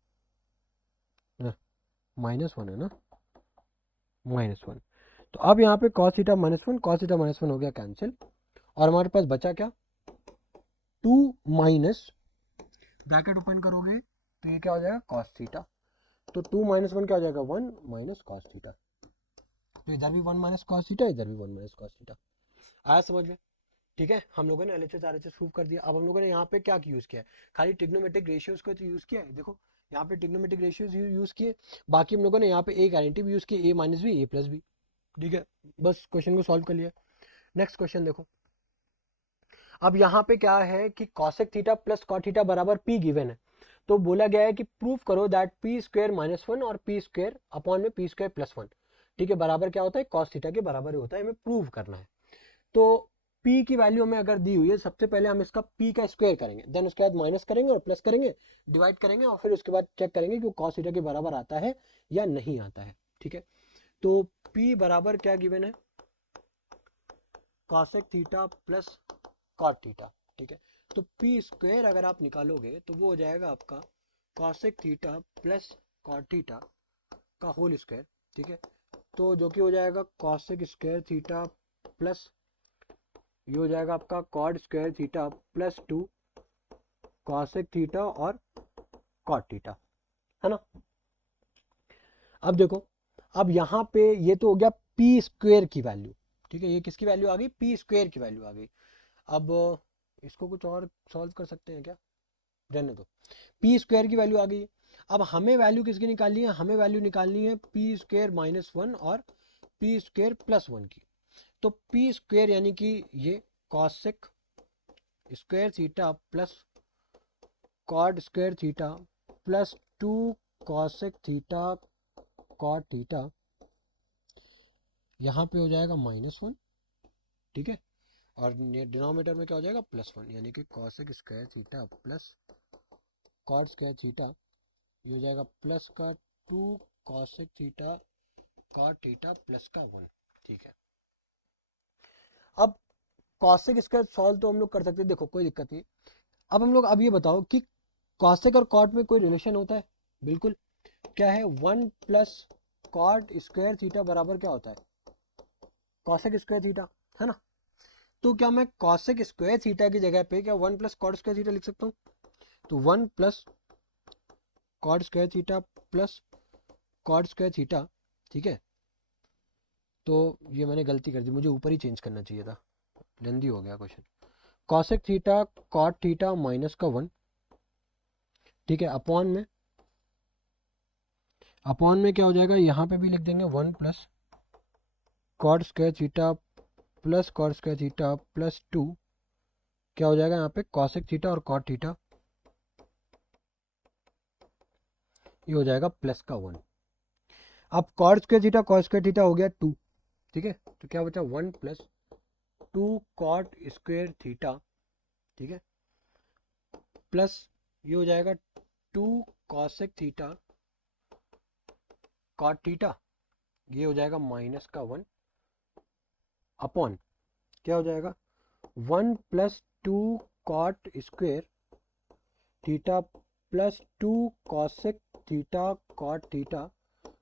माइनस वन है ना, माइनस वन, तो अब यहाँ पे कॉस थीटा माइनस वन हो गया कैंसिल, और हमारे पास बचा क्या टू माइनस, ब्रैकेट ओपन करोगे तो ये क्या हो जाएगा कॉस थीटा, तो टू माइनस वन क्या हो जाएगा वन माइनस कॉस थीटा, तो इधर भी वन माइनस कॉस थीटा, इधर भी वन माइनस कॉस थीटा। आया समझ में। ठीक है, हम लोगों ने एलएचएस आरएचएस प्रूव कर दिया। अब हम लोगों ने यहाँ पे क्या यूज किया है, खाली ट्रिग्नोमेट्रिक रेशियोज को तो यूज किया है, देखो यहाँ पे ट्रिग्नोमेट्रिक रेशियोज यूज किए, बाकी हम लोगों ने यहाँ पे एक आइडेंटिटी भी यूज की, ए माइनस बी ए प्लस बी। ठीक है, बस क्वेश्चन को सॉल्व कर लिया। नेक्स्ट क्वेश्चन देखो, अब यहाँ पे क्या है कि cosec theta plus cot theta बराबर पी गिवन है, तो बोला गया है कि प्रूव करो that p square minus one और पी स्क्वायर अपॉन में पी स्क्वायर प्लस वन, ठीक है, बराबर क्या होता है कॉस थीटा के बराबर ही होता है, हमें प्रूव करना है। तो p की वैल्यू हमें अगर दी हुई है, सबसे पहले हम इसका p का स्क्वायर करेंगे, देन उसके बाद माइनस करेंगे और प्लस करेंगे, डिवाइड करेंगे, और फिर उसके बाद चेक करेंगे कि वो कॉस थीटा के बराबर आता है या नहीं आता है। ठीक है, तो p बराबर क्या गिवन है cosec theta plus cot theta. ठीक है, तो पी स्क्वायर अगर आप निकालोगे तो वो हो जाएगा आपका cosec theta plus cot theta का होल स्क्वायर। ठीक है, तो जो कि हो जाएगा कॉसेक स्क्वायर थीटा प्लस ये हो जाएगा आपका cot square theta plus two cosec theta और कॉट थीटा, है ना। अब देखो, अब यहाँ पे ये तो हो गया पी स्क्वायर की वैल्यू। ठीक है, ये किसकी वैल्यू आ गई पी स्क्वायर की वैल्यू आ गई। अब इसको कुछ और सॉल्व कर सकते हैं क्या, रहने दो, पी स्क्वायर की वैल्यू आ गई। अब हमें वैल्यू किसकी निकालनी है, हमें वैल्यू निकालनी है पी स्क्वायर माइनस वन और पी स्क्वायर प्लस वन की। तो पी स्क्वायर यानी कि ये cosec square theta plus cot square theta plus two cosec theta cot theta, यहाँ पे हो जाएगा माइनस वन। ठीक है, और डिनोमिनेटर में क्या हो जाएगा प्लस वन, यानी कि cosec square theta plus cot square theta, ये हो जाएगा प्लस का two cosec theta cot theta plus का वन। ठीक है, अब कॉसेक स्क्वायर सॉल्व तो हम लोग कर सकते हैं, देखो कोई दिक्कत नहीं। अब हम लोग अब ये बताओ कि कॉसेक और कॉट में कोई रिलेशन होता है, बिल्कुल। क्या है one plus cot square theta बराबर क्या होता है कॉसेक स्क्वायर थीटा, है ना। तो क्या मैं कॉसेक स्क्वायर थीटा की जगह पे क्या one plus cot square theta लिख सकता हूँ, तो one plus cot square theta plus cot square theta. ठीक है, तो ये मैंने गलती कर दी, मुझे ऊपर ही चेंज करना चाहिए था, लेंदी हो गया question. Cosec theta cot theta minus का वन ठीक है। अपॉन में क्या हो जाएगा, यहाँ पे भी लिख देंगे 1 plus cot square theta plus cot square theta plus 2, क्या हो जाएगा यहाँ पे कॉसेक थीटा और कॉट थीटा, ये हो जाएगा प्लस का 1। अब cot square theta cot square theta हो गया 2, ठीक है। तो क्या बचा 1 प्लस 2 कॉट स्क्वायर थीटा, ठीक है, प्लस ये हो जाएगा 2 कॉसेक थीटा कॉट थीटा, ये हो जाएगा माइनस का 1 अपॉन क्या हो जाएगा 1 plus 2 cot square theta plus 2 cosec theta cot theta,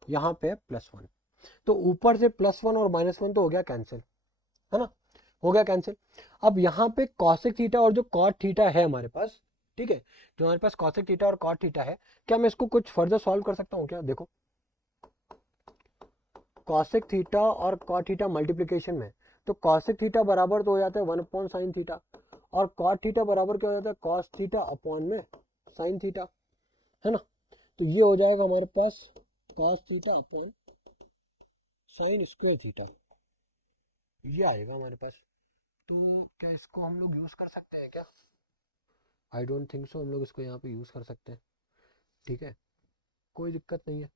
यहाँ पे प्लस 1। तो ऊपर से प्लस 1 और माइनस 1 तो हो गया कैंसिल, है ना, हो गया कैंसिल। अब यहाँ पे कॉसेक थीटा और जो कॉट थीटा है हमारे पास, ठीक है, जो हमारे पास कॉसेक थीटा और कॉट थीटा है, क्या मैं इसको कुछ फर्दर सॉल्व कर सकता हूँ क्या? देखो कॉसेक थीटा और कॉट थीटा मल्टीप्लीकेशन में, तो कॉसेक थीटा बराबर तो हो जाता है 1 अपॉन साइन थीटा, और कॉट थीटा बराबर क्या हो जाता है कॉस थीटा अपॉन में साइन थीटा, है ना। तो ये हो जाएगा हमारे पास cos theta upon sine square theta, ये आएगा हमारे पास। तो क्या इसको हम लोग यूज कर सकते हैं क्या? आई डोंट थिंक सो हम लोग इसको यहाँ पे यूज कर सकते हैं, ठीक है, कोई दिक्कत नहीं है।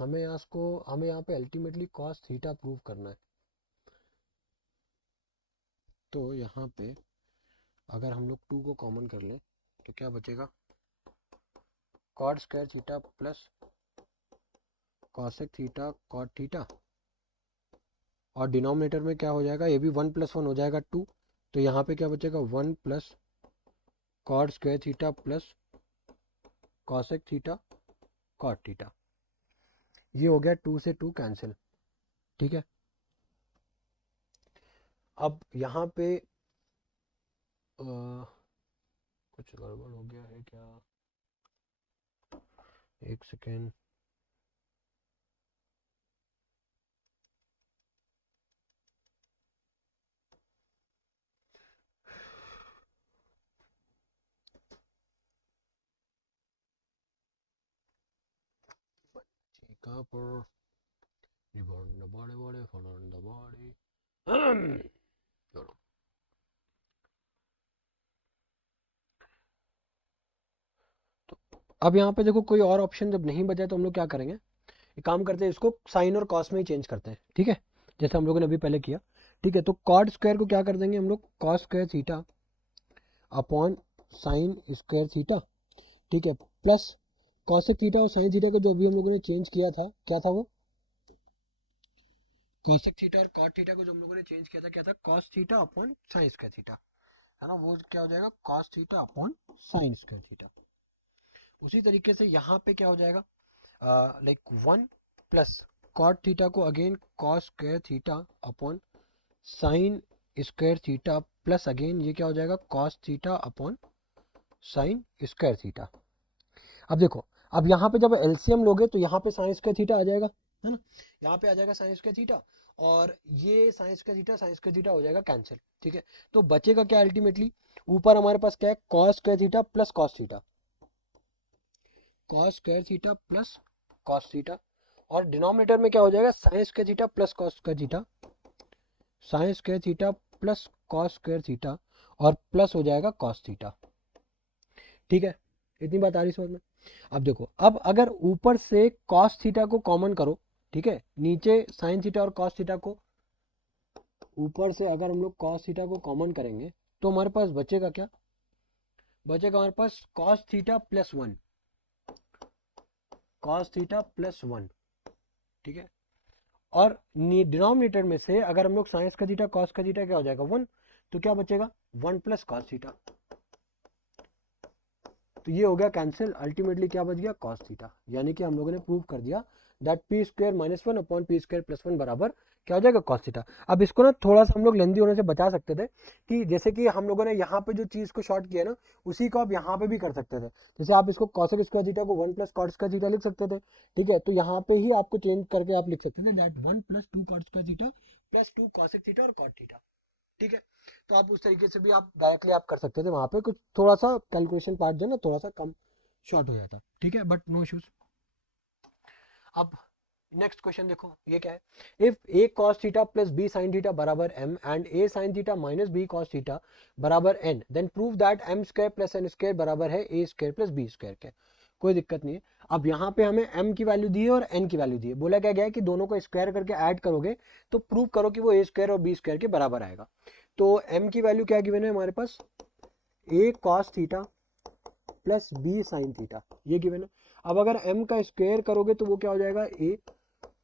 हमें यहाँ पे अल्टीमेटली कॉस थीटा प्रूव करना है। तो यहाँ पे अगर हम लोग 2 को कॉमन कर लें तो क्या बचेगा cot square theta plus cosec theta cot theta, और डिनोमिनेटर में क्या हो जाएगा, ये भी 1 प्लस 1 हो जाएगा 2, तो यहाँ पे क्या बचेगा 1 plus cot square theta plus cosec theta cot theta, ये हो गया 2 से 2 कैंसिल, ठीक है। अब यहाँ पे कुछ गड़बड़ हो गया है क्या, एक सेकेंड। कहाँ पर बड़े बड़े फलन दबाड़े चलो। तो अब यहाँ पे देखो कोई और ऑप्शन जब नहीं बचा तो हम लोग क्या करेंगे, एक काम करते हैं, इसको साइन और कॉस में ही चेंज करते हैं, ठीक है, जैसे हम लोगों ने अभी पहले किया। ठीक है, तो कॉट स्क्वायर को क्या कर देंगे हम लोग cos square theta upon sine square theta, ठीक है, प्लस कॉसेक थीटा और साइन थीटा को जो अभी हम लोगों ने चेंज किया था, क्या था वो, कॉसेक थीटा और कॉट थीटा को जो हम लोगों ने चेंज किया था, क्या था cos theta upon sine square theta, है ना, वो क्या हो जाएगा cos theta upon sine square theta. उसी तरीके से यहाँ पे क्या हो जाएगा लाइक 1 प्लस कॉट थीटा को again cos square theta upon sine square theta, plus again ये क्या हो जाएगा cos theta upon sine square theta. अब देखो, अब यहाँ पे जब एलसीएम लोगे तो यहाँ पे साइन स्क्वायर थीटा आ जाएगा, है ना, यहाँ पे आ जाएगा साइन स्क्वायर थीटा, और ये साइन स्क्वायर थीटा हो जाएगा कैंसिल, ठीक है। तो बचेगा क्या अल्टीमेटली, ऊपर हमारे पास क्या है cos square theta plus cos theta, cos square theta plus cos theta, और डिनोमिनेटर में क्या हो जाएगा sign square theta plus cos square theta, sign square theta plus cos square theta, और प्लस हो जाएगा कॉस थीटा, ठीक है। इतनी बात आ रही समझ में? अब देखो, अब अगर ऊपर से कॉस थीटा को कॉमन करो, ठीक है, नीचे साइन थीटा और कॉस थीटा को, ऊपर से अगर हम लोग कॉस थीटा को कॉमन करेंगे तो हमारे पास बचेगा क्या, बचेगा हमारे पास cos theta plus 1, cos theta plus 1, ठीक है, और डिनोमिनेटर में से अगर हम लोग साइंस का थीटा कॉस का थीटा क्या हो जाएगा 1, तो क्या बचेगा 1 प्लस कॉस थीटा, तो ये हो गया कैंसिल, अल्टीमेटली क्या बच गया कॉस थीटा, यानी कि हम लोगों ने प्रूव कर दिया that p square minus 1 upon P square plus 1 बराबर क्या हो जाएगा कॉस थीटा। अब इसको ना थोड़ा सा हम लोग लेंदी होने से बचा सकते थे, कि जैसे कि हम लोगों ने यहाँ पे जो चीज़ को शॉर्ट किया ना, उसी को आप यहाँ पे भी कर सकते थे, जैसे आप इसको कॉसेक स्क्वायर थीटा को 1 प्लस कॉट स्क्वायर थीटा लिख सकते थे, ठीक है, तो यहाँ पे ही आपको चेंज करके आप लिख सकते थे that 1 plus 2 cot square theta plus 2 cosec theta और कॉट थीटा, ठीक है। तो आप उस तरीके से भी आप डायरेक्टली आप कर सकते थे, वहां पे कुछ थोड़ा सा कैलकुलेशन पार्ट जो है ना थोड़ा सा कम शॉर्ट हो जाता, ठीक है, बट नो इश्यूज। अब नेक्स्ट क्वेश्चन देखो, ये क्या है, if A cos theta plus B sine theta बराबर M and A sine theta minus B cos theta बराबर N, then prove that M square plus N square बराबर है ए स्क्वायर प्लस बी स्क्वायर के। कोई दिक्कत नहीं है। अब यहाँ पे हमें m की वैल्यू दी है और n की वैल्यू दी है, बोला क्या गया है कि दोनों को स्क्वायर करके ऐड करोगे तो प्रूव करो कि वो ए स्क्वायर और बी स्क्वायर के बराबर आएगा। तो m की वैल्यू क्या गिवन है हमारे पास, a cos theta plus B sine theta, ये गिवन है। अब अगर m का स्क्वायर करोगे तो वो क्या हो जाएगा, a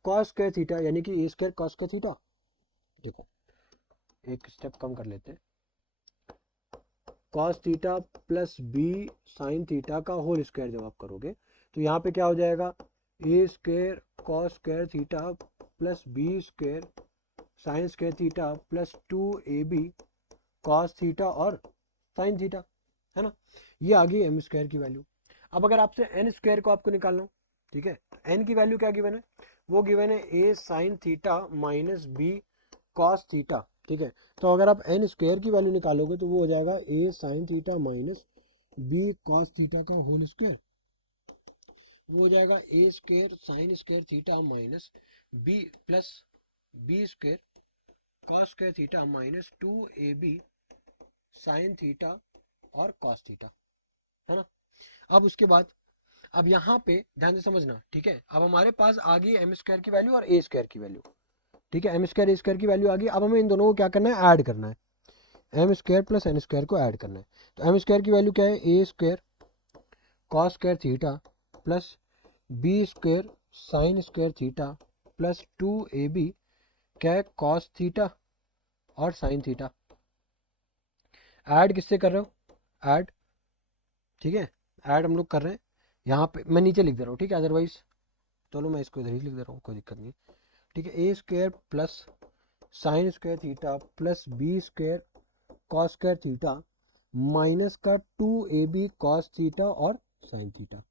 cos स्क्वायर थीटा, यानी कि a स्क्वायर cos का थीटा। देखो एक स्टेप कम कर लेते हैं, cos theta plus B sine theta का होल स्क्वायर जब आप करोगे तो यहाँ पे क्या हो जाएगा, ए square cos square theta plus B square sine square theta plus 2ab cos theta और साइन थीटा, है ना। ये आ गई एम स्क्वायर की वैल्यू। अब अगर आपसे एन स्क्वायर को आपको निकालना हो, ठीक है, एन की वैल्यू क्या गिवन है, वो गिवन है A sine theta minus B cos theta, ठीक है। तो अगर आप एन स्क्वायर की वैल्यू निकालोगे तो वो हो जाएगा a sine theta minus B cos theta का होल स्क्वायर, वो हो जाएगा ए square sine square theta minus b plus B square cos square theta minus 2ab sine theta और कॉस थीटा, है ना। अब उसके बाद अब यहाँ पे ध्यान से समझना, ठीक है। अब हमारे पास आ गई एम स्क्वायर की वैल्यू और ए स्क्वायर की वैल्यू, ठीक है, एम स्क्वायर ए स्क्वायर की वैल्यू आ गई। अब हमें इन दोनों को क्या करना है, ऐड करना है, m square plus N square को ऐड करना है। तो एम स्क्वायर की वैल्यू क्या है, ए square cos square theta plus B square sine square theta plus 2ab क्या है, कॉस थीटा और साइन थीटा। ऐड किससे कर रहे हो, ऐड, ठीक है, ऐड हम लोग कर रहे हैं। यहाँ पे मैं नीचे लिख दे रहा हूँ, ठीक है, अदरवाइज चलो मैं इसको इधर ही लिख दे रहा हूँ, कोई दिक्कत नहीं, ठीक है। ए square plus sine square theta plus B square cos square theta minus का 2ab कॉस थीटा और साइन थीटा।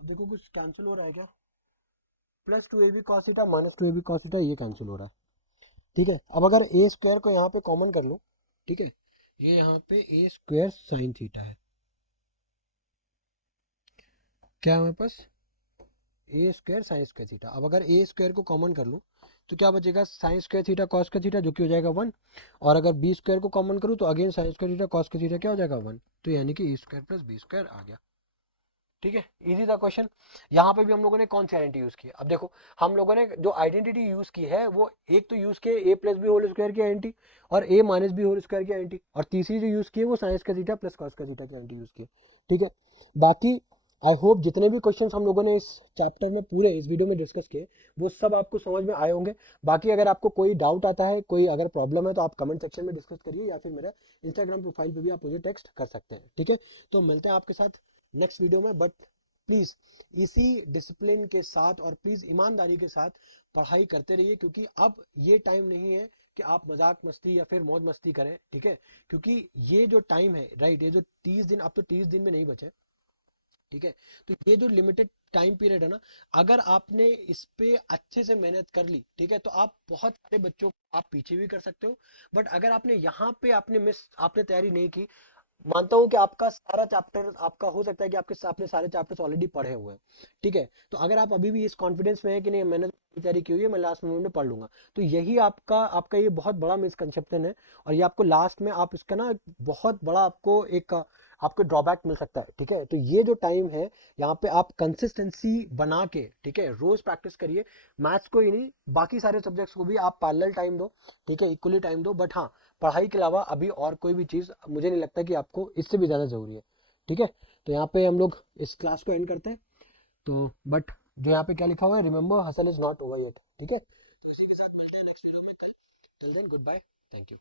देखो कुछ कैंसिल हो रहा है क्या, plus 2ab cos theta minus 2ab cos theta, ये कैंसिल हो रहा है, ठीक है। अब अगर ए स्क्वायर को यहाँ पे कॉमन कर लो, ठीक है, ये यहाँ पे ए स्क्वायर साइन थीटा है, क्या है हमारे पास, A square sine square theta. अब अगर ए स्क्वायर को कॉमन कर लूँ तो क्या बचेगा, sign square theta cos square theta जो कि हो जाएगा 1, और अगर बी स्क्वायर को कॉमन करूँ तो again sine square theta cos square theta क्या हो जाएगा 1, तो यानी कि a square plus B square आ गया, ठीक है। इजी था क्वेश्चन। यहाँ पे भी हम लोगों ने कौन सी आइडेंटिटी यूज की है, अब देखो हम लोगों ने जो आइडेंटिटी यूज की है वो एक तो यूज की ए प्लस बी होल स्क्वायर की आइडेंटिटी और ए माइनस बी होल स्क्वायर की आइडेंटिटी, और तीसरी जो यूज की है वो साइंस का थीटा प्लस कॉस का थीटा की आइडेंटिटी यूज की है, ठीक है। बाकी आई होप जितने भी क्वेश्चंस हम लोगों ने इस चैप्टर में पूरे इस वीडियो में डिस्कस किए वो सब आपको समझ में आए होंगे। बाकी अगर आपको कोई डाउट आता है, कोई अगर प्रॉब्लम है तो आप कमेंट सेक्शन में डिस्कस करिए या फिर मेरा इंस्टाग्राम प्रोफाइल पे भी आप मुझे टेक्स्ट कर सकते हैं, ठीक है। तो मिलते हैं आपके साथ नेक्स्ट वीडियो में, बट प्लीज़ इसी डिसिप्लिन के साथ और प्लीज़ ईमानदारी के साथ पढ़ाई करते रहिए, क्योंकि अब ये टाइम नहीं है कि आप मजाक मस्ती या फिर मौज मस्ती करें, ठीक है। क्योंकि ये जो टाइम है, राइट, ये जो 30 दिन, अब तो 30 दिन में नहीं बचे, ठीक है। तो ये जो लिमिटेड टाइम पीरियड है ना, अगर आपने इस पे अच्छे से मेहनत कर ली, ठीक है, तो आप बहुत सारे बच्चों को आप पीछे भी कर सकते हो। बट अगर आपने यहाँ पे आपने तैयारी नहीं की, मानता हूं कि आपका सारा चैप्टर, आपका हो सकता है कि आपने सारे चैप्टर्स ऑलरेडी पढ़े हुए हैं, ठीक है। तो अगर आप अभी भी इस कॉन्फिडेंस में है कि नहीं मैंने तो तैयारी की हुई है, मैं लास्ट मोमेंट में पढ़ लूंगा, तो यही आपका आपका ये बहुत बड़ा मिसकंसेप्शन है, और ये आपको लास्ट में आप इसका ना बहुत बड़ा आपको एक आपको ड्रॉबैक मिल सकता है, ठीक है। तो ये जो टाइम है यहाँ पे आप कंसिस्टेंसी बना के, ठीक है, रोज प्रैक्टिस करिए, मैथ्स को ही नहीं बाकी सारे सब्जेक्ट्स को भी आप पैरेलल टाइम दो, ठीक है, इक्वली टाइम दो, बट हाँ पढ़ाई के अलावा अभी और कोई भी चीज़ मुझे नहीं लगता कि आपको इससे भी ज़्यादा ज़रूरी है, ठीक है। तो यहाँ पे हम लोग इस क्लास को एंड करते हैं, तो बट जो यहाँ पे क्या लिखा हुआ है, remember hustle is not over yet, ठीक है। तो इसी के साथ मिलते हैं नेक्स्ट वीडियो में कल, till then good bye, thank you.